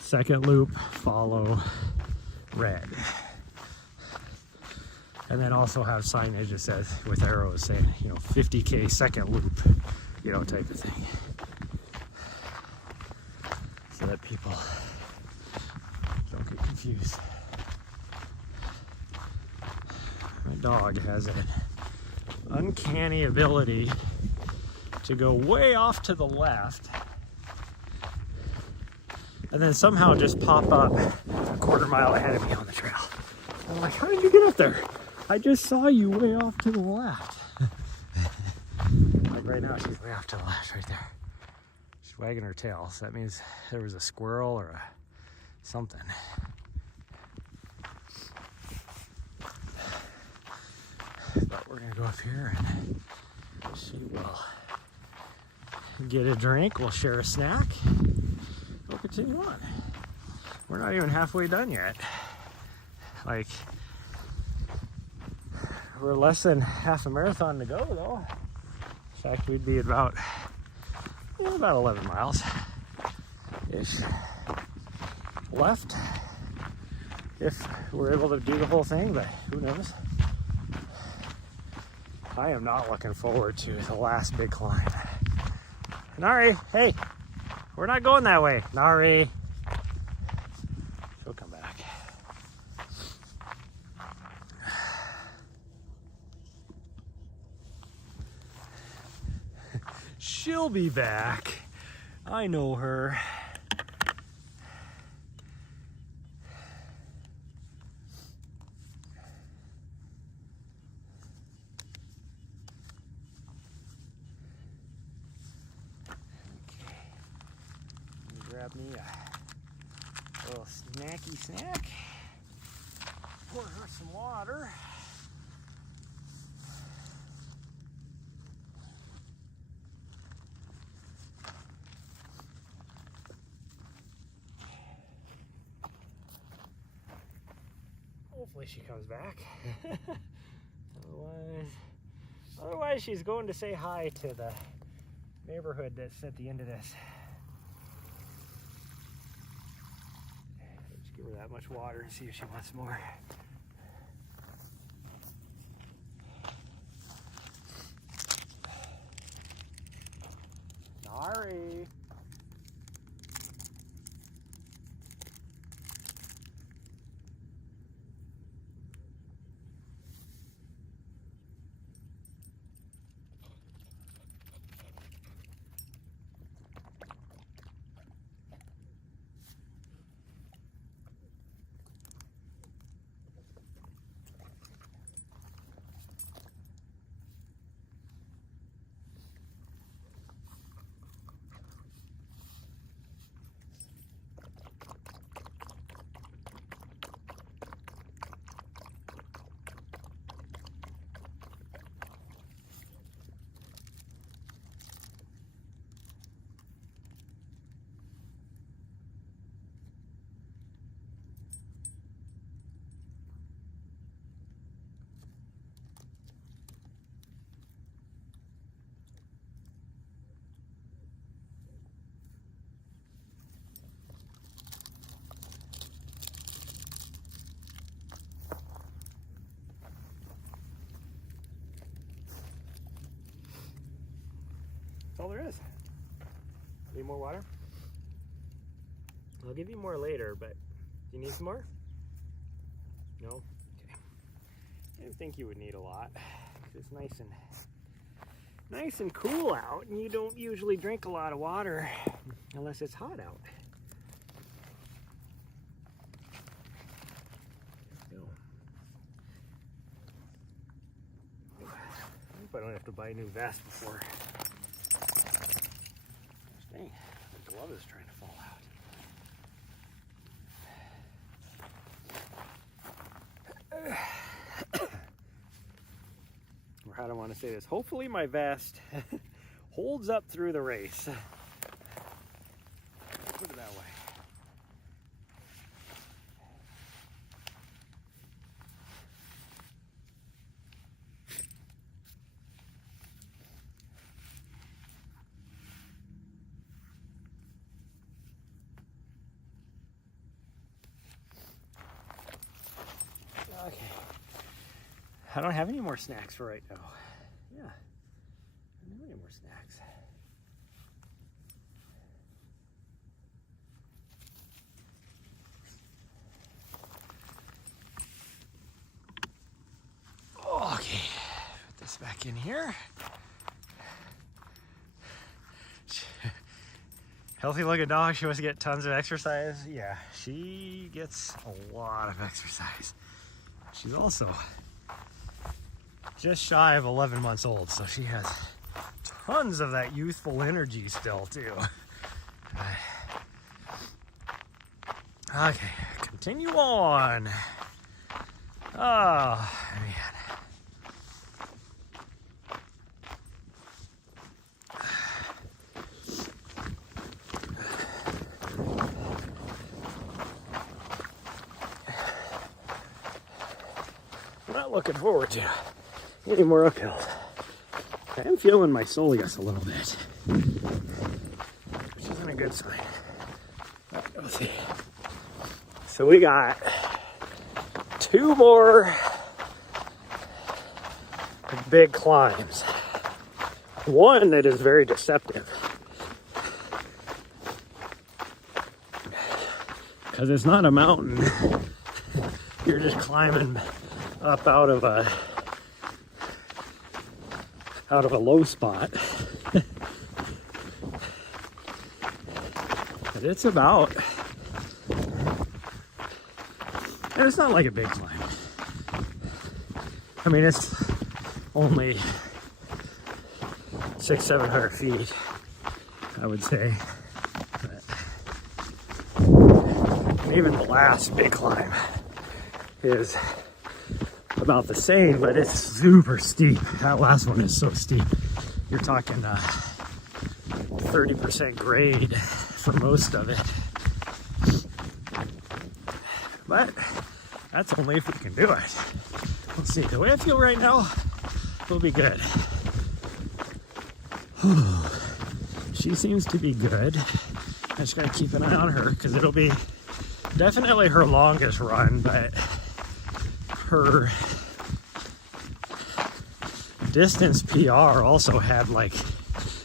Second loop, follow red. And then also have signage that says, with arrows saying, 50K second loop, type of thing. So that people don't get confused. My dog has an uncanny ability to go way off to the left and then somehow just pop up a quarter mile ahead of me on the trail. I'm like, how did you get up there? I just saw you way off to the left. Like right now, she's way off to the left right there. She's wagging her tail, so that means there was a squirrel or something. But we're gonna go up here and she will get a drink, we'll share a snack, we'll continue on. We're not even halfway done yet. Like, we're less than half a marathon to go though. In fact, we'd be about 11 miles-ish left if we're able to do the whole thing, but who knows? I am not looking forward to the last big climb. Nari, hey, we're not going that way. Nari. She'll come back. She'll be back. I know her. Grab me a little snacky snack. Pour her some water. Hopefully she comes back. Otherwise she's going to say hi to the neighborhood that's at the end of this. Just give her that much water and see if she wants more. Sorry. That's all there is. Need more water? I'll give you more later, but do you need some more? No? Okay. I didn't think you would need a lot. It's nice and cool out, and you don't usually drink a lot of water unless it's hot out. I hope I don't have to buy a new vest before. Dang, the glove is trying to fall out. Or how do I want to say this? Hopefully my vest holds up through the race. Put it that way. I don't have any more snacks for right now. Yeah, I don't have any more snacks. Okay, put this back in here. Healthy looking dog. She wants to get tons of exercise. Yeah, she gets a lot of exercise. She's also just shy of 11 months old, so she has tons of that youthful energy still too. Okay, continue on. Oh man. Not looking forward to any more uphills. I am feeling my soleus a little bit, which isn't a good sign. Let's see. So we got 2 more big climbs. One that is very deceptive, because it's not a mountain. You're just climbing up out of a low spot. But it's about, and it's not like a big climb. I mean, it's only 600-700 feet, I would say. But even the last big climb is about the same, but it's super steep. That last one is so steep. You're talking 30% grade for most of it. But that's only if we can do it. Let's see, the way I feel right now will be good. She seems to be good. I'm just gonna keep an eye on her because it'll be definitely her longest run, but her distance PR also had like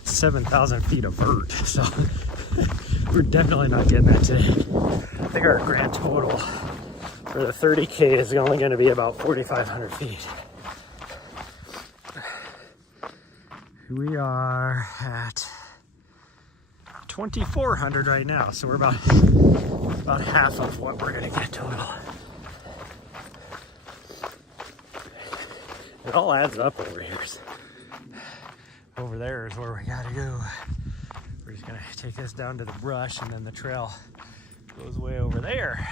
7,000 feet of vert, so we're definitely not getting that today. I think our grand total for the 30K is only going to be about 4,500 feet. We are at 2,400 right now, so we're about half of what we're going to get total. It all adds up over here. Over there is where we gotta go. We're just gonna take this down to the brush, and then the trail goes way over there.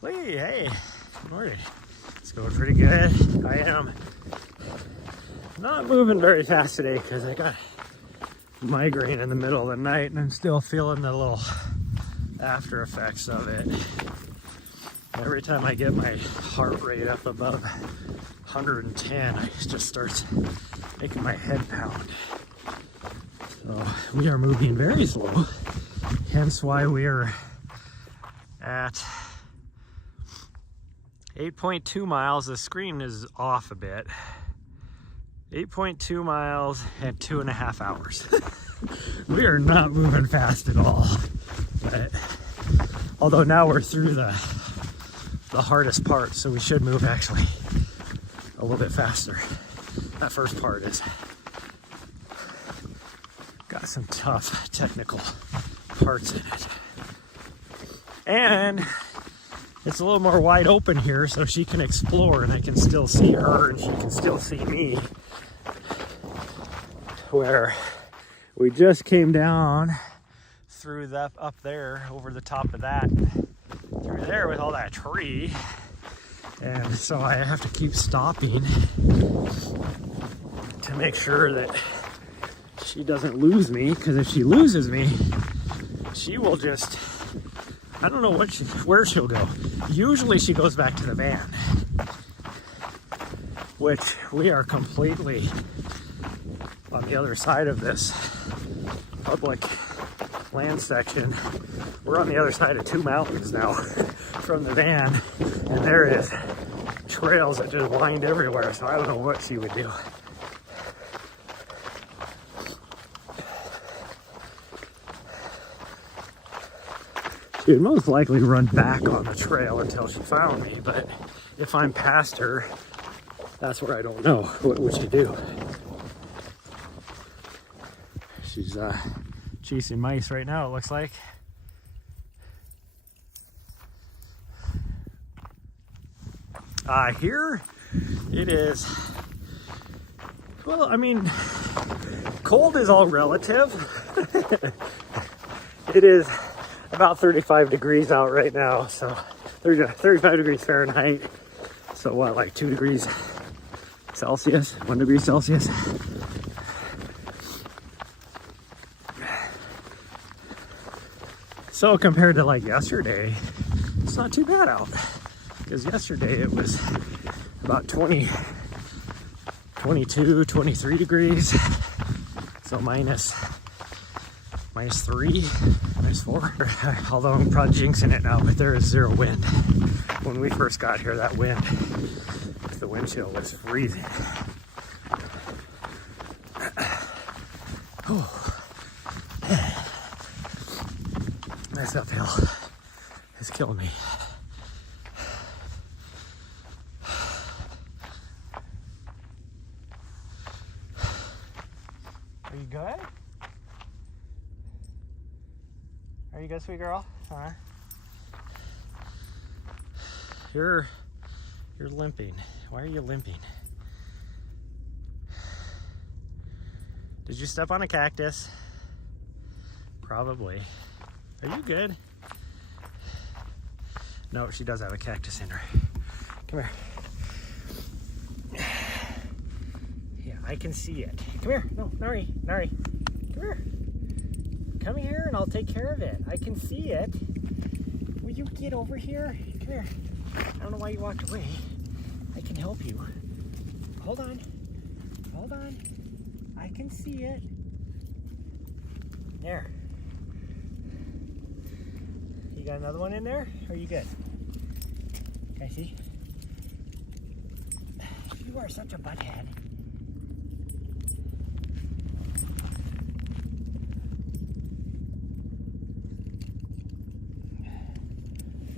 Hey, good morning. It's going pretty good. I am not moving very fast today because I got migraine in the middle of the night, and I'm still feeling the little after effects of it. Every time I get my heart rate up above 110, it just starts making my head pound. So we are moving very slow, hence why we are at 8.2 miles. The screen is off a bit. 8.2 miles and 2.5 hours. We are not moving fast at all. But although now we're through the hardest part, so we should move actually a little bit faster. That first part is got some tough technical parts in it. And it's a little more wide open here, so she can explore and I can still see her and she can still see me. Where we just came down through that up there, over the top of that, through there with all that tree, and so I have to keep stopping to make sure that she doesn't lose me, because if she loses me, she will just, I don't know where she'll go. Usually she goes back to the van, which we are completely on the other side of this public land section, we're on the other side of 2 mountains now from the van, and there is trails that just wind everywhere, so I don't know what she would do. She would most likely run back on the trail until she found me, but if I'm past her, that's where I don't know. What would she do? She's chasing mice right now, it looks like. Here it is. Well, I mean, cold is all relative. It is about 35 degrees out right now, so 35 degrees Fahrenheit. So what, like 2 degrees Celsius, 1 degree Celsius? So compared to like yesterday, it's not too bad out. Because yesterday it was about 22, 23 degrees. So minus 3, minus 4. Although I'm probably jinxing it now, but there is 0 wind. When we first got here, that wind, the wind chill was freezing. This uphill is killing me. Are you good? Are you good, sweet girl? Huh? You're limping. Why are you limping? Did you step on a cactus? Probably. Are you good? No, she does have a cactus in her. Come here. Yeah, I can see it. Come here. No, Nari. Come here. Come here and I'll take care of it. I can see it. Will you get over here? Come here. I don't know why you walked away. I can help you. Hold on. I can see it. There. You got another one in there? Or are you good? Can I see? You are such a butthead.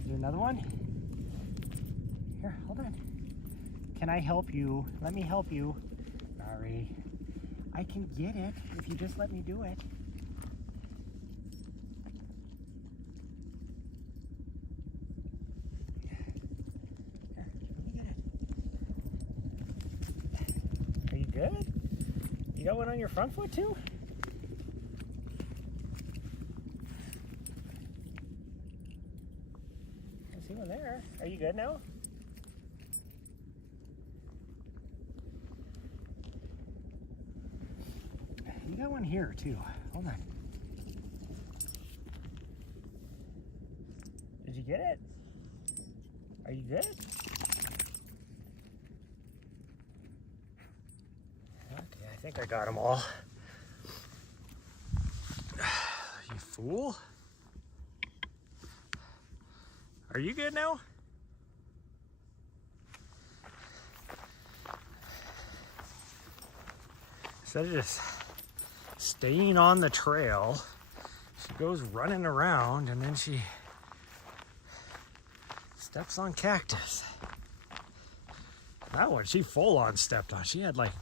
Do another one? Here, hold on. Can I help you? Let me help you. Sorry. I can get it if you just let me do it. Good? You got one on your front foot too? I see one there. Are you good now? You got one here too. Hold on. Did you get it? Are you good? I think I got them all. You fool. Are you good now? Instead of just staying on the trail, she goes running around and then she steps on cactus. That one she full on stepped on. She had like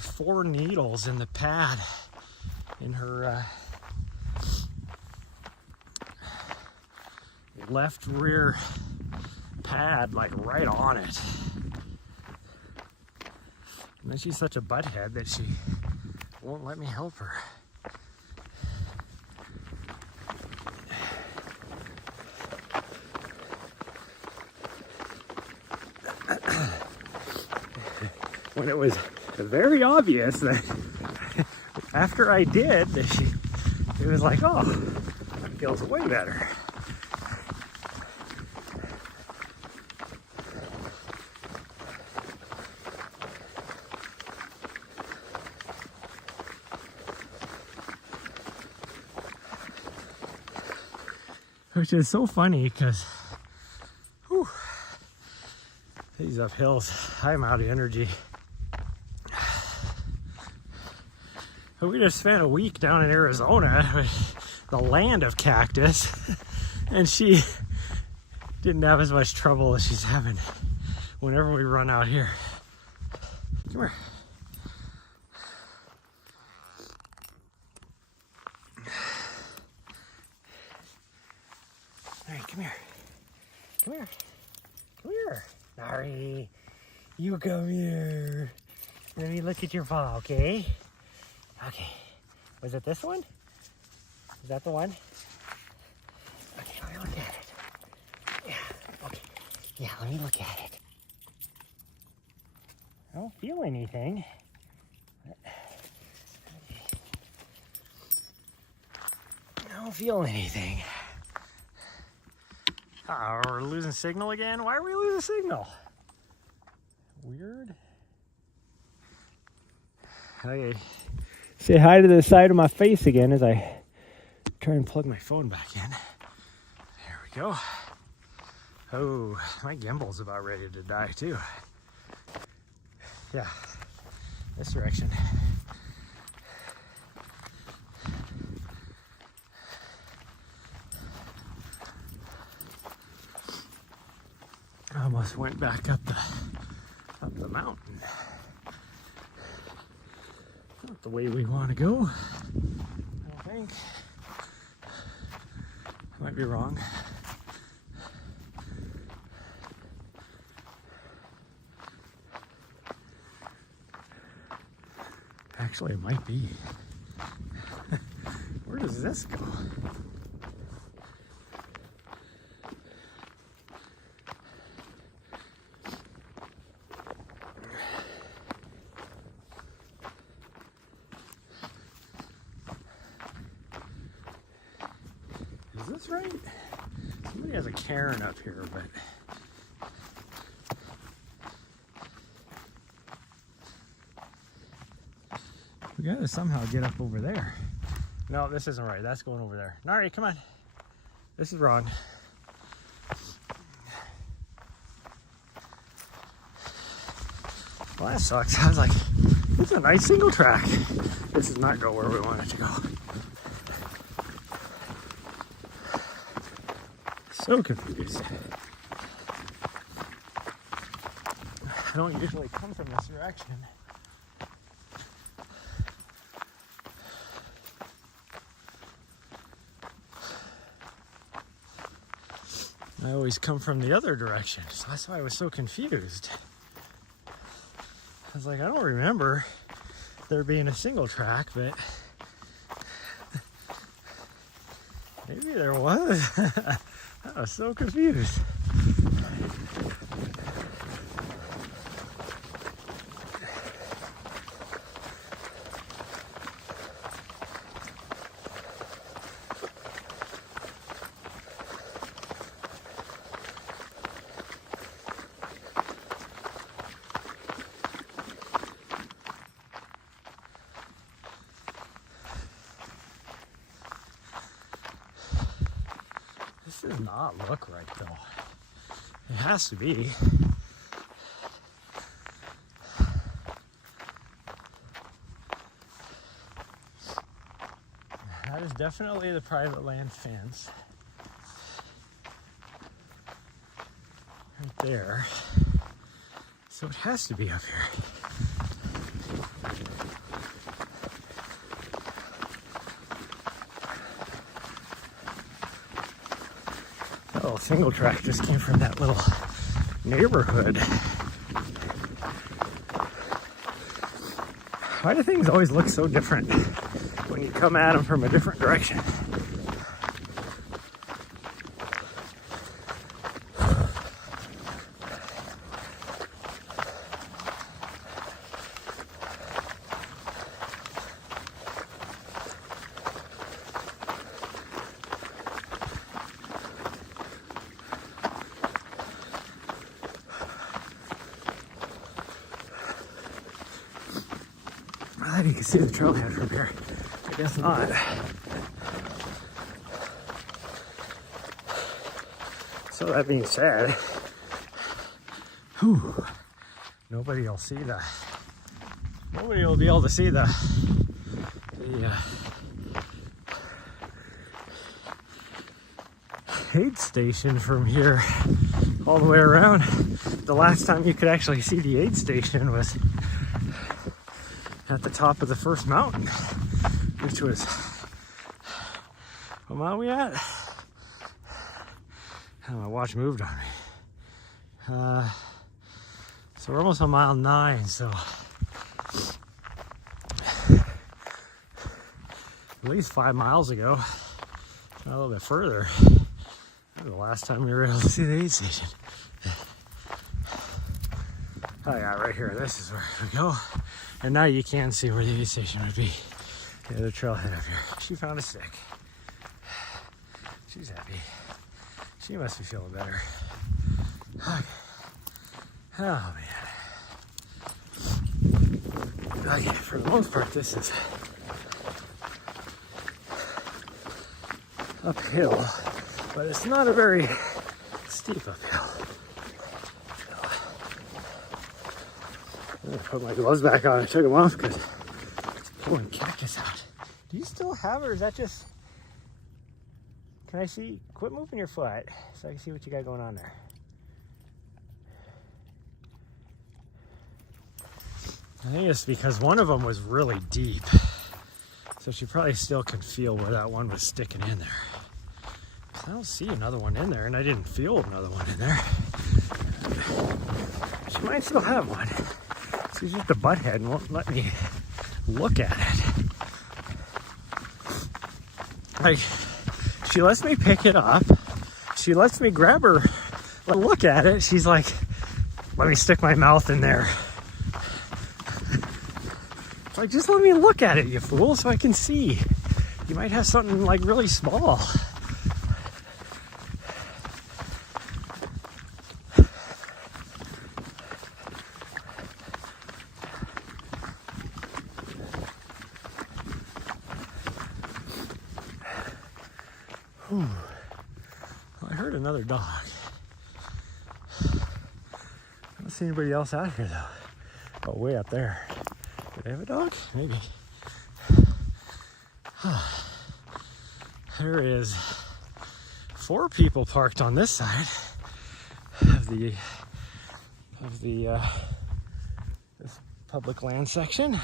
4 needles in the pad in her left rear pad, like right on it. And then she's such a butthead that she won't let me help her. When it was very obvious that after I did, that it was like, oh, that feels way better. which is so funny because these up hills, I'm out of energy. But we just spent a week down in Arizona, the land of cactus, and she didn't have as much trouble as she's having whenever we run out here. Come here. All right, come here. Come here. Come here. Nari, you come here. Let me look at your paw, okay? Okay. Was it this one? Is that the one? Okay, let me look at it. Yeah, okay. Yeah, let me look at it. I don't feel anything. I don't feel anything. Oh, we're losing signal again? Why are we losing signal? Weird. Okay. Say hi to the side of my face again as I try and plug my phone back in. There we go. Oh, my gimbal's about ready to die too. Yeah, this direction. I almost went back up the mountain. Not the way we want to go, I don't think. I might be wrong. Actually, it might be. Where does this go? Is this right? Somebody has a cairn up here, but we gotta somehow get up over there. No, this isn't right. That's going over there. Nari, come on. This is wrong. Well, that sucks. I was like, it's a nice single track. This does not go where we want it to go. So confused. I don't usually come from this direction. I always come from the other direction, so that's why I was so confused. I was like, I don't remember there being a single track, but maybe there was. I was so confused. This does not look right though. It has to be. That is definitely the private land fence. Right there. So it has to be up here. Oh, single track just came from that little neighborhood. Why do things always look so different when you come at them from a different direction? I thought you could see the trailhead from here. I guess not. So that being said, whew, nobody will be able to see the aid station from here all the way around. The last time you could actually see the aid station was at the top of the first mountain, which was, what mile are we at? My watch moved on me. So we're almost on mile 9, so at least 5 miles ago, a little bit further, the last time we were able to see the aid station. Oh yeah, right here, this is where we go. And now you can see where the aid station would be. Yeah, the trailhead up here. She found a stick. She's happy. She must be feeling better. Okay. Oh man. Okay, for the most part, this is uphill, but it's not a very steep uphill. I'm gonna put my gloves back on. I took them off because it's pulling cactus out. Do you still have it, or is that just... Can I see? Quit moving your foot so I can see what you got going on there. I think it's because one of them was really deep. So she probably still can feel where that one was sticking in there. I don't see another one in there, and I didn't feel another one in there. She might still have one. She's just a butthead and won't let me look at it. Like, she lets me pick it up. She lets me grab her, look at it. She's like, let me stick my mouth in there. It's like, just let me look at it, you fool, so I can see. You might have something like really small. Whew. Well, I heard another dog. I don't see anybody else out here though. Oh, way up there. Do they have a dog? Maybe. There is 4 people parked on this side of this public land section.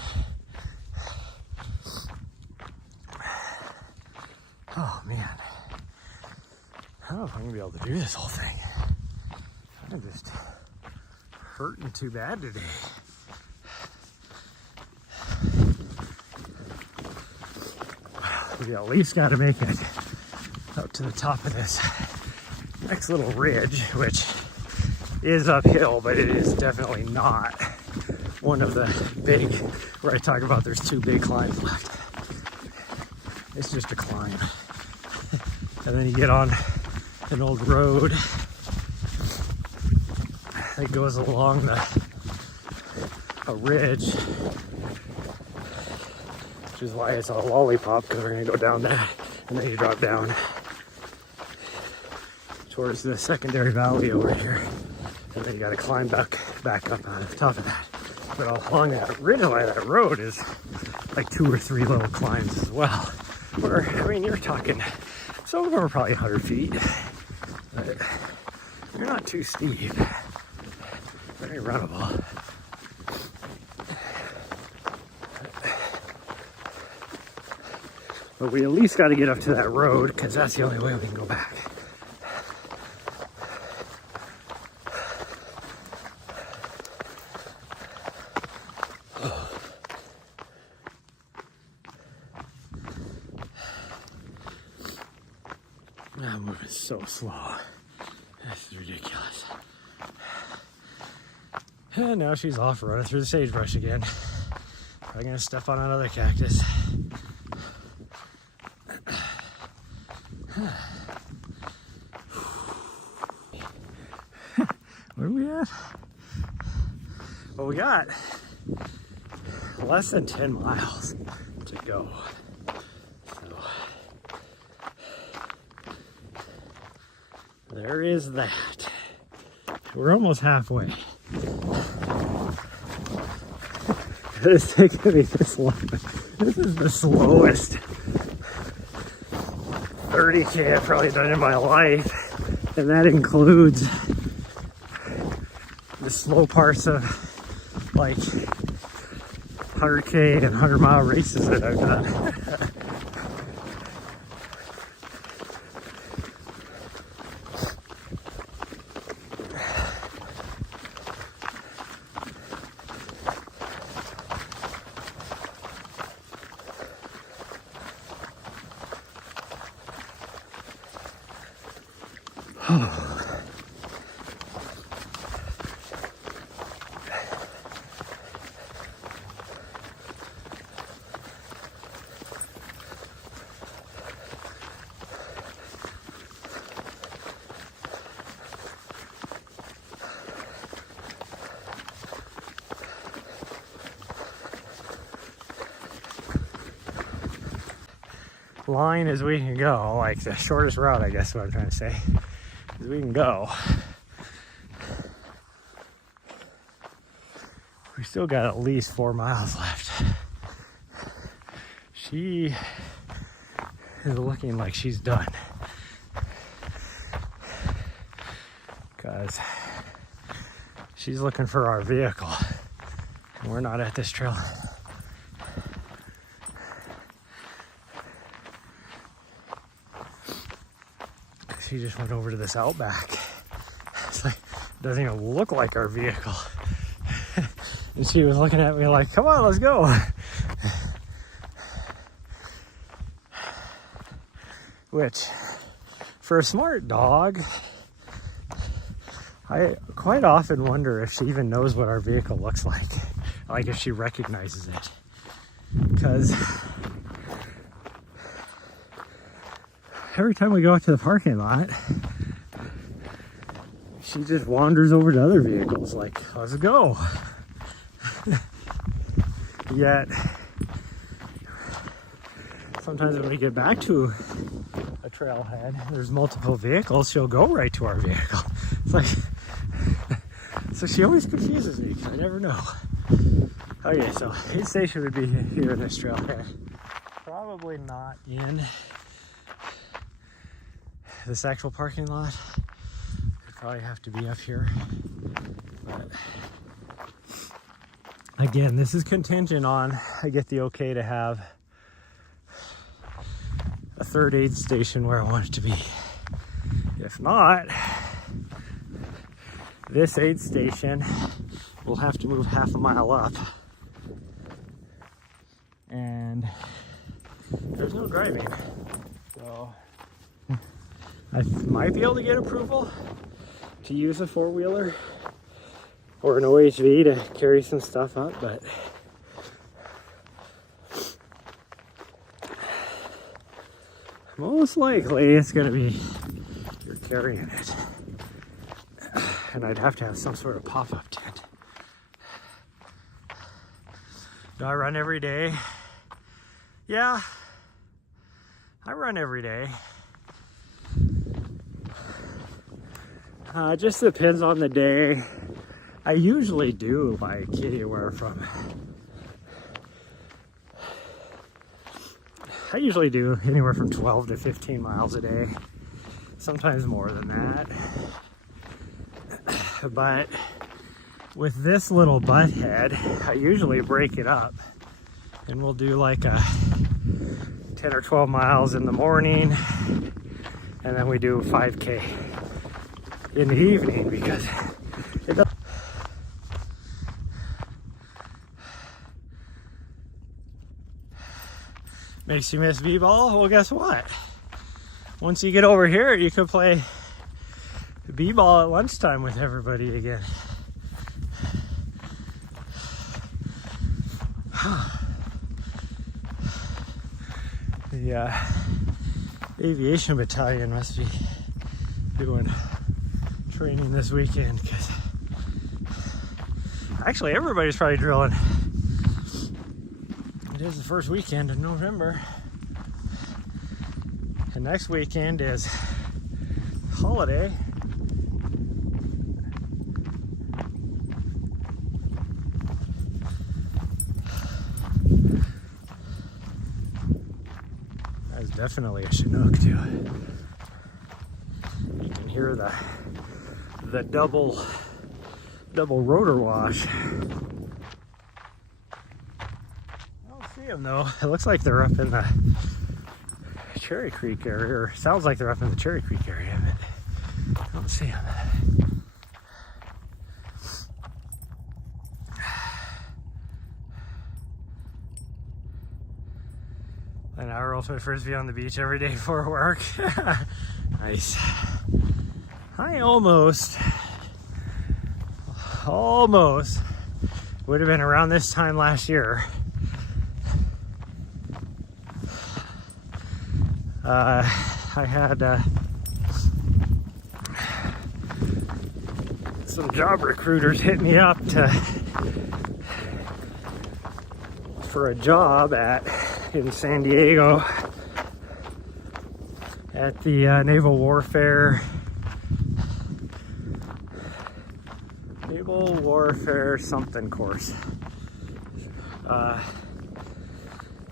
Oh man. I don't know if I'm gonna be able to do this whole thing. I'm just hurting too bad today. We at least got to make it up to the top of this next little ridge, which is uphill, but it is definitely not one of the big, where I talk about there's 2 big climbs left. It's just a climb. And then you get on an old road that goes along a ridge, which is why it's a lollipop, because we're going to go down that, and then you drop down towards the secondary valley over here, and then you got to climb back up on the top of that. But along that ridge line, that road is like 2 or 3 little climbs as well. Or, I mean, you're talking, some of them are probably 100 feet, but they're not too steep. Very runnable. But we at least got to get up to that road, because that's the only way we can go back. I'm moving so slow. This is ridiculous. And now she's off running through the sagebrush again. Probably gonna step on another cactus. Where are we at? Well, we got less than 10 miles to go. So there is that. We're almost halfway. It's taking me this long. This is the slowest 30K I've probably done in my life. And that includes the slow parts of like 100K and 100-mile races that I've done. Line as we can go, like the shortest route, I guess what I'm trying to say, as we can go. We still got at least 4 miles left. She is looking like she's done, because she's looking for our vehicle and we're not at this trail. She just went over to this Outback. It's like, it doesn't even look like our vehicle. And she was looking at me like, come on, let's go. Which, for a smart dog, I quite often wonder if she even knows what our vehicle looks like if she recognizes it. Because every time we go out to the parking lot, she just wanders over to other vehicles like, let's go. Yet, sometimes when we get back to a trailhead, there's multiple vehicles, she'll go right to our vehicle. It's like, so she always confuses me, I never know. Okay, so aid station would be here in this trailhead. Probably not in this actual parking lot. Would probably have to be up here. But again, this is contingent on I get the okay to have a third aid station where I want it to be. If not, this aid station will have to move half a mile up. And there's no driving. So I might be able to get approval to use a four-wheeler or an OHV to carry some stuff up, but most likely it's going to be you're carrying it. And I'd have to have some sort of pop-up tent. Do I run every day? Yeah, I run every day. Just depends on the day. I usually do like anywhere from, I usually do anywhere from 12 to 15 miles a day. Sometimes more than that. But with this little butt head, I usually break it up. And we'll do like a 10 or 12 miles in the morning. And then we do 5K in the evening because it does. Makes you miss b-ball? Well, guess what? Once you get over here, you can play b-ball at lunchtime with everybody again. The aviation battalion must be doing training this weekend because actually everybody's probably drilling. It is the first weekend in November, and next weekend is holiday, definitely a Chinook too. You can hear the double rotor wash. I don't see them though. It looks like they're up in the Cherry Creek area, or sounds like they're up in the Cherry Creek area, but I don't see them. And I roll my frisbee on the beach every day before work. Nice. I almost would have been around this time last year. I had some job recruiters hit me up for a job in San Diego at the Naval Warfare something course.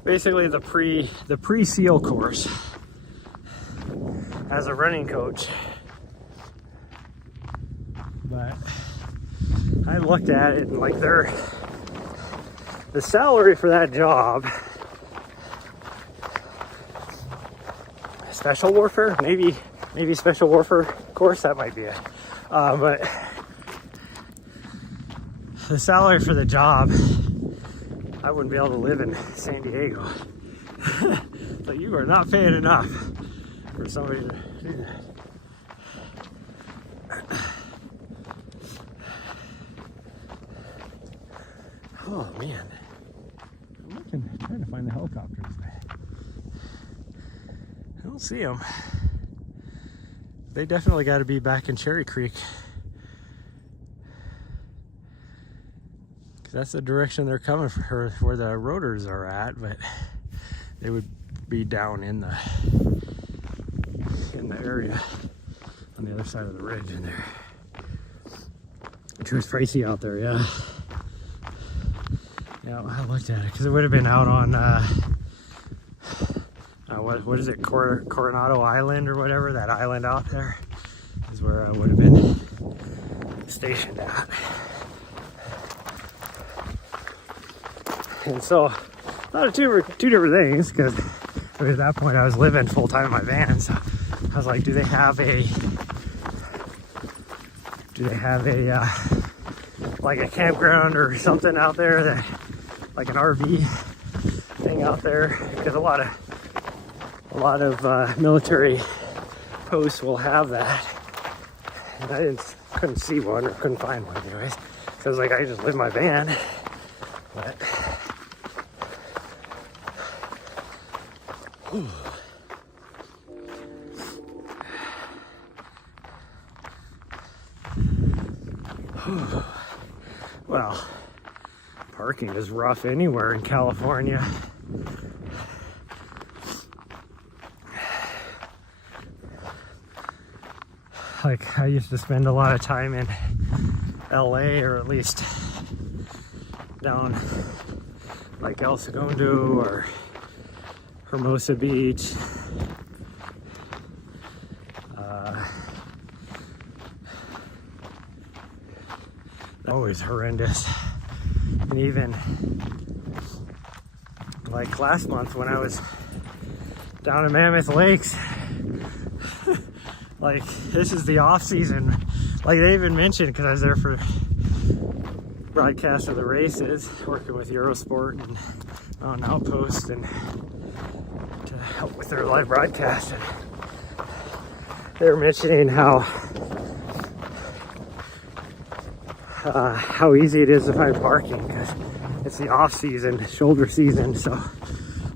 Basically the pre-SEAL course as a running coach. But I looked at it and like the salary for that job, special warfare, maybe special warfare course, that might be it. But the salary for the job, I wouldn't be able to live in San Diego. So you are not paying enough for somebody to do that. Oh man, I'm trying to find the helicopters. I don't see them. They definitely got to be back in Cherry Creek. That's the direction they're coming for, where the rotors are at, but they would be down in the area on the other side of the ridge in there. Which was pricey out there, yeah. Yeah, I looked at it because it would have been out on what is it, Coronado Island or whatever, that island out there is where I would have been stationed at. And so, not two different things, because at that point I was living full time in my van. So I was like, do they have a like a campground or something out there, that like an RV thing out there? Because a lot of military posts will have that, and I couldn't see one or couldn't find one anyways. So I was like, I just live in my van, but. Well, parking is rough anywhere in California. Like, I used to spend a lot of time in LA, or at least down like El Segundo or Hermosa Beach. Always horrendous. And even like last month when I was down in Mammoth Lakes, like, this is the off season. Like, they even mentioned, because I was there for broadcast of the races, working with Eurosport and on Outpost, and to help with their live broadcast. And they were mentioning how easy it is to find parking, because it's the off season, shoulder season, so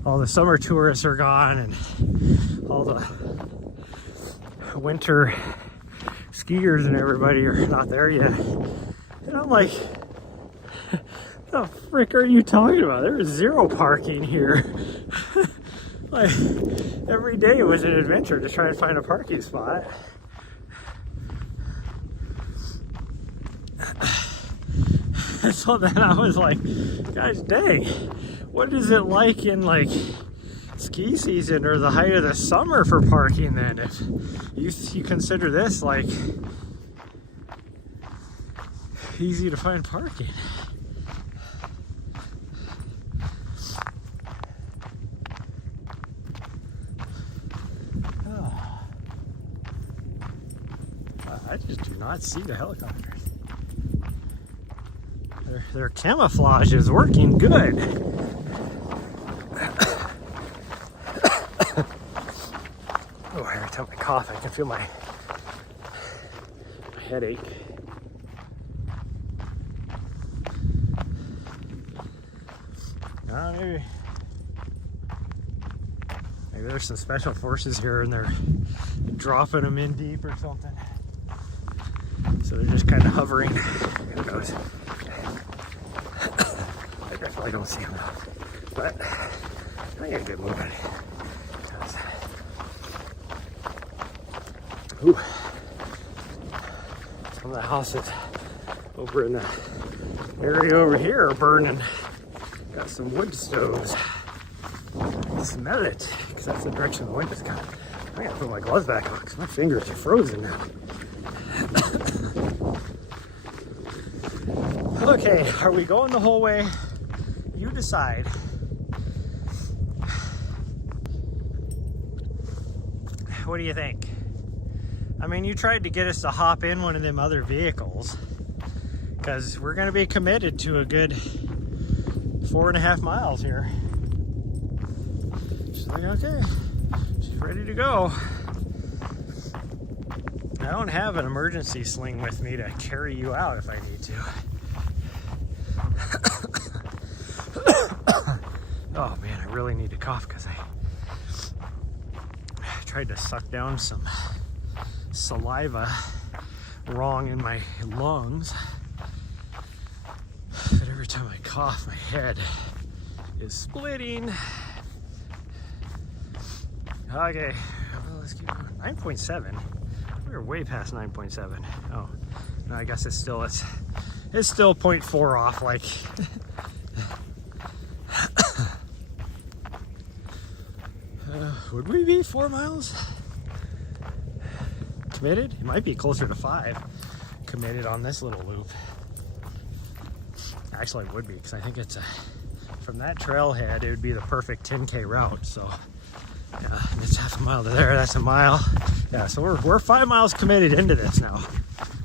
all the summer tourists are gone and all the winter skiers and everybody are not there yet. And I'm like, what the frick are you talking about? There is zero parking here. Like, every day it was an adventure to try and find a parking spot. So then I was like, gosh dang, what is it like in like ski season or the height of the summer for parking then, if you consider this like easy to find parking. Oh. I just do not see the helicopters. Their camouflage is working good. Oh, every time I cough, I can feel my headache. Maybe there's some special forces here and they're dropping them in deep or something. So they're just kind of hovering. Who knows? I definitely don't see them now. But I get a good movement. Ooh. Some of the houses over in the area over here are burning. Got some wood stoves. I smell it, because that's the direction the wind is coming. I gotta put my gloves back on, because my fingers are frozen now. Okay, are we going the whole way? You decide. What do you think? I mean, you tried to get us to hop in one of them other vehicles, because we're going to be committed to a good 4.5 miles here. She's like, okay, she's ready to go. I don't have an emergency sling with me to carry you out if I need to. Oh man, I really need to cough because I tried to suck down some saliva wrong in my lungs. But every time I cough, my head is splitting. Okay, well, let's keep going. 9.7. We're way past 9.7. Oh, no, I guess it's still 0.4 off. Like, would we be 4 miles committed? It might be closer to 5 committed on this little loop. Actually, it would be, because I think it's from that trailhead, it would be the perfect 10K route. So, yeah, it's half a mile to there. That's a mile. Yeah, so we're 5 miles committed into this now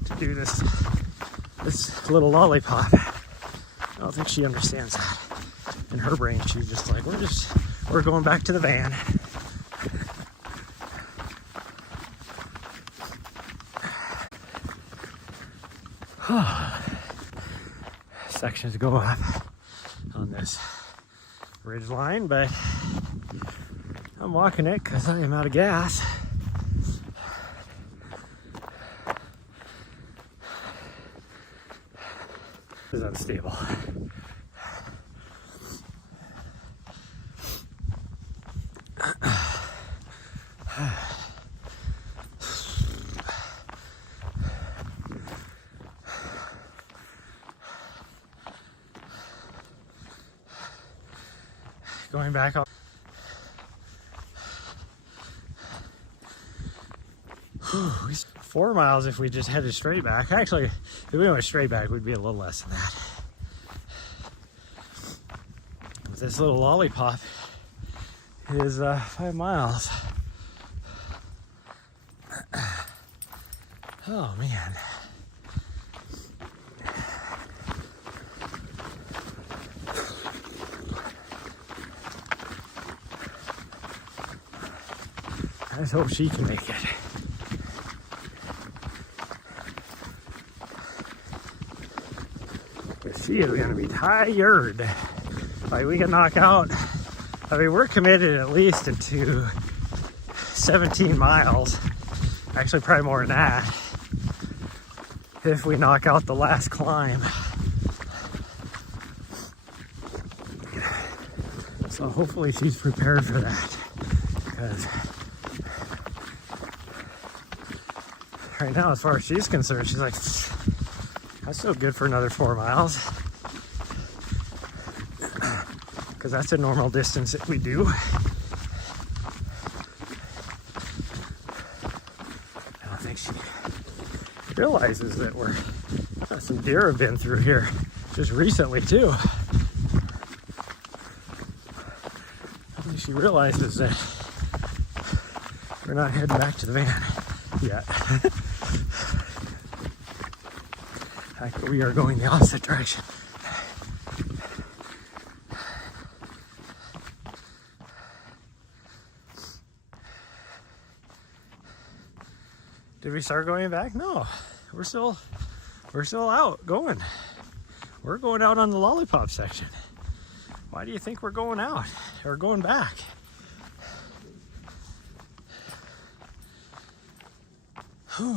to do this little lollipop. I don't think she understands that. In her brain, she's just like, we're going back to the van. Sections go up on this ridge line, but I'm walking it because I am out of gas. It's unstable. Going back up. 4 miles if we just headed straight back. Actually, if we went straight back, we'd be a little less than that. But this little lollipop is 5 miles. Oh man. I just hope she can make it. But she is going to be tired. Like, we can knock out, I mean, we're committed at least into 17 miles. Actually, probably more than that. If we knock out the last climb. So hopefully she's prepared for that. Because right now, as far as she's concerned, she's like, that's still good for another 4 miles. Because that's a normal distance that we do. realizes that some deer have been through here just recently too. I think she realizes that we're not heading back to the van yet. In fact, we are going the opposite direction. Did we start going back? No, we're still out going. We're going out on the lollipop section. Why do you think we're going out or going back? Whew.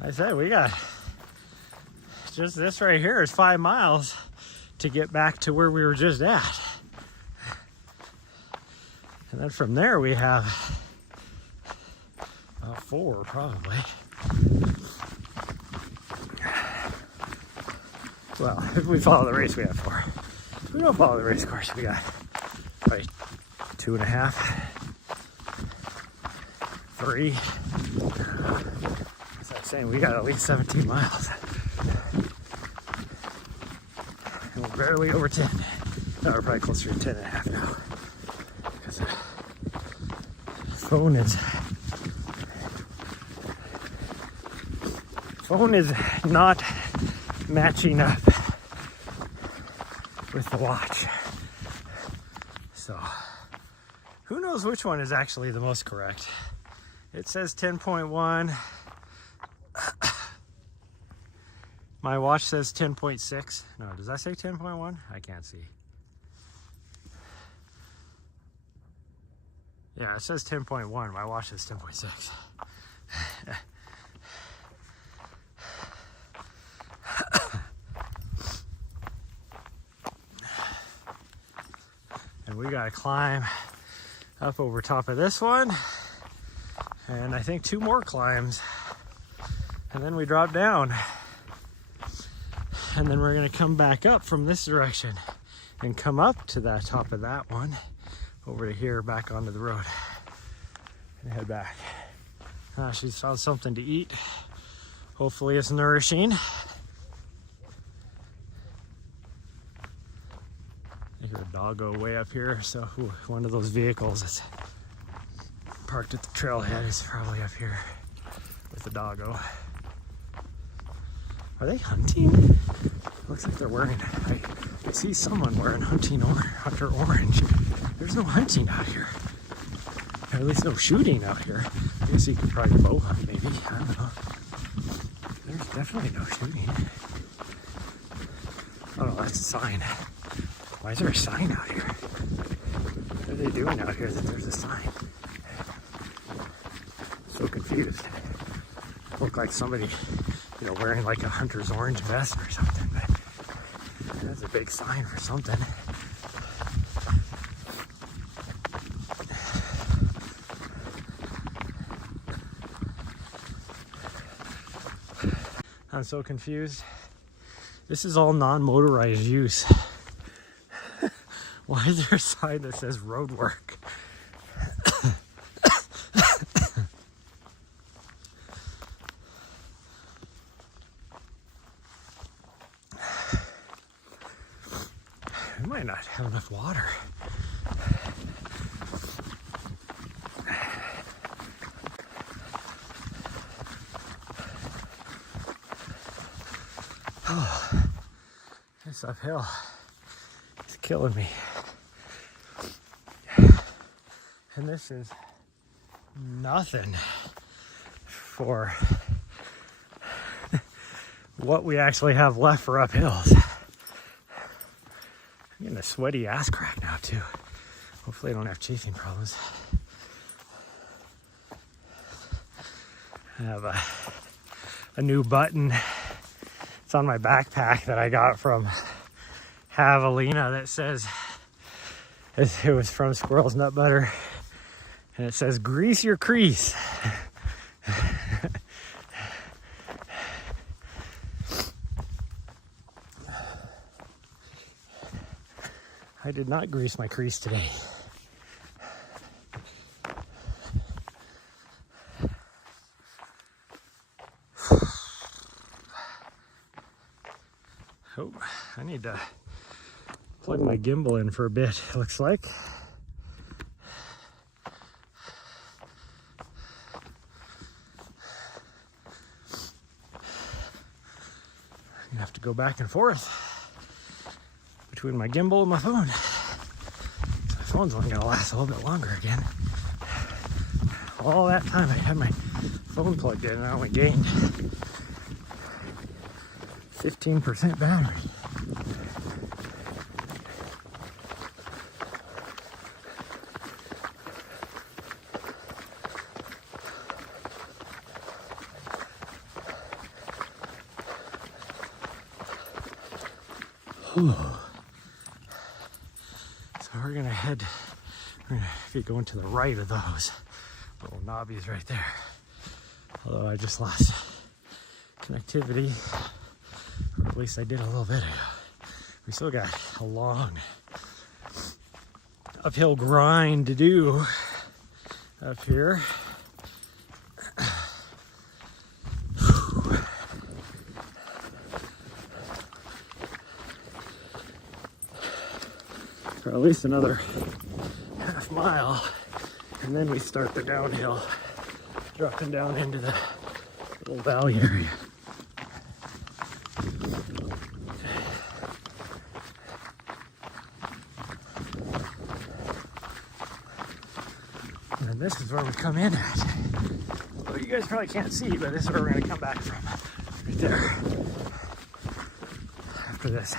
I said we got just this right here is 5 miles to get back to where we were just at. And then from there we have 4 probably. Well, if we follow the race, we have 4. If we don't follow the race course, we got probably 2.5, 3. As I was saying, we got at least 17 miles. And we're barely over 10. No, we're probably closer to 10.5 now. Because the phone is not matching up with the watch. So, who knows which one is actually the most correct? It says 10.1. My watch says 10.6. No, does that say 10.1? I can't see. Yeah, it says 10.1. My watch says 10.6. And we gotta climb up over top of this one. And I think 2 more climbs. And then we drop down. And then we're gonna come back up from this direction and come up to the top of that one, over to here, back onto the road, and head back. She's found something to eat. Hopefully it's nourishing. I hear a doggo way up here, so one of those vehicles that's parked at the trailhead is probably up here with the doggo. Are they hunting? Looks like they're wearing, I see someone wearing hunter orange. There's no hunting out here. Or at least no shooting out here. I guess you could probably bow hunt maybe, I don't know. There's definitely no shooting. Oh no, that's a sign. Why is there a sign out here? What are they doing out here that there's a sign? So confused. Look like somebody, wearing like a hunter's orange vest or something, but that's a big sign for something. I'm so confused. This is all non-motorized use. Why is there a sign that says road work? We might not have enough water. Oh, this uphill is killing me. And this is nothing for what we actually have left for uphills. I'm getting a sweaty ass crack now too. Hopefully I don't have chafing problems. I have a new button. It's on my backpack that I got from Javelina that says, it was from Squirrel's Nut Butter, and it says, grease your crease. I did not grease my crease today. Oh, I need to plug my gimbal in for a bit, it looks like. I'm gonna have to go back and forth between my gimbal and my phone. So my phone's only gonna last a little bit longer again. All that time I had my phone plugged in and I only gained 15% battery. So we're gonna be going to the right of those little knobbies right there. Although I just lost connectivity, or at least I did a little bit ago. We still got a long uphill grind to do up here. For at least another half mile, and then we start the downhill, dropping down into the little valley area. And this is where we come in at. Well, you guys probably can't see, but this is where we're going to come back from, right there. After this,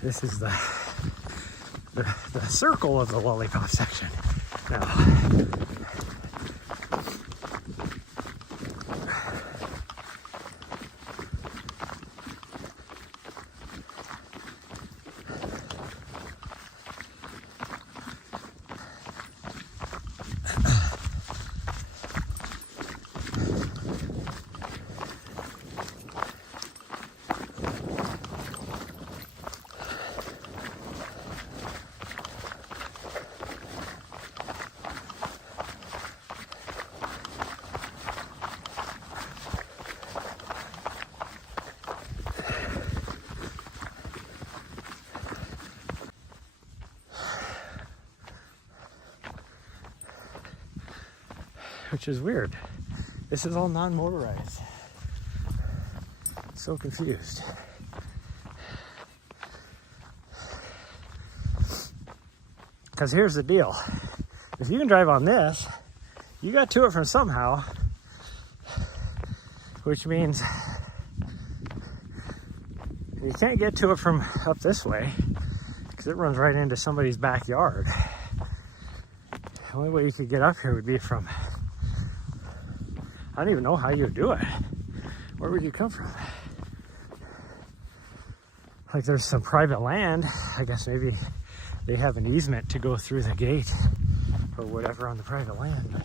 this is the circle of the lollipop section. Now, which is weird. This is all non-motorized. So confused. Because here's the deal. If you can drive on this, you got to it from somehow, which means you can't get to it from up this way because it runs right into somebody's backyard. The only way you could get up here would be from, I don't even know how you would do it. Where would you come from? Like there's some private land. I guess maybe they have an easement to go through the gate or whatever on the private land.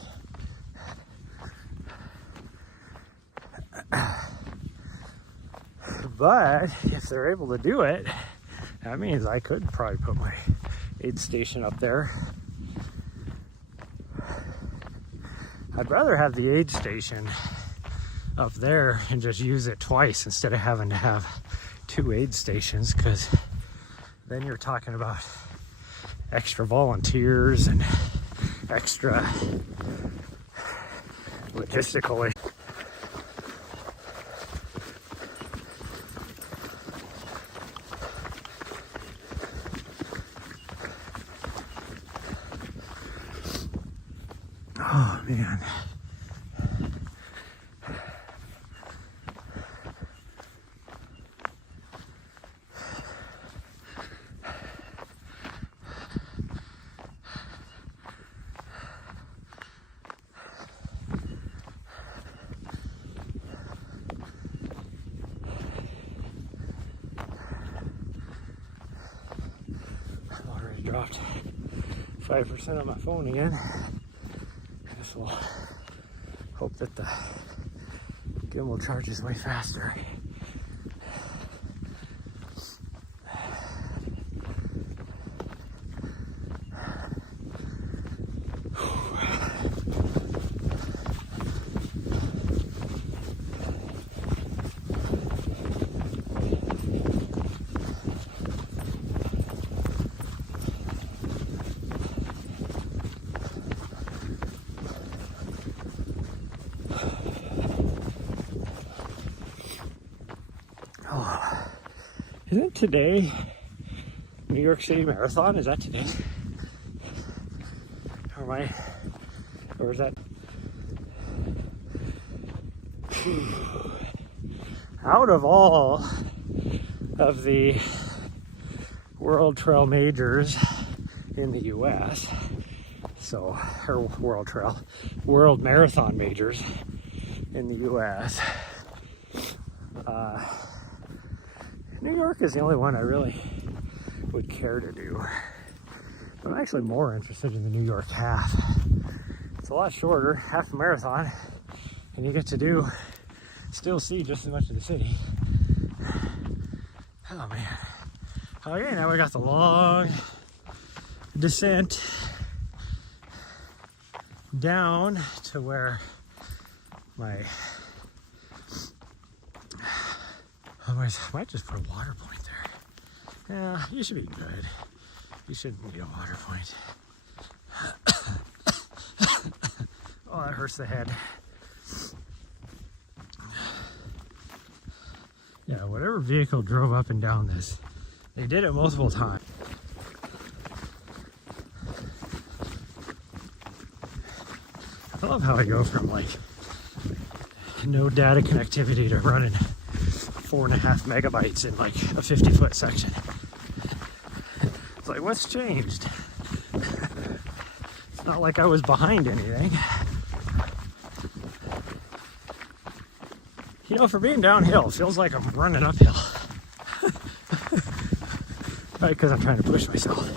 But if they're able to do it, that means I could probably put my aid station up there. I'd rather have the aid station up there and just use it twice instead of having to have two aid stations, because then you're talking about extra volunteers and extra logistical. Oh man. I've already dropped 5% on my phone again. I guess we'll hope that the gimbal charges way faster. Isn't today New York City Marathon? Is that today? Or is that? Out of all of the World Trail majors in the US, or World Marathon majors in the US, New York is the only one I really would care to do. I'm actually more interested in the New York half. It's a lot shorter, half a marathon, and you get to still see just as much of the city. Oh man. Okay, now we got the long descent down to where I might just put a water point there. Yeah, you should be good. You shouldn't need a water point. Oh, that hurts the head. Yeah, whatever vehicle drove up and down this, they did it multiple times. I love how I go from like no data connectivity to running 4.5 megabytes in like a 50-foot section. It's like, what's changed? It's not like I was behind anything. You know, for being downhill, it feels like I'm running uphill. Right, because I'm trying to push myself.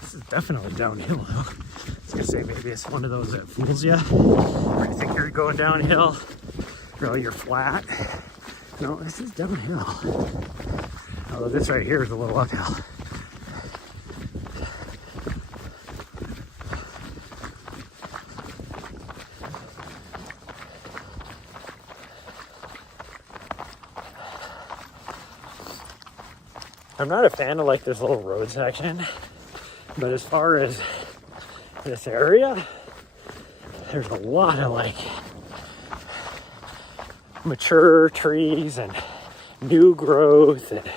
This is definitely downhill, though. I was gonna say maybe it's one of those that fools you, where you think you're going downhill, you're flat. No, this is downhill. Although this right here is a little uphill. I'm not a fan of like this little road section, but as far as this area, there's a lot of like mature trees and new growth and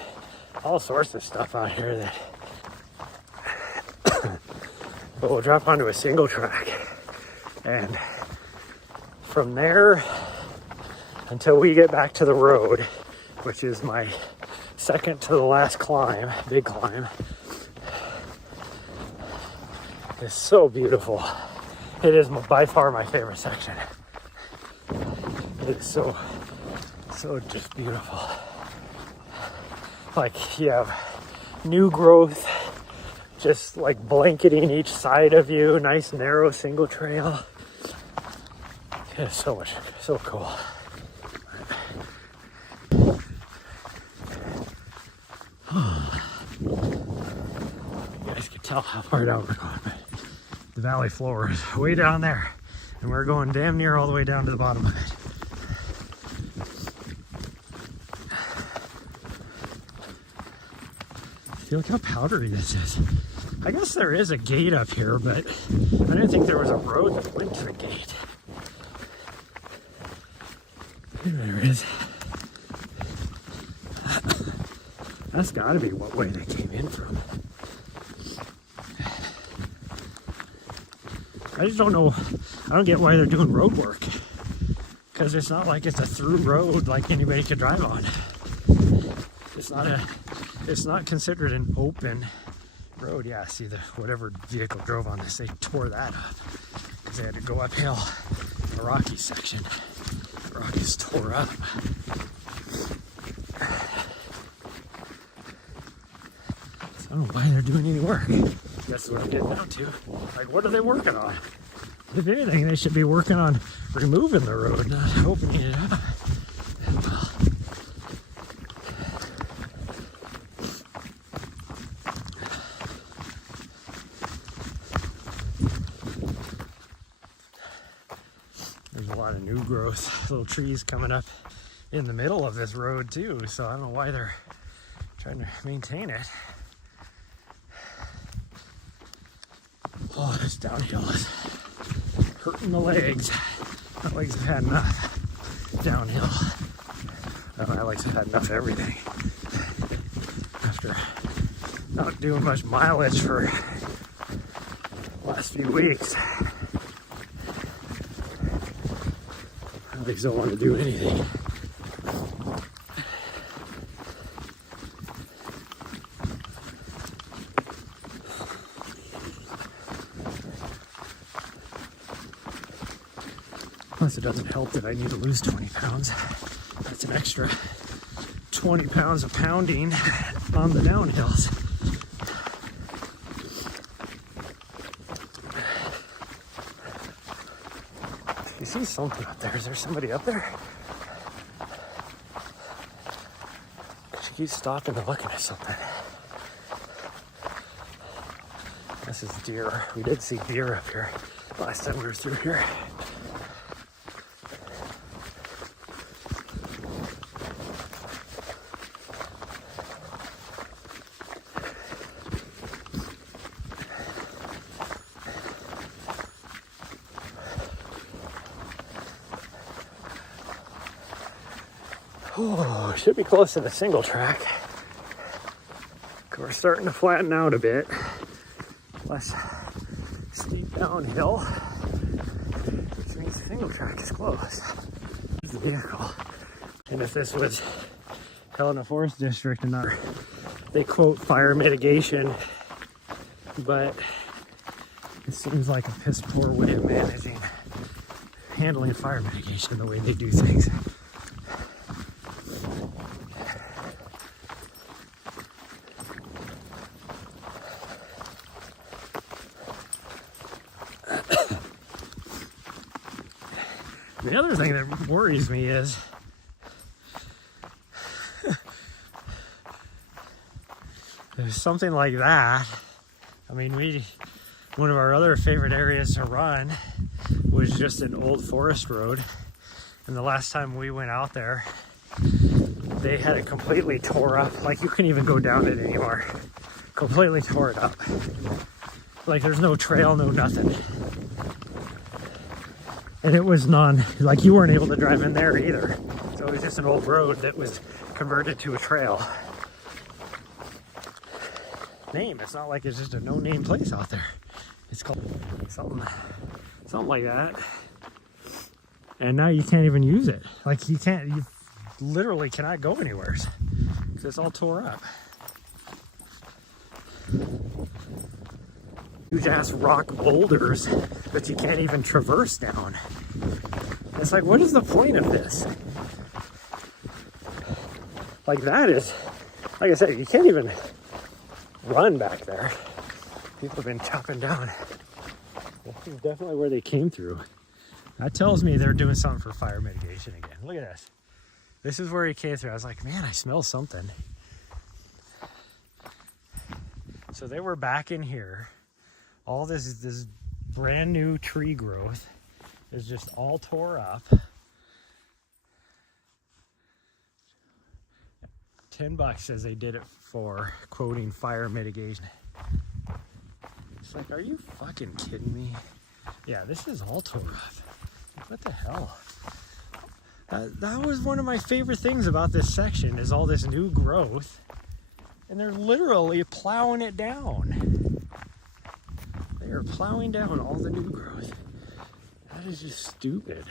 all sorts of stuff out here that but we'll drop onto a single track, and from there until we get back to the road, which is my second to the last big climb, is so beautiful. It is by far my favorite section. It is so just beautiful. Like you have new growth just like blanketing each side of you, nice narrow single trail. It is so cool. You guys can tell how far down we're going, but the valley floor is way down there, and we're going damn near all the way down to the bottom of it. See, look how powdery this is. I guess there is a gate up here, but I didn't think there was a road that went to the gate. There it is. That's got to be what way they came in from. I just don't know. I don't get why they're doing road work. Because it's not like it's a through road like anybody could drive on. It's not considered an open road. Yeah, see, whatever vehicle drove on this, they tore that up. Because they had to go uphill the rocky section. The rock is tore up. I don't know why they're doing any work. That's what I'm getting down to. Like, what are they working on? If anything, they should be working on removing the road, not opening it up. Well, there's a lot of new growth, little trees coming up in the middle of this road too, so I don't know why they're trying to maintain it. Oh, this downhill is hurting the legs. My legs have had enough downhill. My legs have had enough of everything. After not doing much mileage for the last few weeks, my legs don't want to do anything. Plus, it doesn't help that I need to lose 20 pounds. That's an extra 20 pounds of pounding on the downhills. You see something up there? Is there somebody up there? She keeps stopping and looking at something. This is deer. We did see deer up here last time we were through here. Oh, should be close to the single track. We're starting to flatten out a bit. Less steep downhill, which means the single track is close. Here's the vehicle. And if this was Helena Forest District and not, they quote fire mitigation, but it seems like a piss poor way of handling fire mitigation the way they do things. The other thing that worries me is there's something like that. I mean, one of our other favorite areas to run was just an old forest road. And the last time we went out there, they had it completely tore up. Like, you couldn't even go down it anymore. Completely tore it up. Like, there's no trail, no nothing. And it was like, you weren't able to drive in there either. So it was just an old road that was converted to a trail. It's not like it's just a no-name place out there. It's called something like that. And now you can't even use it. Like, you literally cannot go anywhere because it's all tore up. Huge ass rock boulders that you can't even traverse down. It's like, what is the point of this? Like, that is, like I said, you can't even run back there. People have been chopping down. This is definitely where they came through. That tells me they're doing something for fire mitigation again. Look at this. This is where he came through. I was like, man, I smell something. So they were back in here. All this brand new tree growth is just all tore up. $10 says they did it for, quoting, fire mitigation. It's like, are you fucking kidding me? Yeah, this is all tore up. What the hell? That was one of my favorite things about this section, is all this new growth. And they're literally plowing it down. They are plowing down all the new growth. That is just stupid.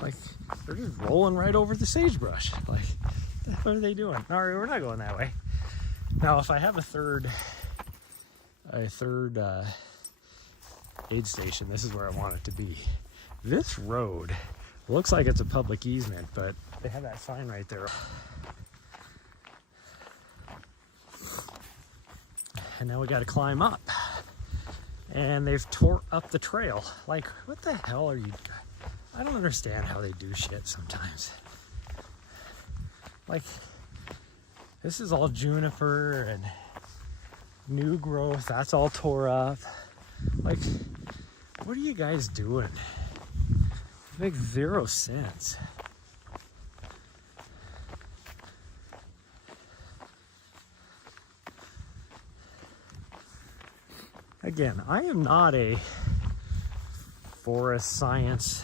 Like, they're just rolling right over the sagebrush. Like, what are they doing? All right, we're not going that way. Now, if I have a third aid station, this is where I want it to be. This road looks like it's a public easement, but they have that sign right there. And now we got to climb up. And they've tore up the trail. Like, what the hell are you... I don't understand how they do shit sometimes. Like, this is all juniper and new growth. That's all tore up. Like, what are you guys doing? It makes zero sense. Again, I am not a forest science,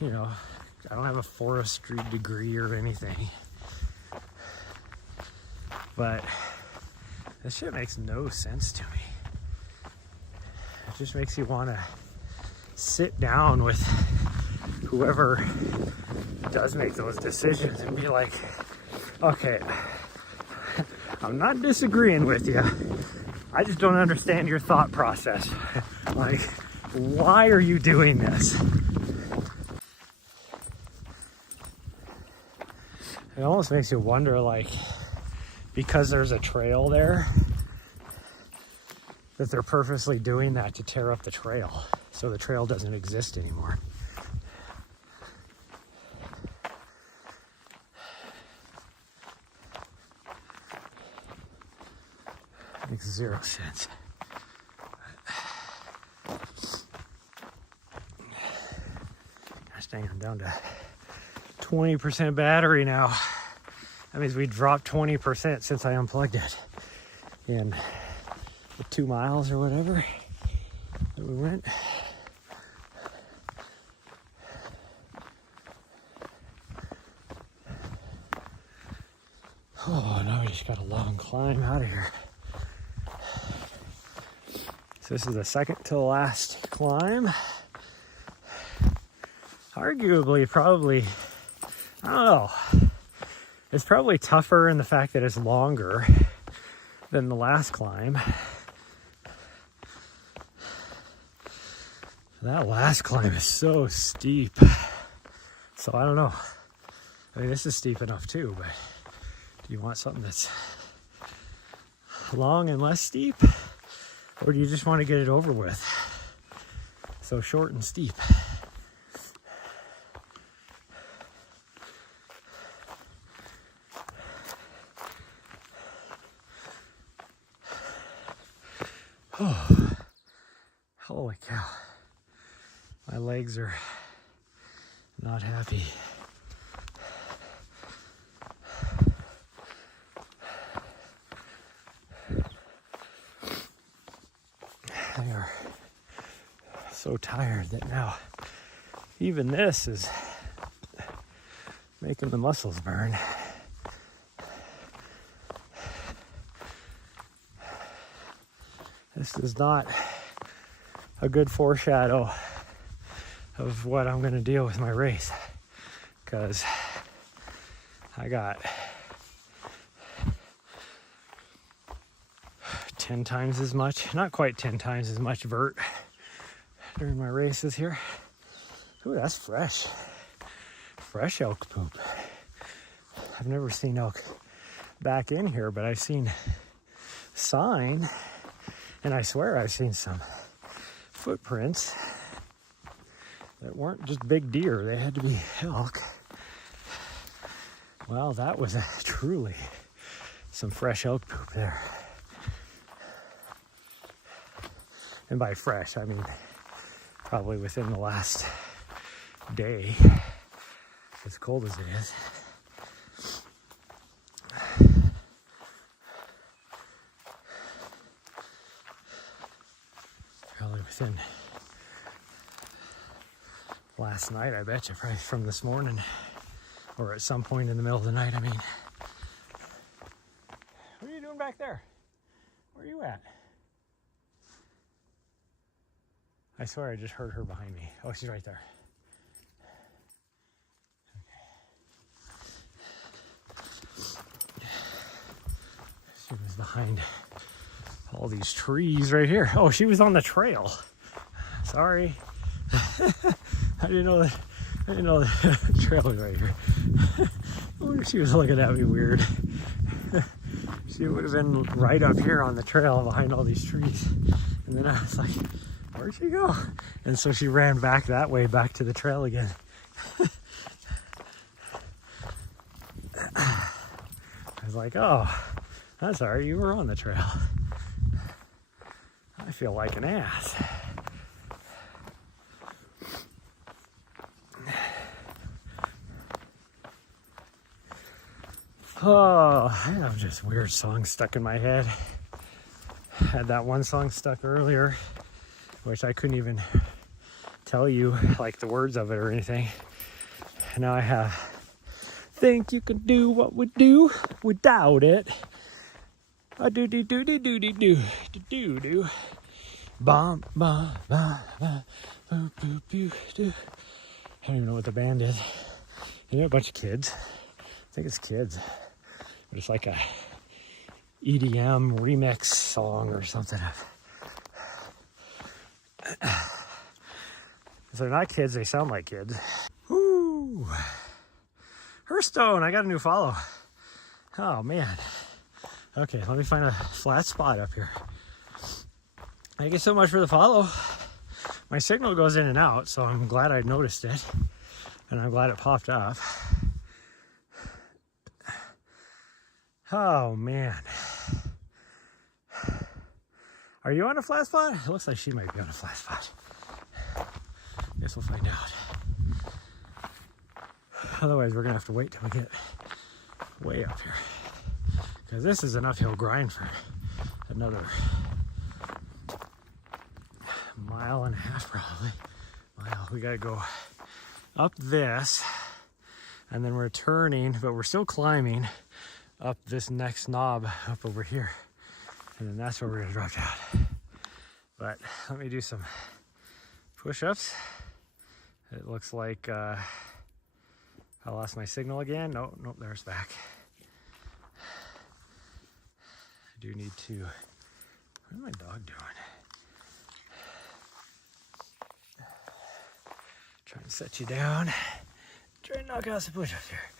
you know, I don't have a forestry degree or anything. But this shit makes no sense to me. It just makes you want to sit down with whoever does make those decisions and be like, okay, I'm not disagreeing with you. I just don't understand your thought process. Like, why are you doing this? It almost makes you wonder, like, because there's a trail there, that they're purposely doing that to tear up the trail, so the trail doesn't exist anymore. Makes zero sense. Gosh dang, I'm down to 20% battery now. That means we dropped 20% since I unplugged it in the 2 miles or whatever that we went. Oh, now we just got a long climb out of here. So this is the second to the last climb. Arguably, probably, I don't know. It's probably tougher in the fact that it's longer than the last climb. That last climb is so steep. So I don't know. I mean, this is steep enough too, but do you want something that's long and less steep? Or do you just want to get it over with? So short and steep. Oh, holy cow. My legs are not happy. They are so tired that now even this is making the muscles burn. This is not a good foreshadow of what I'm going to deal with my race, because I got 10 times as much, not quite 10 times as much vert during my races here. Ooh, that's fresh. Fresh elk poop. I've never seen elk back in here, but I've seen sign, and I swear I've seen some footprints that weren't just big deer. They had to be elk. Well, that was truly some fresh elk poop there. And by fresh, I mean probably within the last day, as cold as it is. Probably within last night, I bet you, probably from this morning, or at some point in the middle of the night, I mean. What are you doing back there? Where are you at? I swear I just heard her behind me. Oh, she's right there. Okay. She was behind all these trees right here. Oh, she was on the trail. Sorry. I didn't know the trail was right here. I wonder if she was looking at me weird. She would have been right up here on the trail behind all these trees. And then I was like, where'd she go? And so she ran back that way, back to the trail again. I was like, oh, that's all right, you were on the trail. I feel like an ass. Oh, I have just weird songs stuck in my head. Had that one song stuck earlier, which I couldn't even tell you like the words of it or anything. And now I have think you can do what we do without it. A do do do do do do do do do. Bum bum bum bum boo boo boo do. I don't even know what the band is. You know, a bunch of kids. I think it's kids. But it's like a EDM remix song or something. If they're not kids, they sound like kids. Woo! Herstone, I got a new follow. Oh man. Okay, let me find a flat spot up here. Thank you so much for the follow. My signal goes in and out, so I'm glad I noticed it. And I'm glad it popped up. Oh man. Are you on a flat spot? It looks like she might be on a flat spot. Guess we'll find out. Otherwise, we're gonna have to wait till we get way up here. Because this is an uphill grind for another mile and a half probably. Mile. We gotta go up this and then we're turning, but we're still climbing up this next knob up over here. And then that's where we're gonna drop down. But let me do some push-ups. It looks like I lost my signal again. Nope, there's back. I do need to, what's my dog doing? Trying to set you down. Try and knock out some push-ups here.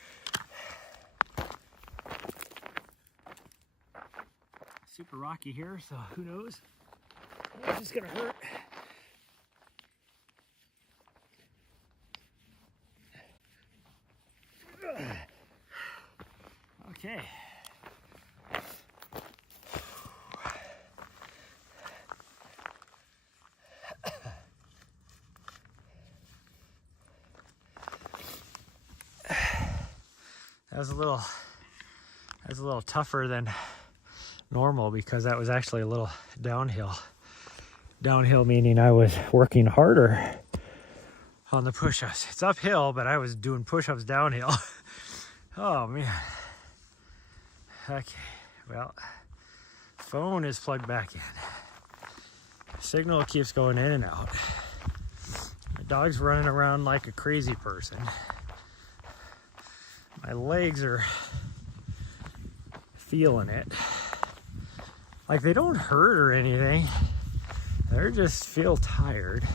Super rocky here, so who knows? It's just gonna hurt. Okay. That was a little tougher than normal because that was actually a little downhill. Downhill meaning I was working harder on the push-ups. It's uphill, but I was doing push-ups downhill. Oh man. Okay, well, phone is plugged back in. Signal keeps going in and out. My dog's running around like a crazy person. My legs are feeling it. Like they don't hurt or anything. They just feel tired.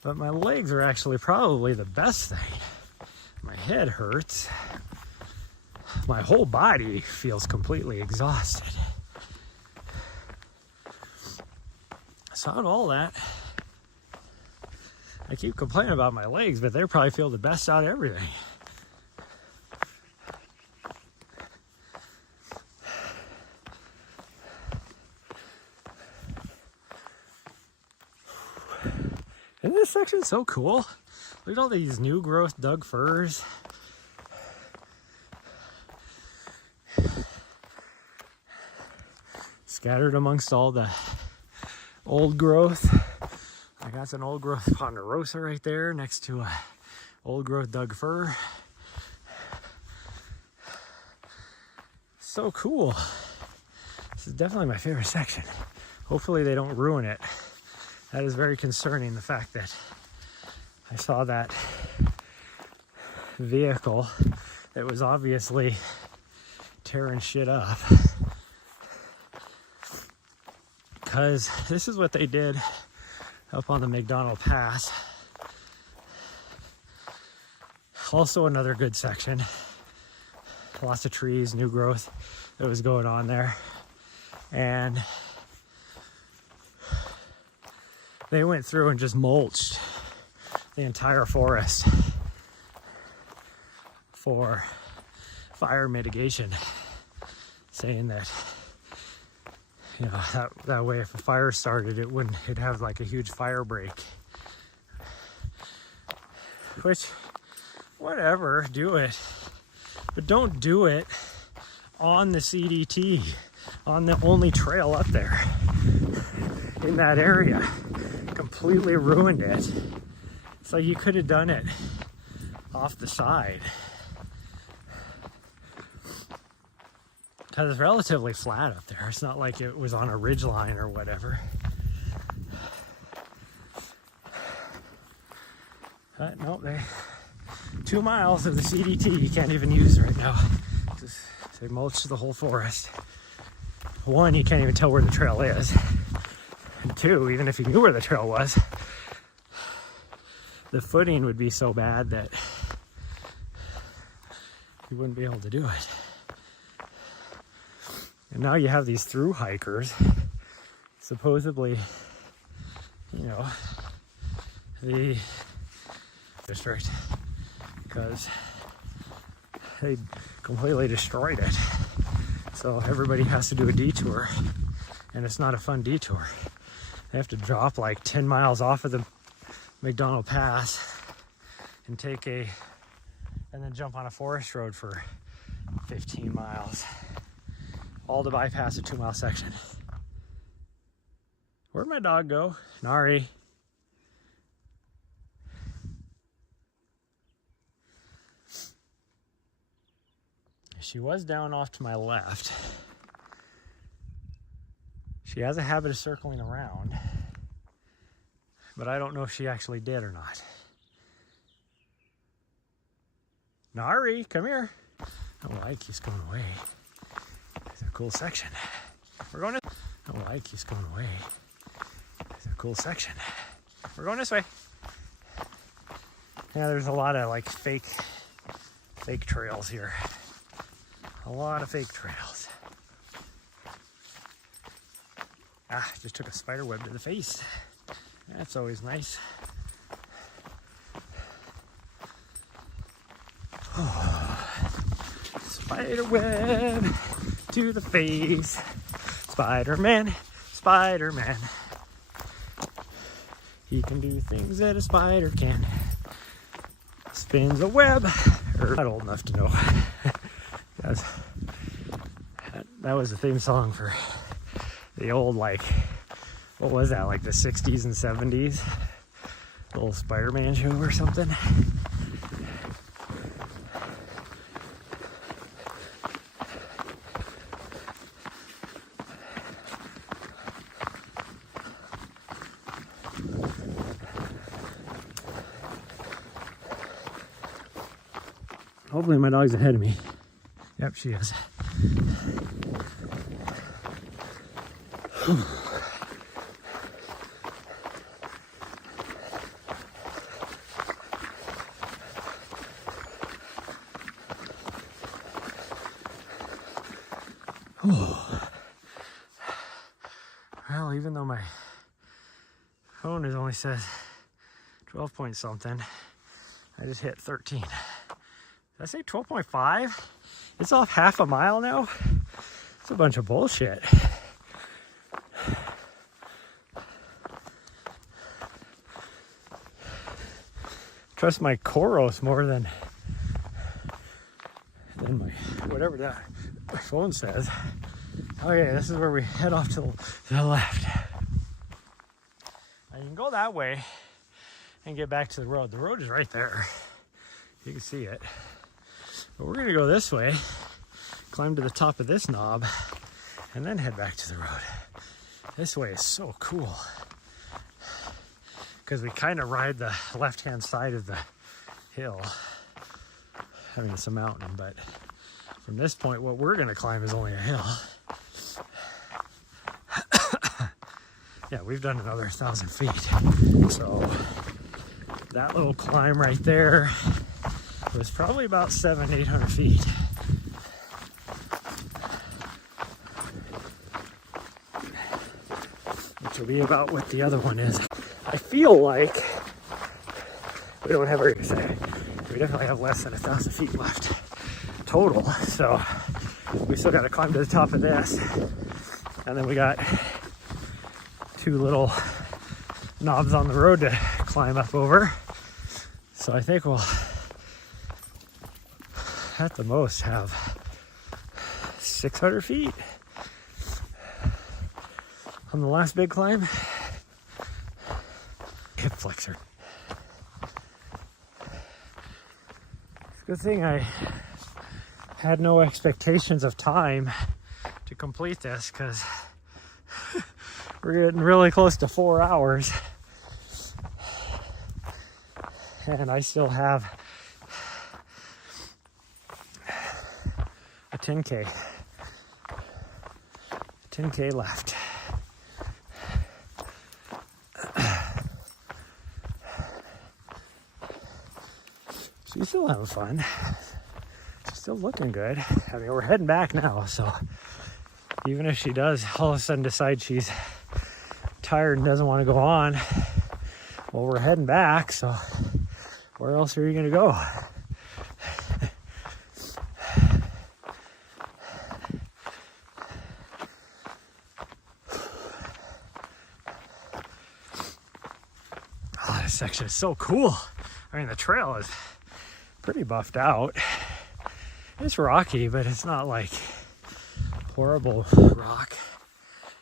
But my legs are actually probably the best thing. My head hurts. My whole body feels completely exhausted. So out of all that, I keep complaining about my legs, but they probably feel the best out of everything. Isn't this section so cool? Look at all these new growth Doug firs. Scattered amongst all the old growth. I got some old growth ponderosa right there next to a old growth Doug fir. So cool. This is definitely my favorite section. Hopefully they don't ruin it. That is very concerning, the fact that I saw that vehicle that was obviously tearing shit up. Because this is what they did up on the McDonald Pass. Also another good section. Lots of trees, new growth that was going on there. And they went through and just mulched the entire forest for fire mitigation, saying that, you know, that way if a fire started, it'd have like a huge fire break. Which, whatever, do it. But don't do it on the CDT on the only trail up there in that area. Completely ruined it. It's like you could have done it off the side. Because it's relatively flat up there. It's not like it was on a ridge line or whatever. No, 2 miles of the CDT you can't even use right now. They mulched the whole forest. 1, you can't even tell where the trail is. And 2, even if you knew where the trail was, the footing would be so bad that you wouldn't be able to do it. And now you have these through hikers, supposedly, you know, the district, because they completely destroyed it. So everybody has to do a detour, and it's not a fun detour. They have to drop like 10 miles off of the McDonald Pass and and then jump on a forest road for 15 miles. All to bypass a 2-mile section. Where'd my dog go? Nari. She was down off to my left. She has a habit of circling around, but I don't know if she actually did or not. Nari, come here. Oh, I keeps going away. It's a cool section. We're going this. Oh, I keeps going away. It's a cool section. We're going this way. Yeah, there's a lot of like fake trails here. A lot of fake trails. Just took a spider web to the face. That's always nice. Oh, spider web to the face. Spider-Man, Spider-Man. He can do things that a spider can. Spins a web. Not old enough to know. That was the theme song for the old, like, what was that, like the 60s and 70s? The old Spider-Man show or something. Hopefully my dog's ahead of me. Yep, she is. Well, even though my phone is only says 12 point something, I just hit 13. Did I say 12.5? It's off half a mile now? It's a bunch of bullshit. Trust my Koros more than my whatever that my phone says. Okay, this is where we head off to the left. Now you can go that way and get back to the road. The road is right there. You can see it. But we're gonna go this way, climb to the top of this knob, and then head back to the road. This way is so cool because we kind of ride the left-hand side of the hill. I mean, it's a mountain, but from this point, what we're gonna climb is only a hill. Yeah, we've done another 1,000 feet. So that little climb right there was probably about 700-800 feet. Which will be about what the other one is. I feel like we don't have very to say. We definitely have less than 1,000 feet left total. So we still got to climb to the top of this. And then we got 2 little knobs on the road to climb up over. So I think we'll at the most have 600 feet. on the last big climb. Hip flexor. Good thing I had no expectations of time to complete this, because we're getting really close to 4 hours and I still have a 10K left. She's still having fun. She's still looking good. I mean, we're heading back now, so even if she does all of a sudden decide she's tired and doesn't want to go on, well, we're heading back, so where else are you going to go? Oh, this section is so cool. I mean, the trail is pretty buffed out. It's rocky, but it's not like horrible rock.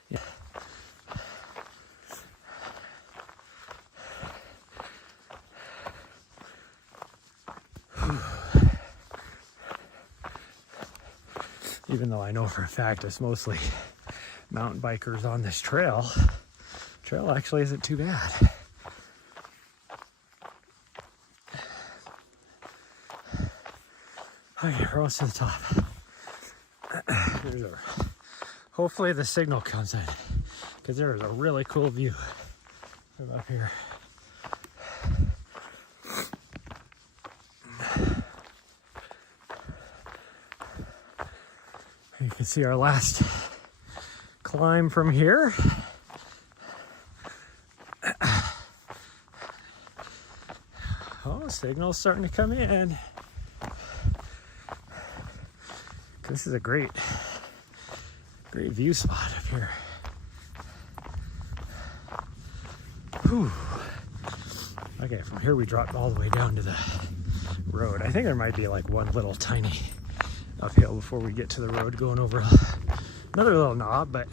Yeah. Even though I know for a fact it's mostly mountain bikers on this trail, trail actually isn't too bad. Okay, we're almost to the top. Hopefully the signal comes in, because there is a really cool view from up here. You can see our last climb from here. Oh, signal's starting to come in. This is a great view spot up here. Whew. Okay, from here we dropped all the way down to the road. I think there might be like one little tiny uphill before we get to the road going over another little knob, but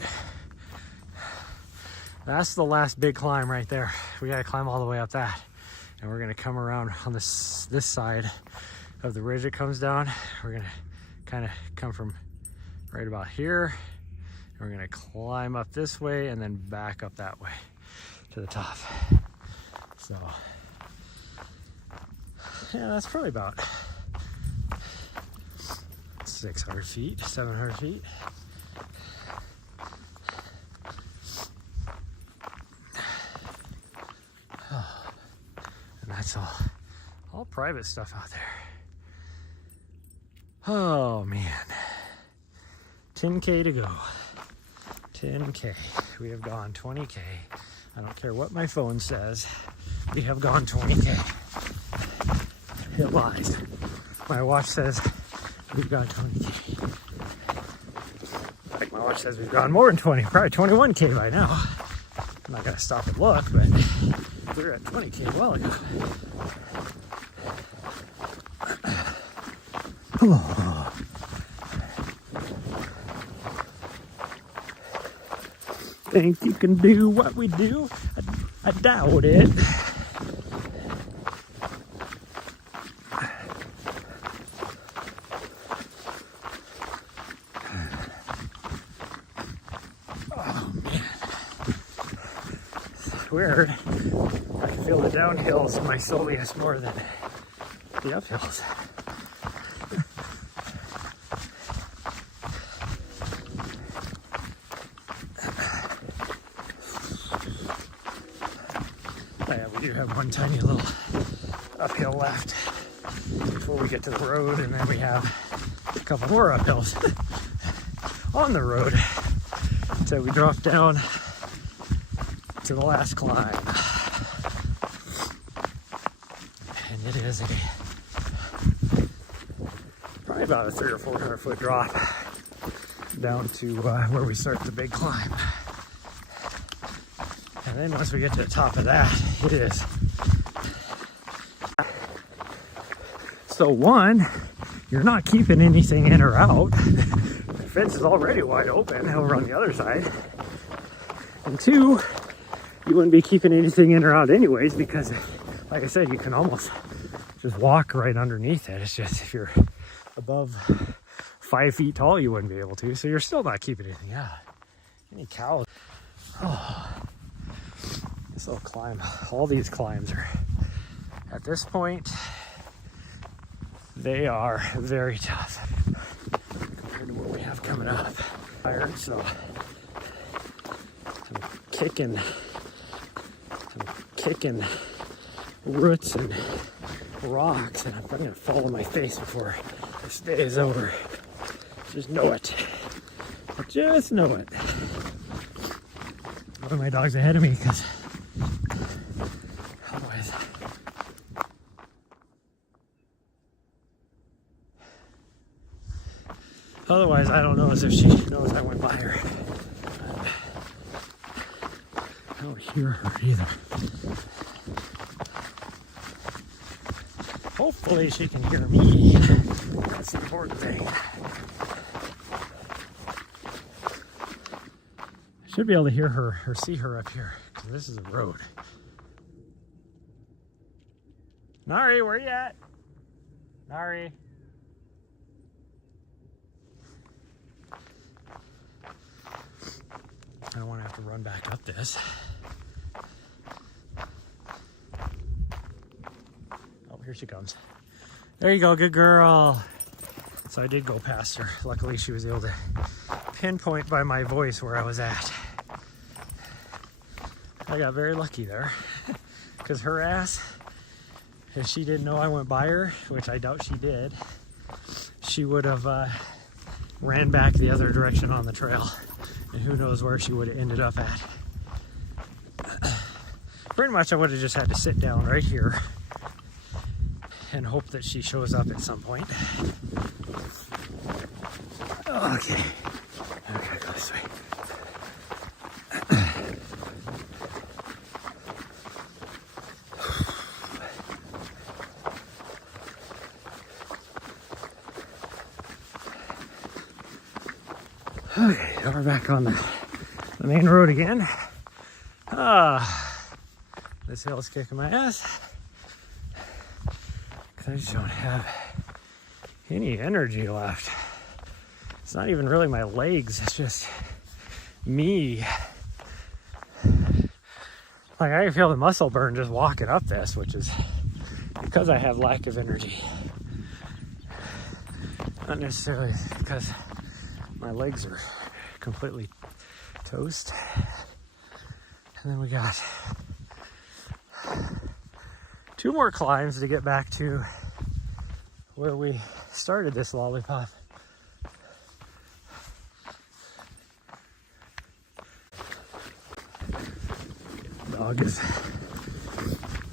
that's the last big climb right there. We gotta climb all the way up that, and we're gonna come around on this side of the ridge that comes down. We're gonna kind of come from right about here, and we're gonna climb up this way and then back up that way to the top. So yeah, that's probably about 600 feet, 700 feet. Oh, and that's all private stuff out there. Oh man, 10K to go. 10K. We have gone 20K. I don't care what my phone says. We have gone 20K. It lies. My watch says we've gone 20K. Like, my watch says we've gone more than 20, probably 21K by now. I'm not gonna stop and look, but we were at 20K a while ago. Oh. Think you can do what we do? I doubt it. Oh man. It's weird. I can feel the downhills my soleus more than the uphills. Yeah, we do have one tiny little uphill left before we get to the road, and then we have a couple more uphills on the road. So we drop down to the last climb, and it is probably about a 300 or 400 foot drop down to where we start the big climb. And then once we get to the top of that, it is. So one, you're not keeping anything in or out. The fence is already wide open over on the other side. And two, you wouldn't be keeping anything in or out anyways, because like I said, you can almost just walk right underneath it. It's just if you're above 5 feet tall, you wouldn't be able to. So you're still not keeping anything out. Any cows? Oh, this little climb. All these climbs are, at this point, they are very tough compared to what we have coming up. So some kicking roots and rocks, and I'm gonna fall on my face before this day is over. Just know it. Just know it. One of my dog's ahead of me because otherwise I don't know as if she knows I went by her. I don't hear her either. Hopefully she can hear me. That's the important thing. Should be able to hear her or see her up here, because this is a road. Nari, where you at? Nari. I don't want to have to run back up this. Oh, here she comes. There you go, good girl. So I did go past her. Luckily she was able to pinpoint by my voice where I was at. I got very lucky there, because her ass, if she didn't know I went by her, which I doubt she did, she would have ran back the other direction on the trail, and who knows where she would have ended up at. Pretty much I would have just had to sit down right here and hope that she shows up at some point. Okay. Okay, go this way. Okay, so we're back on the main road again. This hill's kicking my ass, because I just don't have any energy left. It's not even really my legs, it's just me. Like, I can feel the muscle burn just walking up this, which is because I have lack of energy. Not necessarily because my legs are completely toast. And then we got 2 more climbs to get back to where we started this lollipop. Dog is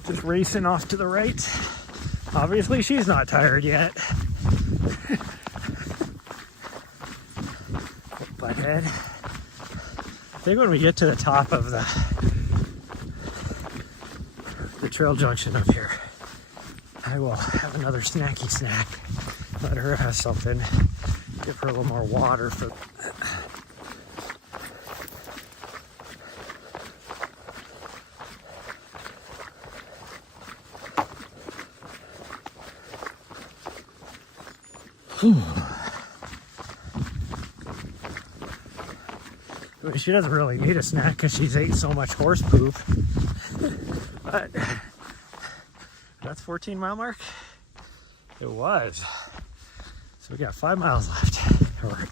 just racing off to the right. Obviously she's not tired yet. Butt head. I think when we get to the top of the trail junction up here, I will have another snacky snack. Let her have something. Give her a little more water for. She doesn't really need a snack because she's ate so much horse poop. But that's 14 mile mark. It was. So we got 5 miles left, or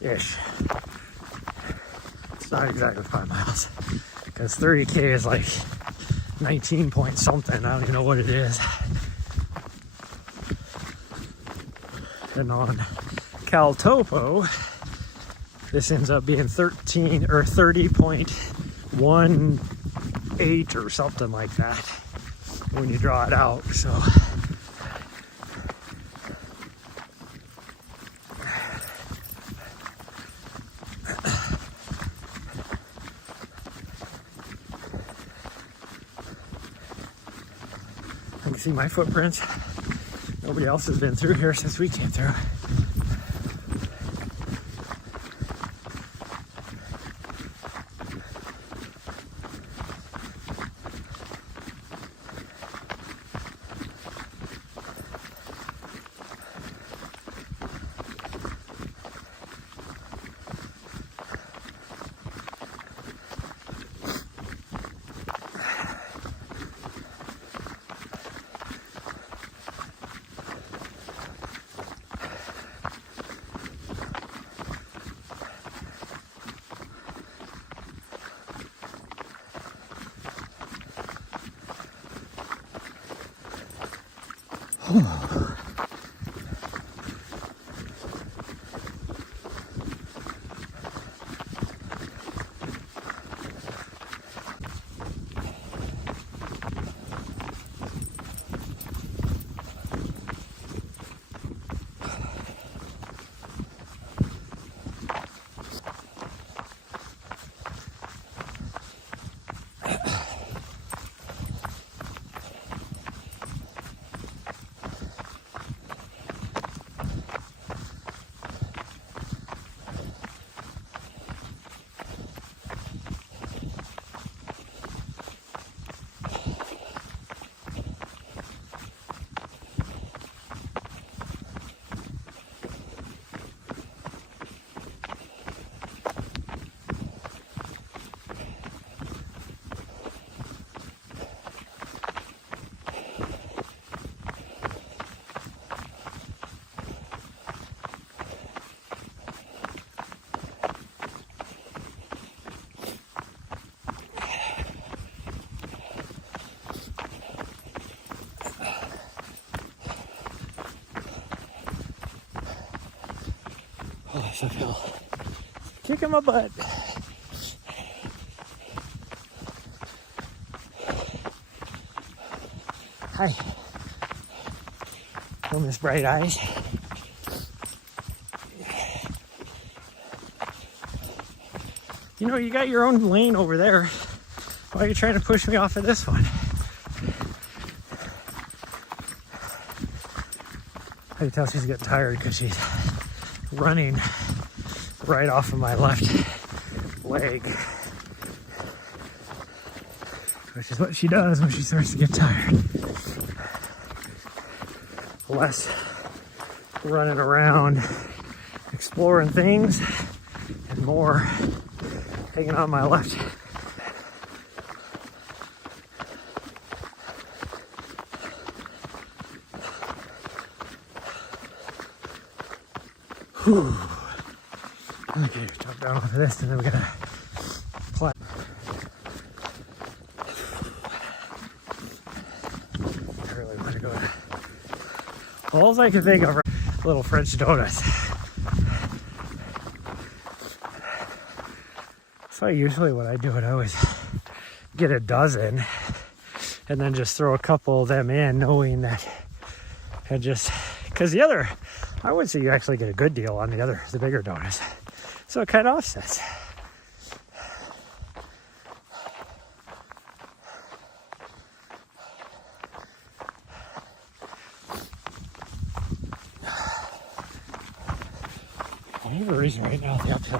ish. It's not exactly 5 miles because 30K is like 19 point something. I don't even know what it is. And on Cal Topo, this ends up being 13 or 30.18 or something like that when you draw it out. So I can see my footprints. Nobody else has been through here since we came through. Oh, this uphill. Kicking my butt. Hi. Oh, Miss Bright Eyes. You know, you got your own lane over there. Why are you trying to push me off of this one? I can tell she's getting tired because she's running right off of my left leg, which is what she does when she starts to get tired. Less running around exploring things and more hanging on my left. Whew. Okay, jump down off of this and then we gotta fly. I really want to go to all I can think of are little French donuts. So usually what I do, I always get a dozen and then just throw a couple of them in, knowing that I just, because the other, I would say you actually get a good deal on the bigger donuts. So it kind of offsets. For whatever reason right now, the uphill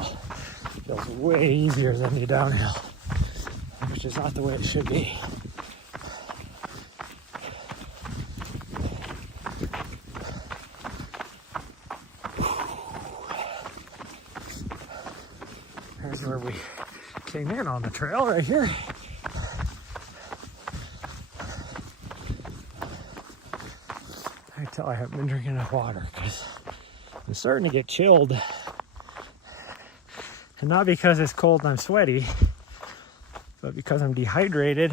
feels way easier than the downhill, which is not the way it should be. Here's where we came in on the trail right here. I can tell I haven't been drinking enough water because I'm starting to get chilled. And not because it's cold and I'm sweaty, but because I'm dehydrated,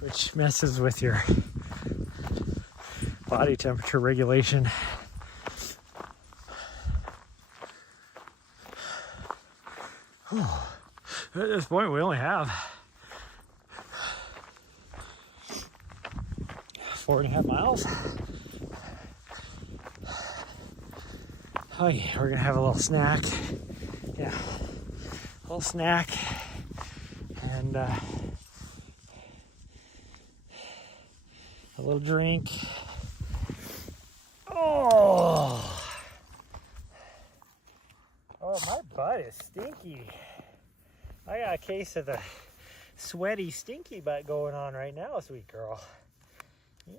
which messes with your body temperature regulation. At this point, we only have 4.5 miles. Oh yeah, we're gonna have a little snack. Yeah, a little snack and a little drink. Oh, my butt is stinky. I got a case of the sweaty, stinky butt going on right now, sweet girl.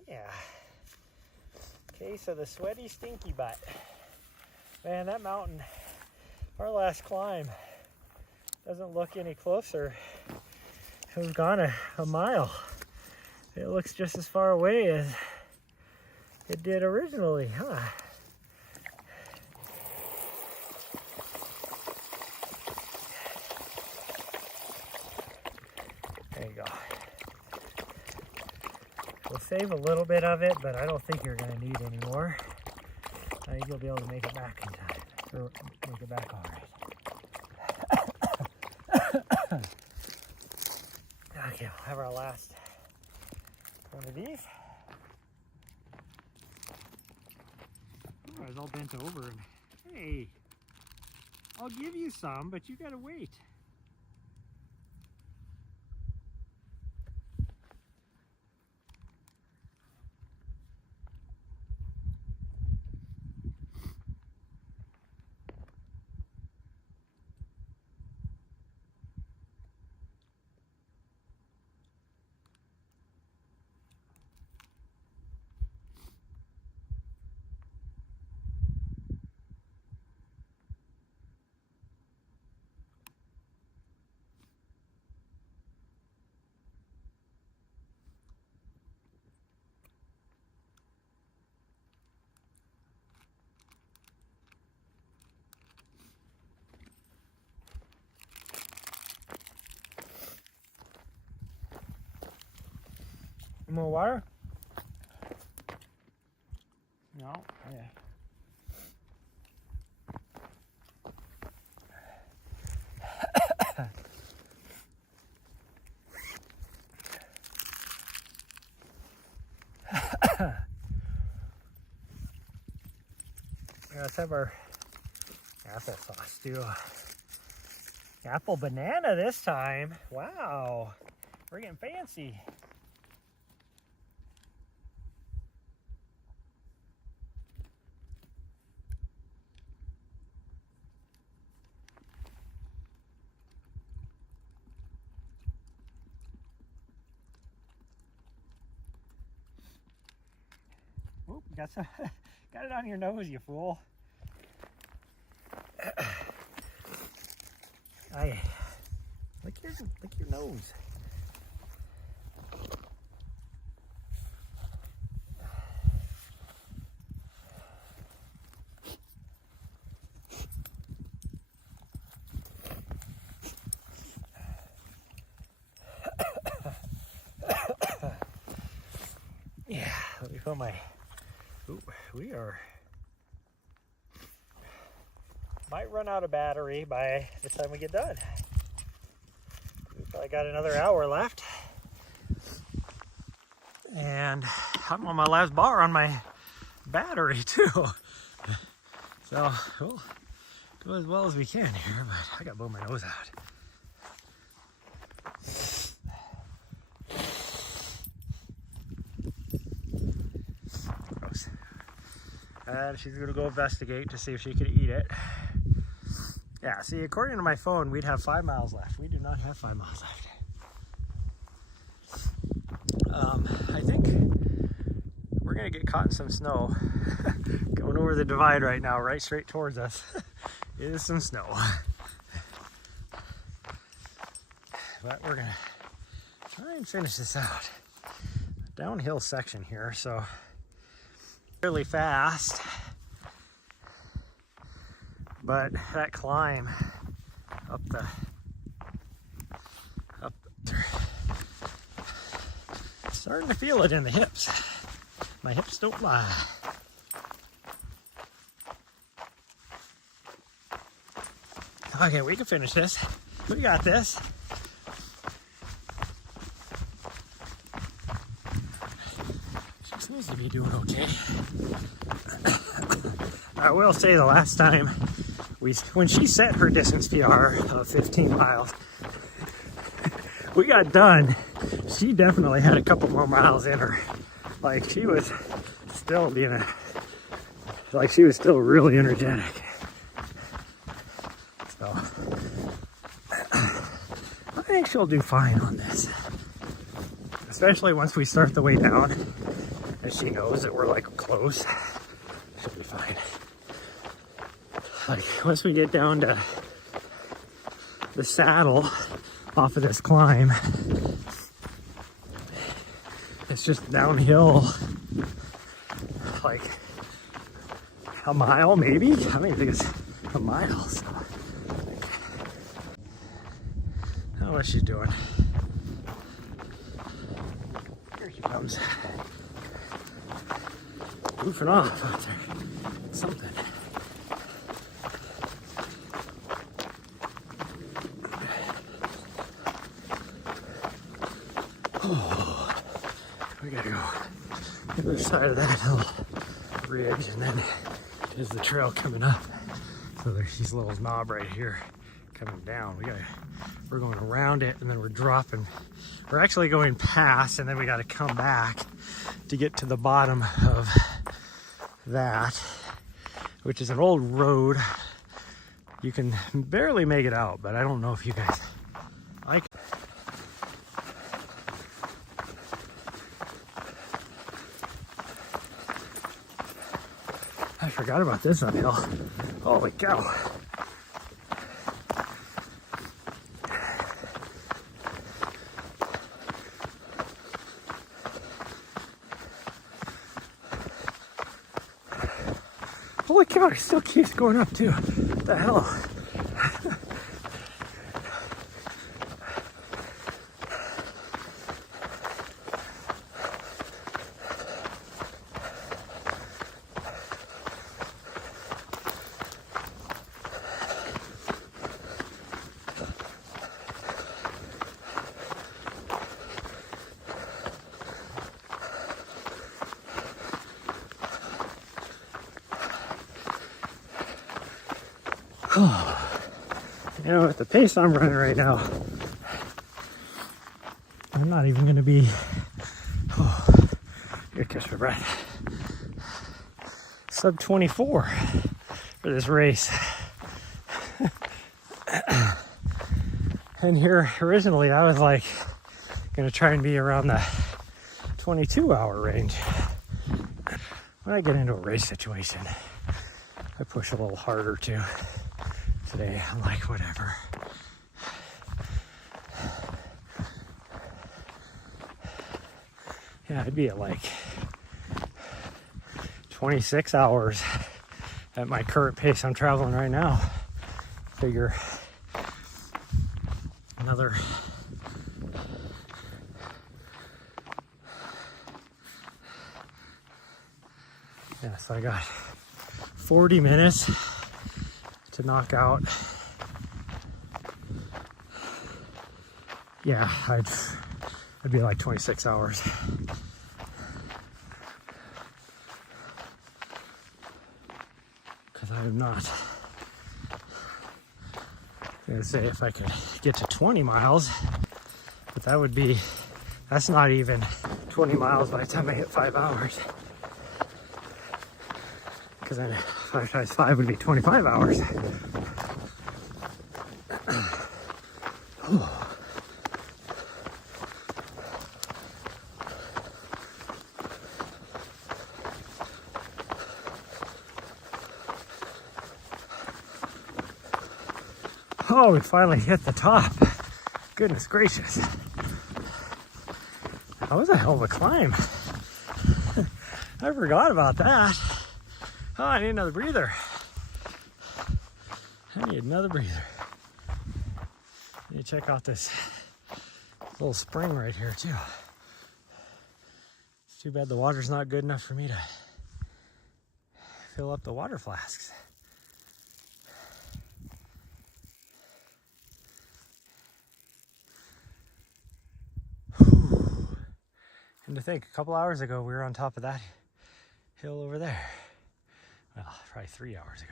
Yeah. Case of the sweaty, stinky butt. Man, that mountain, our last climb, doesn't look any closer. We've gone a mile. It looks just as far away as it did originally, huh? There you go. save a little bit of it, but I don't think you're going to need any more. I think you'll be able to make it back in time, or make it back all right. Okay, we'll have our last one of these. Oh, I was all bent over, and hey, I'll give you some, but you gotta wait. More water? No? Yeah. Let's have our applesauce too. Apple banana this time. Wow. We're getting fancy. Oop, got it on your nose, you fool. Lick your nose. Yeah, let me put my. Ooh, we might run out of battery by the time we get done. We've probably got another hour left. And I'm on my last bar on my battery too. So we'll go as well as we can here, but I gotta blow my nose out. Gross. And she's gonna go investigate to see if she can eat it. Yeah, see, according to my phone, we'd have 5 miles left. We do not have 5 miles left. I think we're gonna get caught in some snow. Going over the divide right now, right straight towards us, is some snow. But we're gonna try and finish this out. Downhill section here, so really fast. But that climb up starting to feel it in the hips. My hips don't lie. Okay, we can finish this. We got this. She seems to be doing okay. I will say the last time when she set her distance PR of 15 miles, we got done. She definitely had a couple more miles in her. Like she was still she was still really energetic. So I think she'll do fine on this. Especially once we start the way down, and she knows that we're like close. She'll be fine. Like once we get down to the saddle off of this climb, it's just downhill like a mile maybe. I don't even think it's a mile. So I don't know what she's doing. Here she comes. goofing off out there. Something. Oh, we gotta go the other side of that little ridge, and then there's the trail coming up. So there's this little knob right here coming down. We're going around it, and then we're dropping. We're actually going past, and then we got to come back to get to the bottom of that, which is an old road. You can barely make it out, but I don't know if you guys like. I forgot about this uphill. Holy cow. Holy cow, it still keeps going up too. What the hell? You know, at the pace I'm running right now, I'm not even going to be, here, catch my breath, sub 24 for this race. And here, originally, I was like, going to try and be around the 22-hour range. When I get into a race situation, I push a little harder too. Today, I'm like, whatever. Yeah, I'd be at like 26 hours at my current pace I'm traveling right now. Figure another so I got 40 minutes to knock out. Yeah, I'd be like 26 hours. Because I'm not gonna say if I could get to 20 miles, but that's not even 20 miles by the time I hit 5 hours. Because then 5 times 5 would be 25 hours. Oh, we finally hit the top. Goodness gracious. That was a hell of a climb. I forgot about that. Oh, I need another breather. I need another breather. I need to check out this little spring right here too. It's too bad the water's not good enough for me to fill up the water flasks. And to think, a couple hours ago, we were on top of that hill over there. Well, probably 3 hours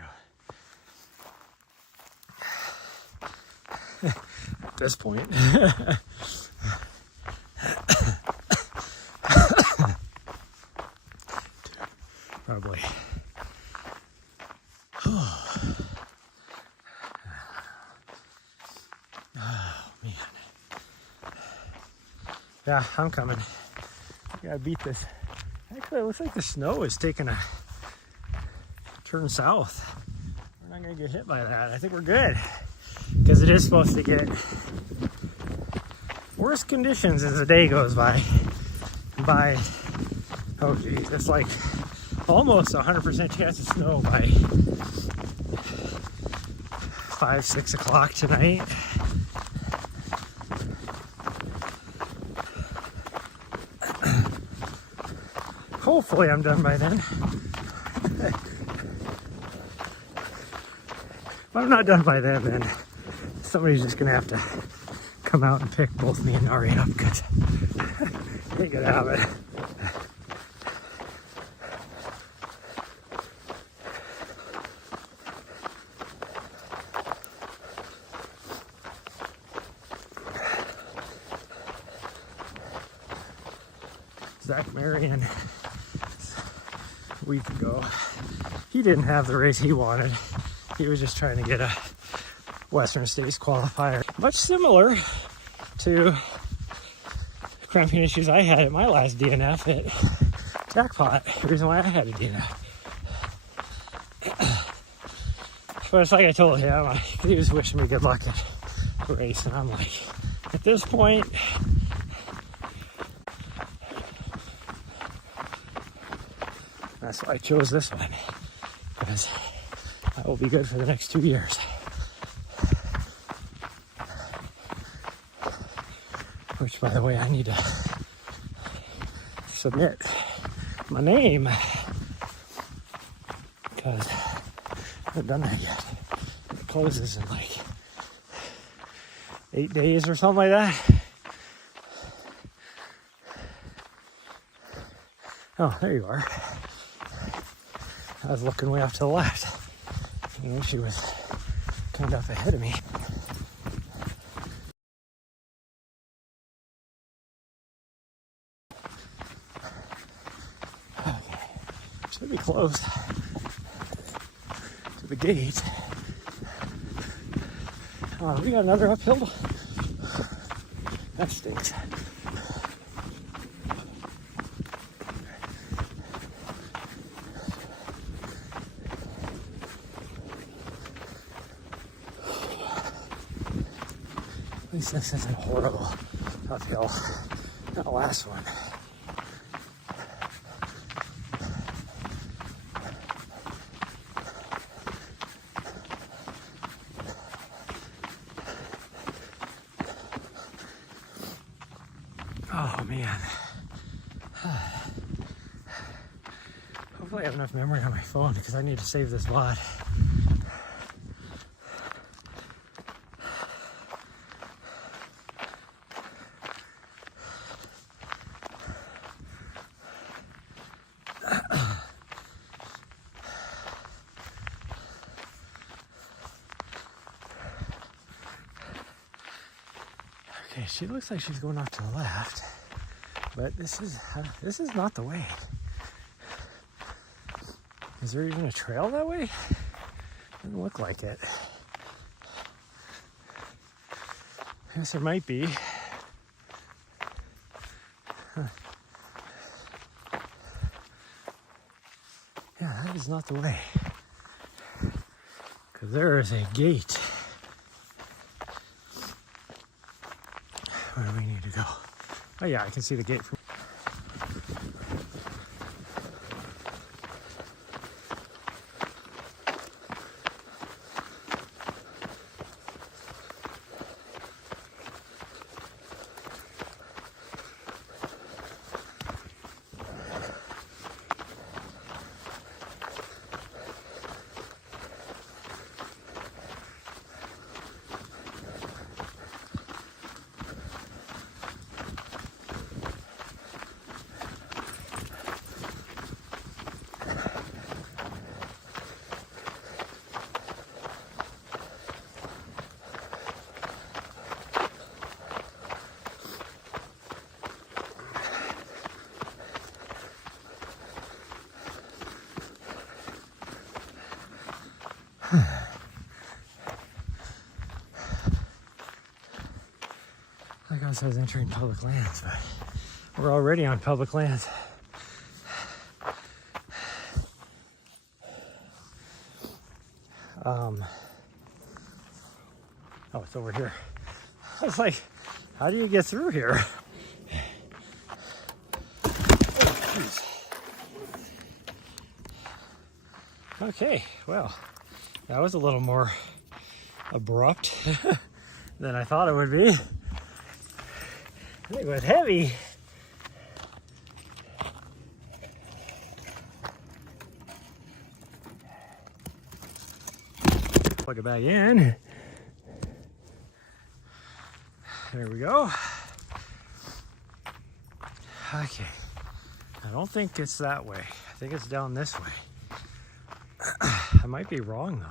ago. At this point. Probably. Oh, man. Yeah, I'm coming. Gotta beat this. Actually, it looks like the snow is taking a turn south. We're not gonna get hit by that. I think we're good. Because it is supposed to get worse conditions as the day goes by. Oh geez, it's like almost 100% chance of snow by 5, 6 o'clock tonight. Hopefully I'm done by then. If I'm not done by then somebody's just gonna have to come out and pick both me and Ari up because they ain't gonna have it. Zach Marion, a week ago, he didn't have the race he wanted. He was just trying to get a Western States qualifier. Much similar to cramping issues I had at my last DNF at Jackpot. The reason why I had a DNF. But it's like I told him, he was wishing me good luck at the race, and I'm like, at this point, that's why I chose this one, because I will be good for the next 2 years. Which, by the way, I need to submit my name, because I haven't done that yet. It closes in like 8 days or something like that. Oh, there you are. I was looking way off to the left. You know, she was kind of up ahead of me. Okay, should be close to the gate. We got another uphill. That stinks. At least this isn't horrible uphill. Not the last one. Oh man. Hopefully I have enough memory on my phone because I need to save this VOD. Okay, she looks like she's going off to the left, but this is not the way. Is there even a trail that way? Doesn't look like it. I guess there might be. Huh. Yeah, that is not the way. Because there is a gate. Where do we need to go? Oh yeah, I can see the gate from. Like I was entering public lands, but we're already on public lands. Oh, it's over here. I was like, how do you get through here? Oh, okay, well, that was a little more abrupt than I thought it would be. I think it was heavy. Plug it back in. There we go. Okay. I don't think it's that way. I think it's down this way. I might be wrong though.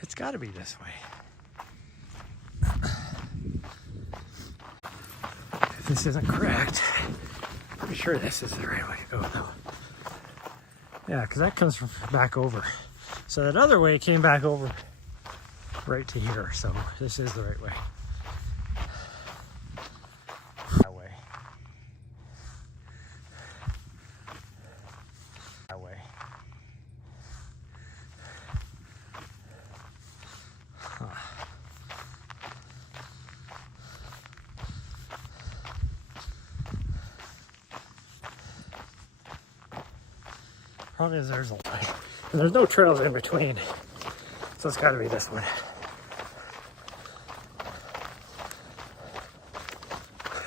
It's got to be this way. If this isn't correct, I'm pretty sure this is the right way to go though. Yeah, because that comes from back over. So that other way came back over right to here. So this is the right way. That way. That way. Huh. Problem is there's a line. And there's no trails in between. So it's gotta be this one.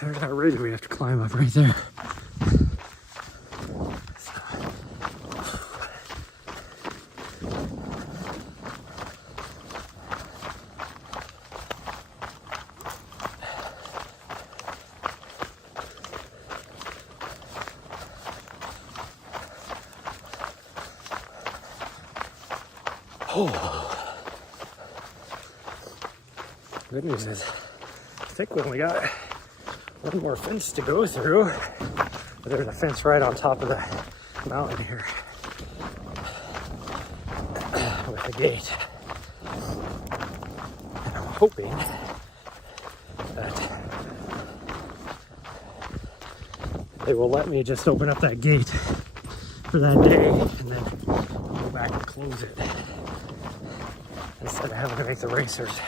There's that ridge we have to climb up right there. Oh. Good news is, I think we only got one more fence to go through. But there's a fence right on top of the mountain here with a gate. And I'm hoping that they will let me just open up that gate for that day and then go back and close it, instead of having to make the racers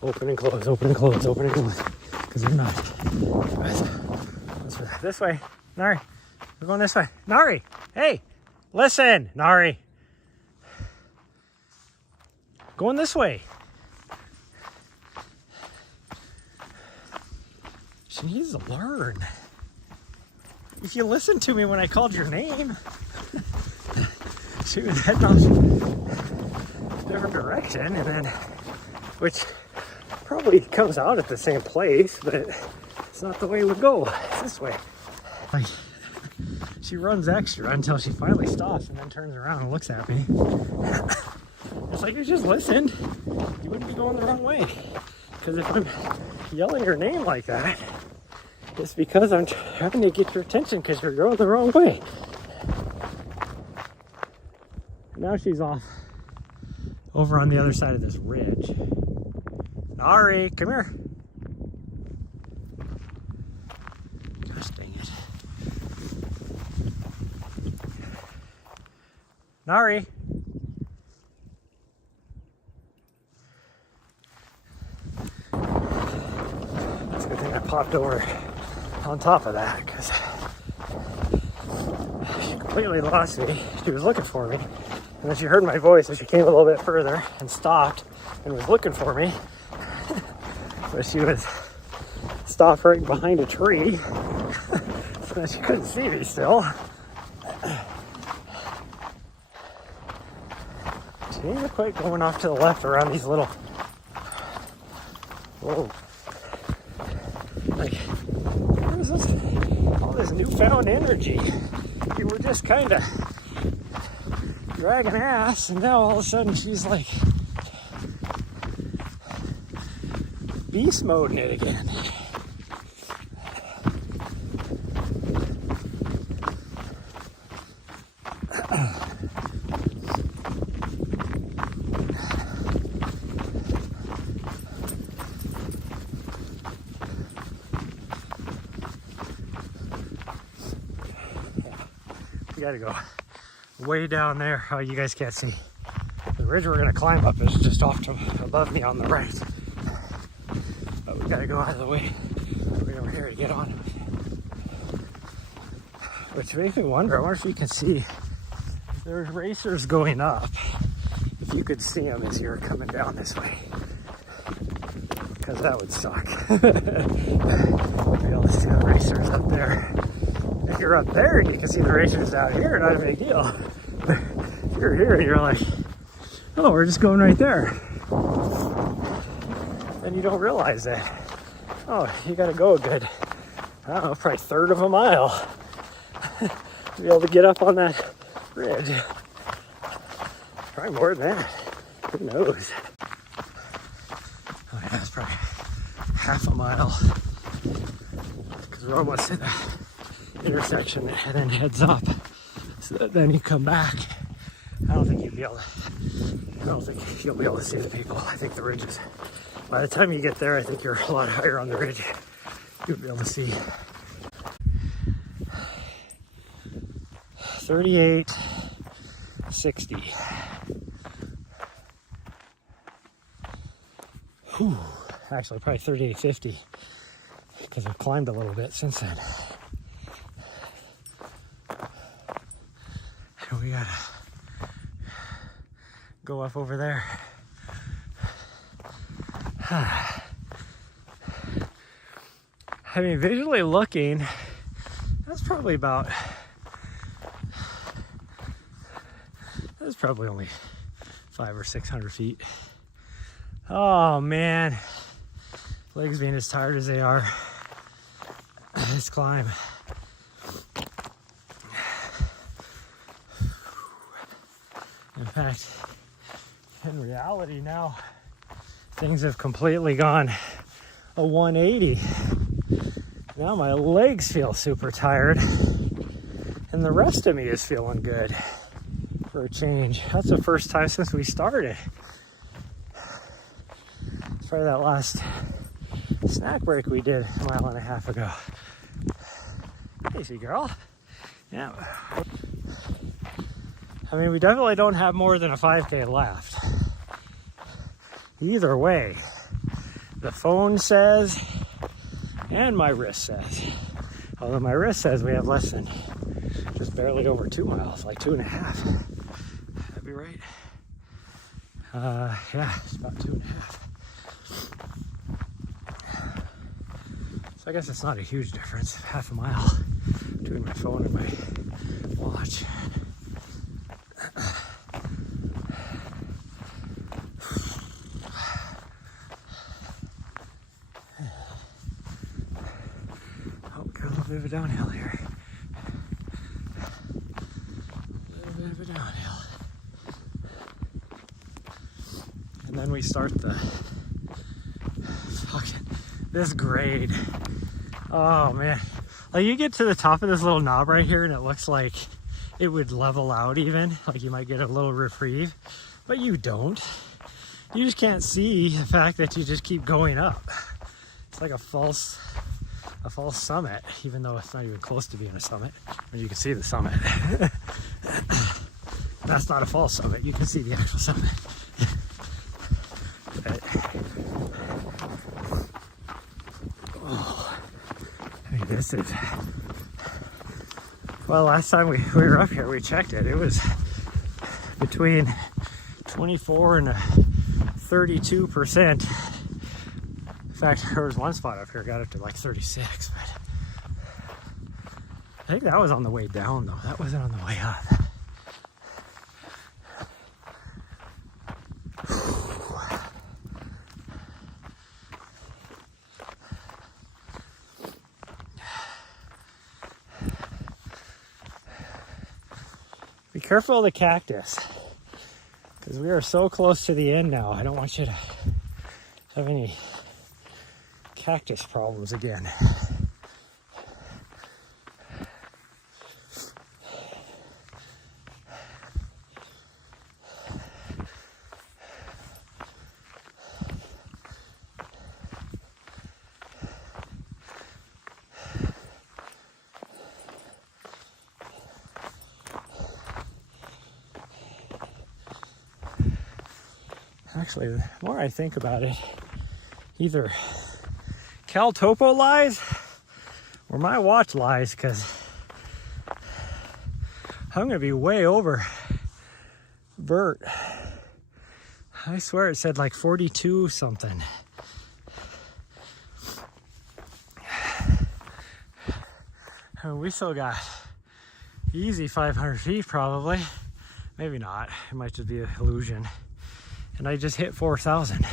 open and close, open and close, open and close, because they're not. This way, Nari. We're going this way. Nari, hey, listen, Nari. Going this way. She needs to learn. If you listened to me when I called your name, she was heading off a different direction, and then, which probably comes out at the same place, but it's not the way it would go. It's this way. Like, she runs extra until she finally stops and then turns around and looks at me. It's like, you just listened, you wouldn't be going the wrong way. Because if I'm yelling her name like that, it's because I'm trying to get your attention because you're going the wrong way. Now she's off over on the other side of this ridge. Nari, come here. Gosh dang it. Nari. That's a good thing I popped over on top of that, because she completely lost me. She was looking for me, and then she heard my voice, and she came a little bit further and stopped and was looking for me. But she was stopped right behind a tree, so that she couldn't see me still. She ain't quite going off to the left around these little, whoa, like, what is this, all this newfound energy? You were just kind of dragging ass, and now all of a sudden she's like beast moding it again. We gotta go way down there. Oh, you guys can't see. The ridge we're gonna climb up is just off to above me on the right. But we gotta go out of the way. Way over here to get on. Which makes me wonder, I wonder if you can see, if there's racers going up, if you could see them as you're coming down this way. Because that would suck. Be able to see the racers up there. If you're up there and you can see the racers down here, not a big deal. you're here and you're like, oh, we're just going right there. And you don't realize that. Oh, you gotta go a good, I don't know, probably a third of a mile to be able to get up on that ridge. Probably more than that. Who knows? Oh yeah, it's probably half a mile. Because we're almost at the intersection and then heads up. So that then you come back. I don't think you'll be able to see the people. I think the ridges, by the time you get there, I think you're a lot higher on the ridge. You'll be able to see. 38.60. Whew. Actually, probably 38.50 because I've climbed a little bit since then. And we gotta go up over there. I mean, visually looking, that's probably only 500 or 600 feet. Oh man, legs being as tired as they are. This climb. In fact, in reality now, things have completely gone a 180. Now my legs feel super tired, and the rest of me is feeling good for a change. That's the first time since we started. It's probably that last snack break we did a mile and a half ago. Easy, girl. Yeah. I mean, we definitely don't have more than a 5K left. Either way, the phone says, and my wrist says. Although my wrist says we have less than just barely over 2 miles, like 2.5. That'd be right. Yeah, it's about 2.5. So I guess it's not a huge difference, half a mile between my phone and my watch. Oh, got a little bit of a downhill here. A little bit of a downhill. And then we start this grade. Oh man. Like you get to the top of this little knob right here and it looks like it would level out even. Like you might get a little reprieve, but you don't. You just can't see the fact that you just keep going up. It's like a false summit, even though it's not even close to being a summit. And you can see the summit. That's not a false summit. You can see the actual summit. But, this is, well, last time we were up here, we checked it. It was between 24 and 32%. In fact, there was one spot up here, got up to like 36, but I think that was on the way down though. That wasn't on the way up. Be careful of the cactus, because we are so close to the end now. I don't want you to have any cactus problems again. Actually, the more I think about it, either Cal Topo lies or my watch lies, because I'm going to be way over Bert. I swear it said like 42 something. I mean, we still got easy 500 feet probably. Maybe not. It might just be an illusion. And I just hit 4,000.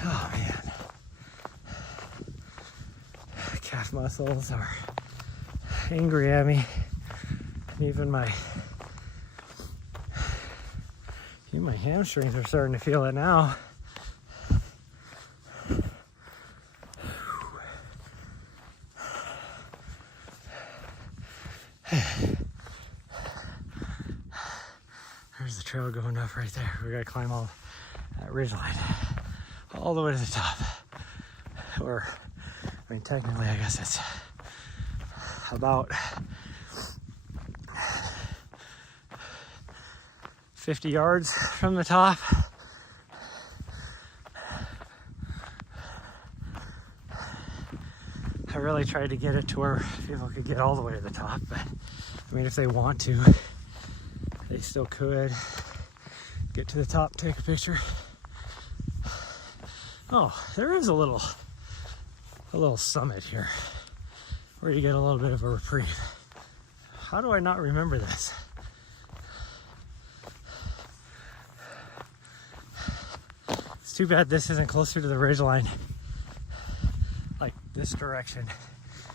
Oh man. Calf muscles are angry at me. And even my hamstrings are starting to feel it now. There's the trail going up right there. We gotta climb all that ridgeline all the way to the top. Or, I mean, technically, I guess it's about 50 yards from the top. I really tried to get it to where people could get all the way to the top, but I mean, if they want to, they still could get to the top, take a picture. Oh, there is a little summit here where you get a little bit of a reprieve. How do I not remember this? It's too bad this isn't closer to the ridgeline, like this direction,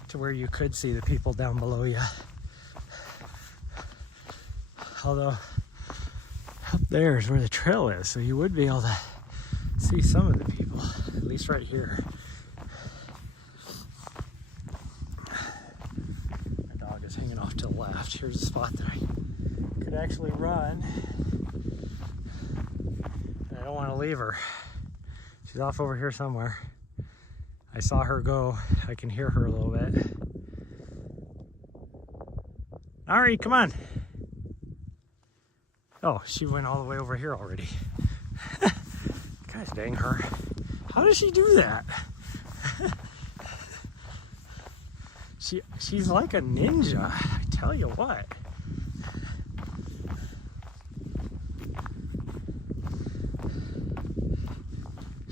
to where you could see the people down below you. Although up there is where the trail is, so you would be able to see some of the people, at least right here. My dog is hanging off to the left. Here's a spot that I could actually run, and I don't want to leave her. She's off over here somewhere. I saw her go. I can hear her a little bit. Ari, come on. Oh, she went all the way over here already. Gosh dang her. How does she do that? She's like a ninja, I tell you what.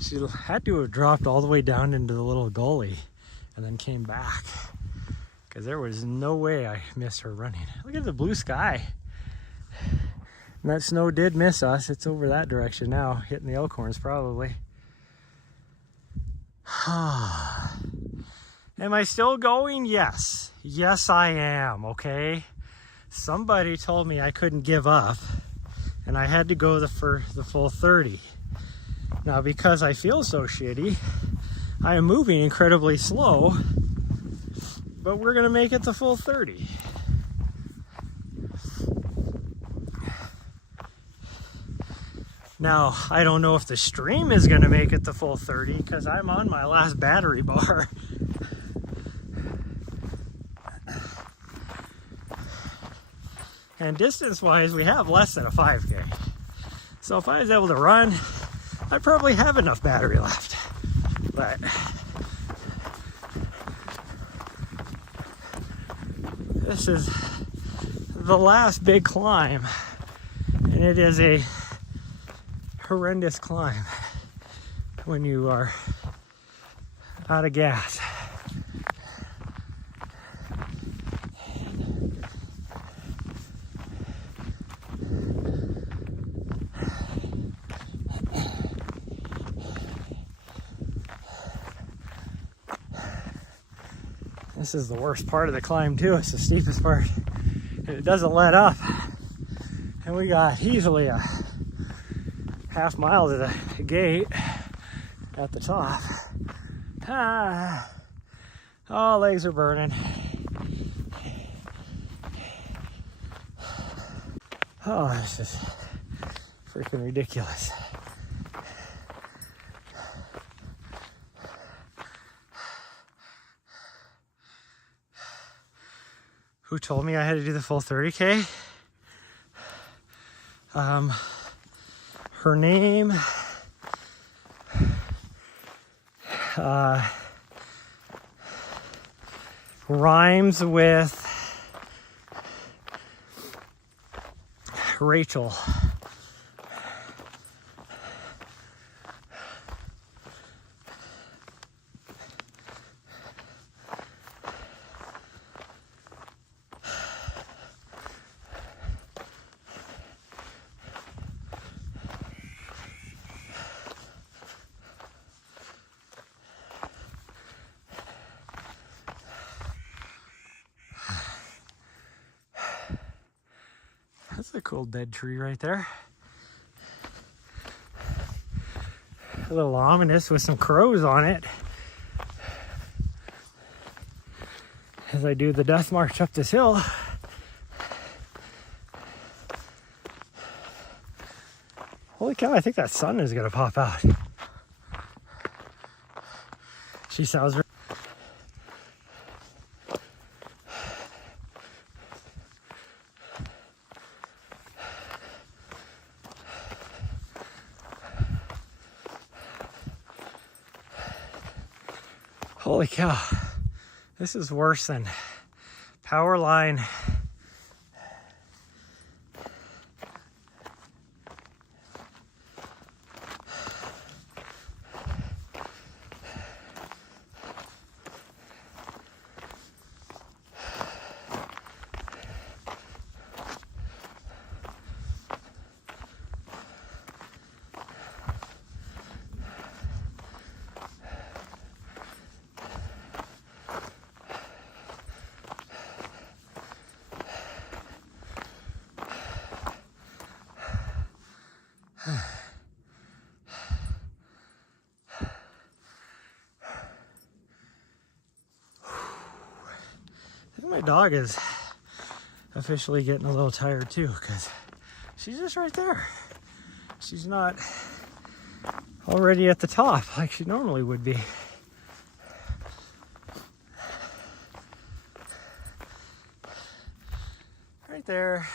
She had to have dropped all the way down into the little gully and then came back, because there was no way I missed her running. Look at the blue sky. And that snow did miss us. It's over that direction now, hitting the elkhorns probably. Am I still going? Yes. Yes, I am, okay? Somebody told me I couldn't give up, and I had to go for the full 30. Now, because I feel so shitty, I am moving incredibly slow, but we're gonna make it the full 30. Now, I don't know if the stream is going to make it the full 30 because I'm on my last battery bar. And distance-wise, we have less than a 5K. So if I was able to run, I'd probably have enough battery left. But this is the last big climb, and it is a horrendous climb when you are out of gas. This is the worst part of the climb too. It's the steepest part, and it doesn't let up. And we got easily a half mile to the gate at the top. Oh, legs are burning. Oh, this is freaking ridiculous. Who told me I had to do the full 30K? Her name rhymes with Rachel. That's a cool dead tree right there. A little ominous with some crows on it. As I do the death march up this hill. Holy cow, I think that sun is gonna pop out. She sounds very... Holy cow, this is worse than power line. My dog is officially getting a little tired too, because she's just right there. She's not already at the top like she normally would be. Right there.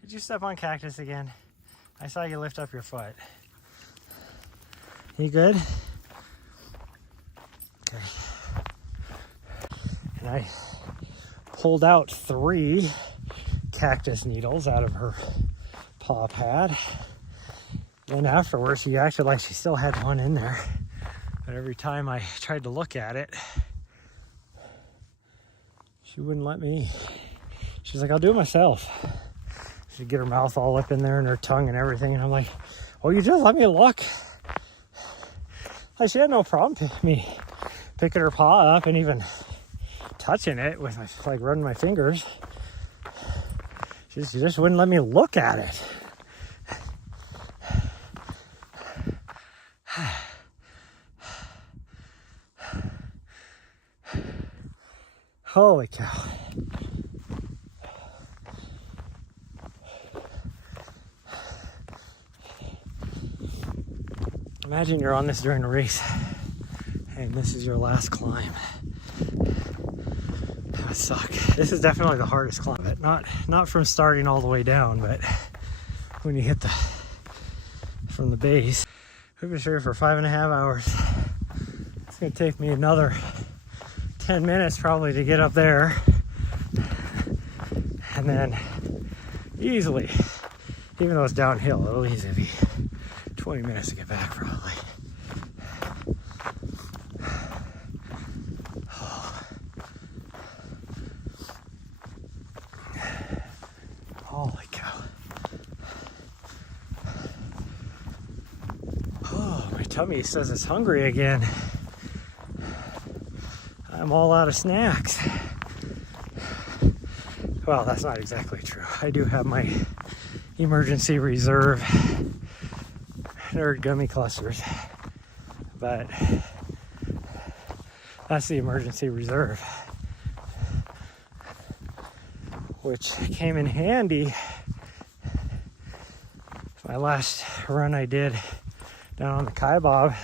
Did you step on cactus again? I saw you lift up your foot. You good? Okay. And I pulled out 3 cactus needles out of her paw pad. Then afterwards, she acted like she still had one in there. But every time I tried to look at it, she wouldn't let me. She's like, I'll do it myself. She'd get her mouth all up in there and her tongue and everything. And I'm like, oh, you just let me look. Like, she had no problem me picking her paw up and even touching it with my, like, running my fingers. She just wouldn't let me look at it. Holy cow. Imagine you're on this during a race and this is your last climb. That would suck. This is definitely the hardest climb. But not from starting all the way down, but when you hit from the base. We've been here for 5.5 hours. It's gonna take me another 10 minutes probably to get up there. And then easily, even though it's downhill, it'll easily be 20 minutes to get back probably. Oh. Holy cow. Oh, my tummy says it's hungry again. I'm all out of snacks. Well, that's not exactly true. I do have my emergency reserve nerd gummy clusters, but that's the emergency reserve, which came in handy my last run I did down on the Kaibab,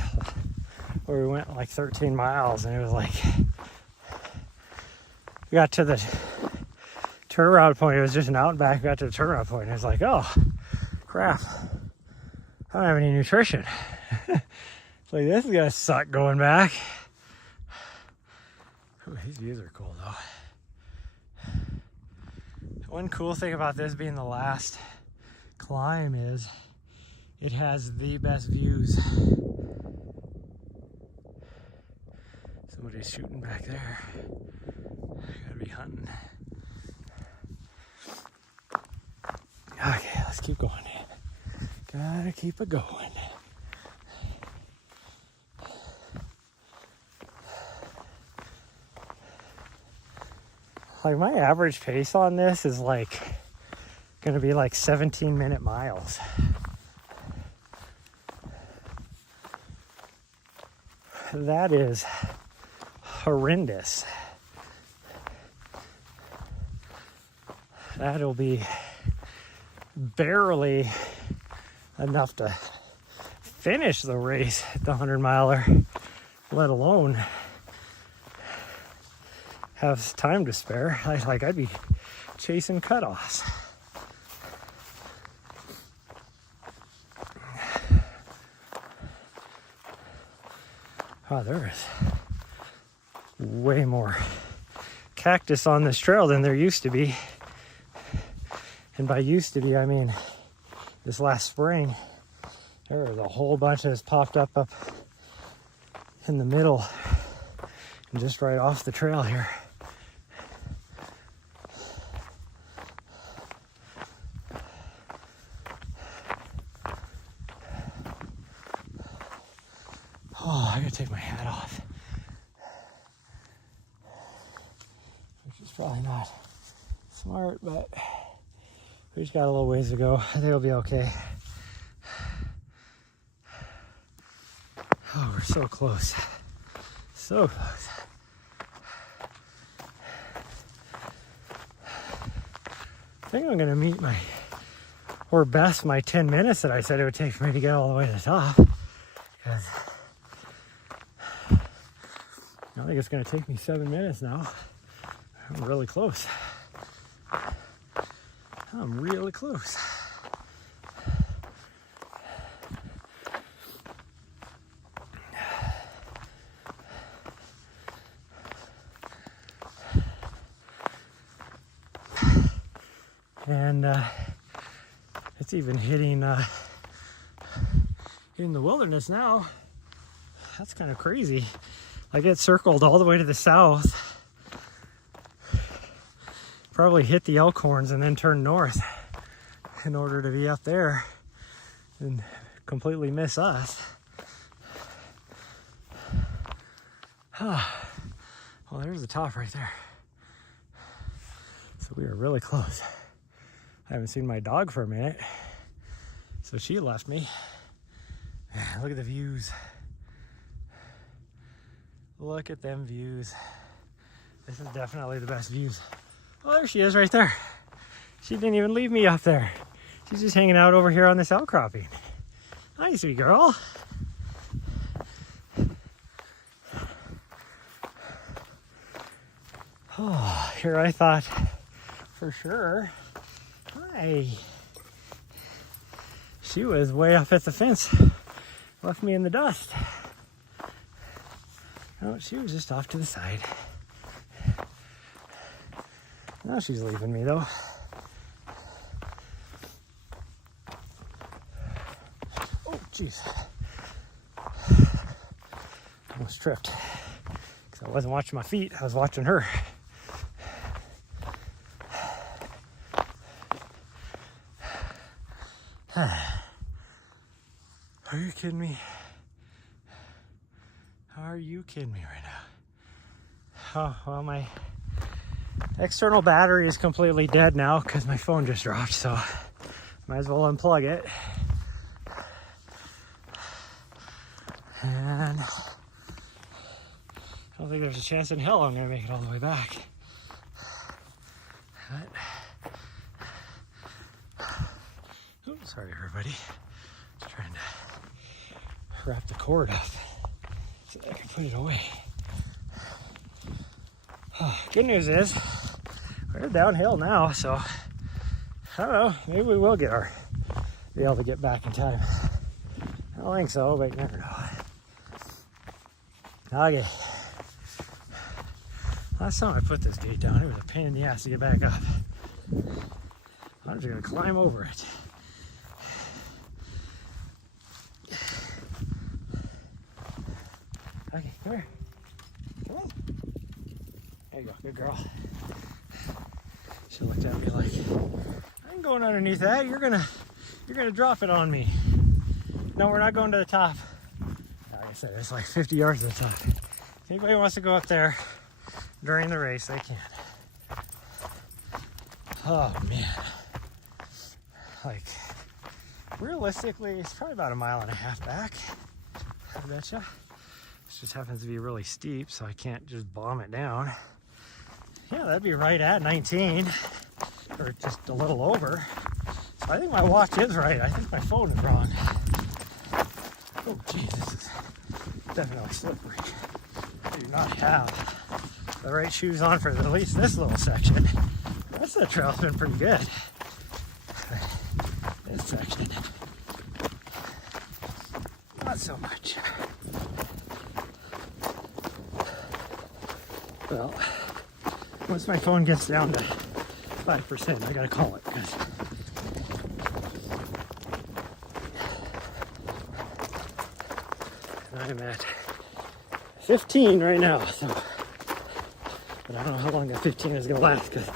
where we went like 13 miles, and it was like, we got to the turnaround point. It was just an out and back. We got to the turnaround point, and it was like, oh crap, I don't have any nutrition. It's like, this is gonna suck going back. Ooh, these views are cool though. One cool thing about this being the last climb is it has the best views. Somebody's shooting back there. Gotta be hunting. Okay, let's keep going. Gotta keep it going. Like my average pace on this is like gonna be like 17-minute miles. That is horrendous. That'll be barely enough to finish the race at the 100-miler, let alone have time to spare. I'd be chasing cutoffs. Oh, there is way more cactus on this trail than there used to be. And by used to be, I mean this last spring, there was a whole bunch that's popped up in the middle and just right off the trail here. Oh, I gotta take my hat off. Which is probably not smart, but we just got a little ways to go. I think it'll be okay. Oh, we're so close. So close. I think I'm gonna meet my 10 minutes that I said it would take for me to get all the way to the top. Because I think it's gonna take me 7 minutes now. I'm really close. I'm really close. And it's even hitting the wilderness now. That's kind of crazy. I get circled all the way to the south. Probably hit the Elkhorns and then turn north in order to be up there and completely miss us. Well, there's the top right there. So we are really close. I haven't seen my dog for a minute, so she left me. Man, look at the views. Look at them views. This is definitely the best views. Oh, there she is right there. She didn't even leave me up there. She's just hanging out over here on this outcropping. Hi, sweet girl. Oh, here I thought for sure. Hi. She was way up at the fence. Left me in the dust. Oh, she was just off to the side. Now she's leaving me though. Oh, jeez. Almost tripped. Because I wasn't watching my feet, I was watching her. Are you kidding me? Are you kidding me right now? Oh, well, my external battery is completely dead now because my phone just dropped, so might as well unplug it. And I don't think there's a chance in hell I'm gonna make it all the way back. But, oops, sorry everybody. Just trying to wrap the cord up so that I can put it away. Good news is we're downhill now, so I don't know, maybe we will be able to get back in time. I don't think so, but you never know. Okay. Last time I put this gate down, it was a pain in the ass to get back up. I'm just gonna climb over it. Okay, come here. Come on. There you go, good girl. She looked at me like, I ain't going underneath that. You're gonna drop it on me. No, we're not going to the top. Like I said, it's like 50 yards to the top. If anybody wants to go up there during the race, they can. Oh man. Like, realistically, it's probably about 1.5 miles back. I betcha. This just happens to be really steep, so I can't just bomb it down. Yeah, that'd be right at 19, or just a little over. So I think my watch is right. I think my phone is wrong. Oh, geez, this is definitely slippery. I do not have the right shoes on for at least this little section. The rest of the trail's been pretty good. This section, not so much. Well, once my phone gets down to 5%, I gotta call it, because I'm at 15 right now, so, but I don't know how long that 15 is gonna last, because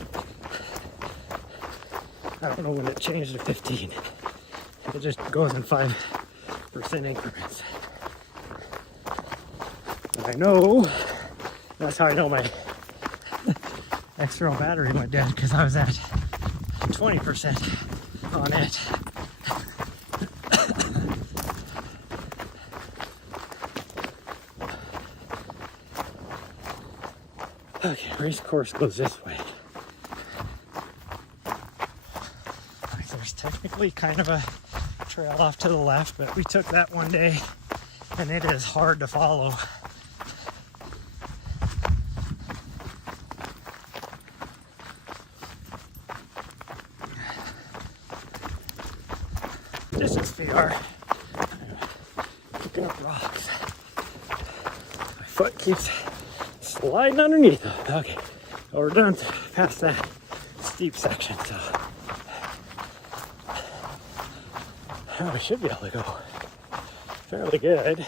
I don't know when it changed to 15. It just goes in 5% increments. But I know, that's how I know my external battery went dead, because I was at 20% on it. Okay, race course goes this way. There's technically kind of a trail off to the left, but we took that one day and it is hard to follow. Distance PR. Picking up rocks. My foot keeps sliding underneath them. Okay, well, we're done past that steep section, so I should be able to go fairly good.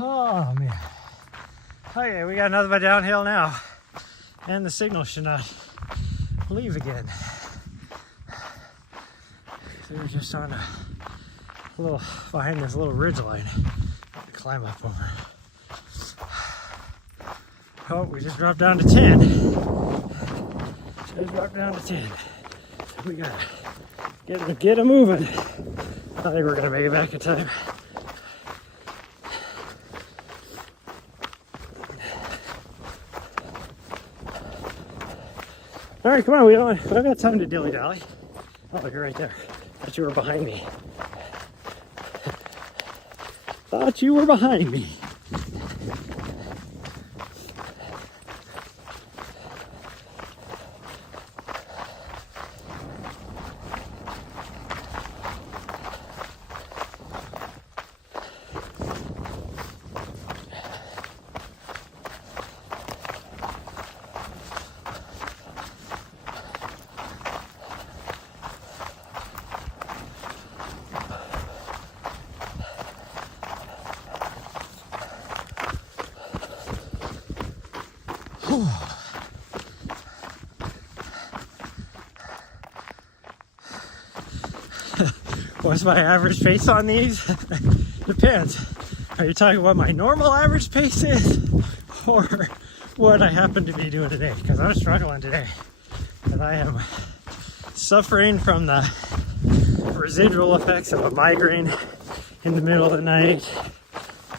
Oh man. Okay, we got another bit downhill now. And the signal should not leave again. So we're just on a little, behind this little ridge line to climb up over. Oh, we just dropped down to 10. Just dropped down to 10. So we gotta get them moving. I think we're gonna make it back in time. All right, come on, we don't got time to dilly-dally. Oh, you're right there. Thought you were behind me. Thought you were behind me. What's my average pace on these? Depends. Are you talking about my normal average pace is, or what I happen to be doing today? Because I'm struggling today, and I am suffering from the residual effects of a migraine in the middle of the night,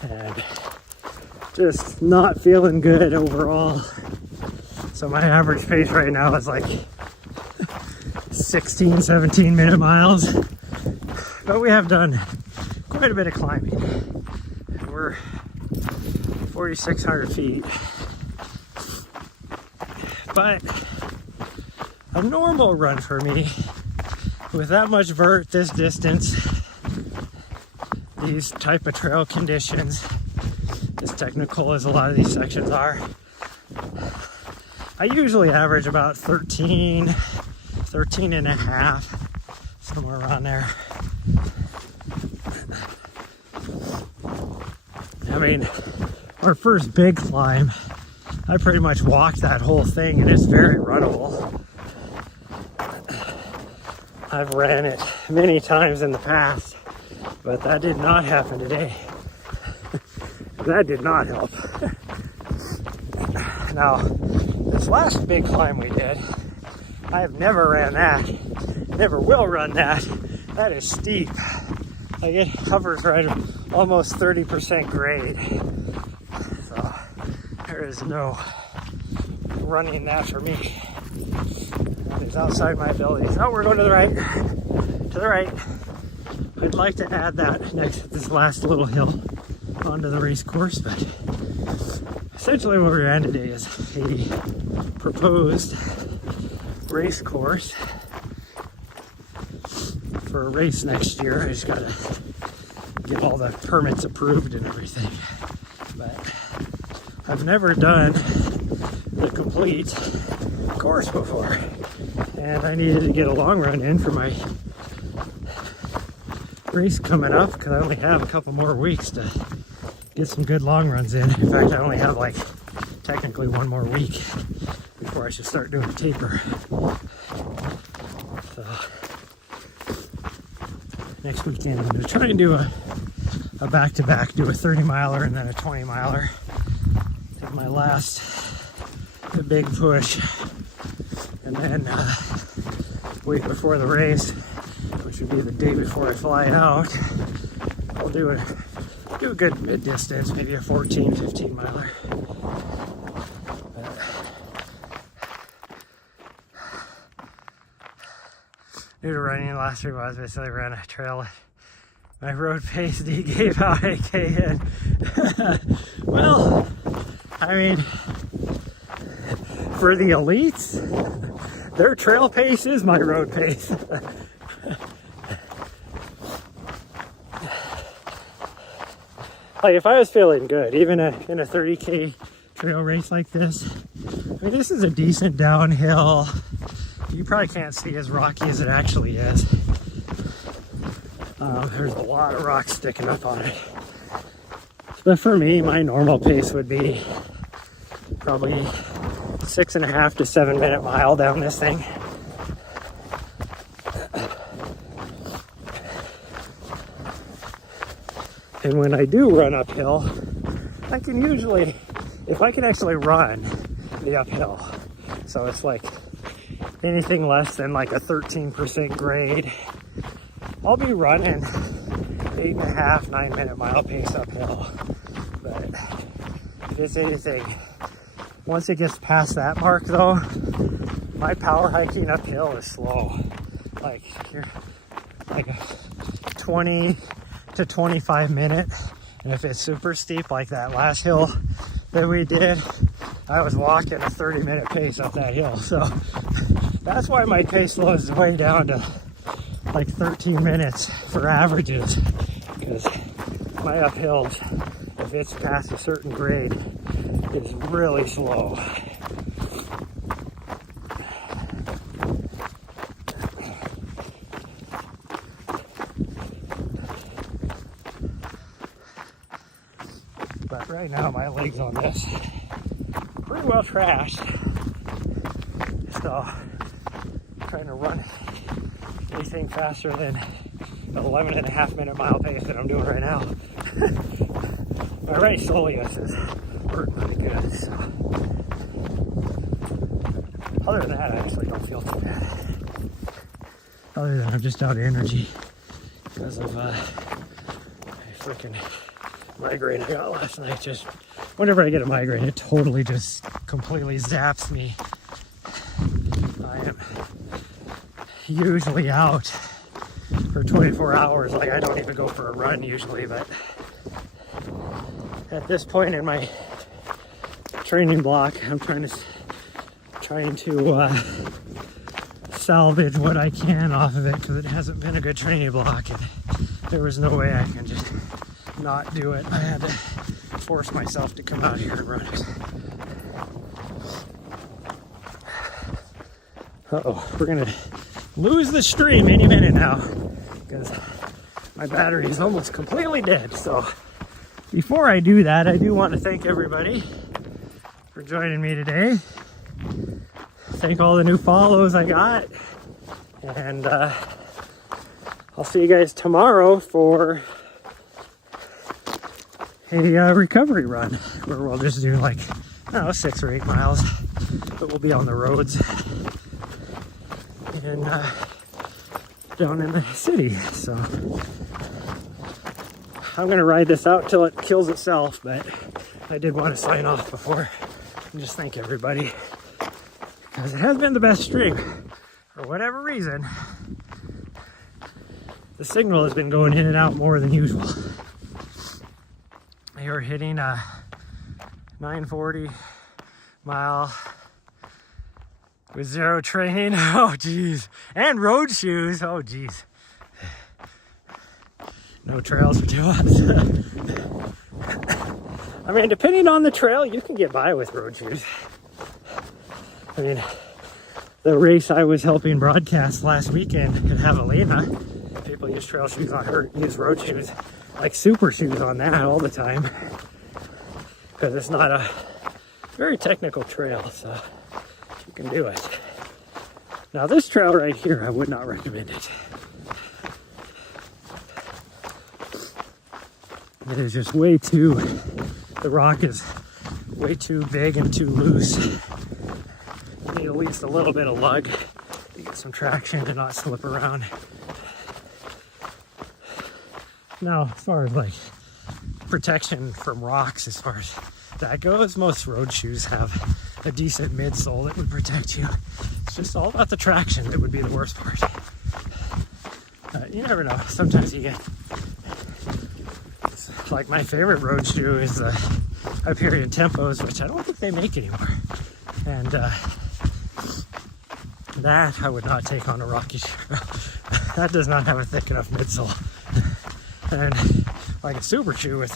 and just not feeling good overall. So my average pace right now is like 16, 17 minute miles, but we have done quite a bit of climbing. We're 4,600 feet, but a normal run for me with that much vert, this distance, these type of trail conditions, as technical as a lot of these sections are, I usually average about 13 and a half, somewhere around there. I mean, our first big climb, I pretty much walked that whole thing, and it's very runnable. I've ran it many times in the past, but that did not happen today. That did not help. Now, this last big climb we did, I have never ran that, never will run that. That is steep. Like, it hovers right at almost 30% grade. So there is no running that for me. That is outside my abilities. Oh, we're going to the right. To the right. I'd like to add that next to this last little hill onto the race course, but essentially what we ran today is a proposed race course for a race next year. I just gotta get all the permits approved and everything, but I've never done the complete course before, and I needed to get a long run in for my race coming up, because I only have a couple more weeks to get some good long runs in. In fact, I only have like technically one more week before I should start doing a taper. So next weekend I'm going to try and do a back-to-back, do a 30-miler and then a 20-miler. Did my last the big push, and then week before the race, which would be the day before I fly out, I'll do a good mid-distance, maybe a 14, 15-miler. Due to running the last 3 miles, basically ran a trail. My road pace D gave out a KN. Well, I mean, for the elites, their trail pace is my road pace. Like, if I was feeling good, even in a 30K trail race like this, I mean, this is a decent downhill. You probably can't see as rocky as it actually is. There's a lot of rocks sticking up on it. But for me, my normal pace would be probably 6.5 to 7 minute mile down this thing. And when I do run uphill, I can usually, if I can actually run the uphill, so it's like anything less than like a 13% grade, I'll be running 8.5, 9 minute mile pace uphill. But if it's anything, once it gets past that mark though, my power hiking uphill is slow. Like, you're like a 20 to 25 minute, and if it's super steep like that last hill that we did, I was walking a 30-minute pace up that hill. So that's why my pace slows way down to like 13 minutes for averages, because my uphills, if it's past a certain grade, is really slow. But right now my legs on this pretty well trashed, so trying to run anything faster than the 11.5-minute mile pace that I'm doing right now. My right soleus is hurting pretty good, so. Other than that, I actually don't feel too bad. Other than I'm just out of energy because of a freaking migraine I got last night. Just whenever I get a migraine, it totally just completely zaps me. I am usually out for 24 hours. Like, I don't even go for a run usually, but at this point in my training block, I'm trying to salvage what I can off of it, because it hasn't been a good training block, and there was no way I can just not do it. I had to force myself to come out here and run it. Uh-oh, we're gonna lose the stream any minute now because my battery is almost completely dead. So before I do that, I do want to thank everybody for joining me today. Thank all the new follows I got, and I'll see you guys tomorrow for a recovery run where we'll just do like, I don't know, 6 or 8 miles, but we'll be on the roads and down in the city. So I'm gonna ride this out till it kills itself, but I did want to sign off before and just thank everybody, because it has been the best stream. For whatever reason, the signal has been going in and out more than usual. You're hitting a 940 mile with 0 training. Oh geez. And road shoes. Oh geez. No trails for 2 months. I mean, depending on the trail, you can get by with road shoes. I mean, the race I was helping broadcast last weekend in Javelina, people use trail shoes on her, use road shoes, like super shoes on that all the time, because it's not a very technical trail, so you can do it. Now this trail right here, I would not recommend it. It is just way too, the rock is way too big and too loose. You need at least a little bit of lug to get some traction to not slip around. Now, as far as like protection from rocks, as far as that goes, most road shoes have a decent midsole that would protect you. It's just all about the traction that would be the worst part. You never know. Sometimes you get, like my favorite road shoe is the Hyperion Tempos, which I don't think they make anymore. And that I would not take on a rocky shoe. That does not have a thick enough midsole. And like a super shoe with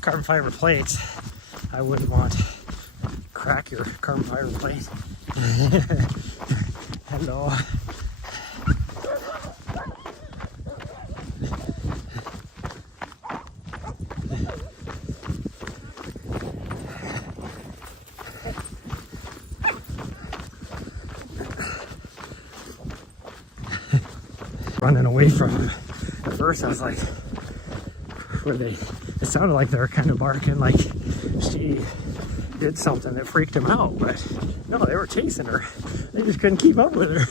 carbon fiber plates, I wouldn't want to crack your carbon fiber plate. Hello. Running away from him. At first I was like, it sounded like they were kind of barking like she did something that freaked him out, but no, they were chasing her. They just couldn't keep up with her.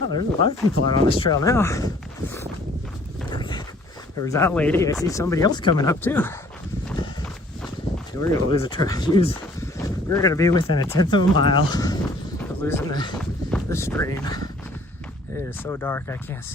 Oh, there's a lot of people out on this trail now. There was that lady. I see somebody else coming up too. We're gonna lose a trail. We're gonna be within 1/10 of a mile of losing the stream. It is so dark I can't see.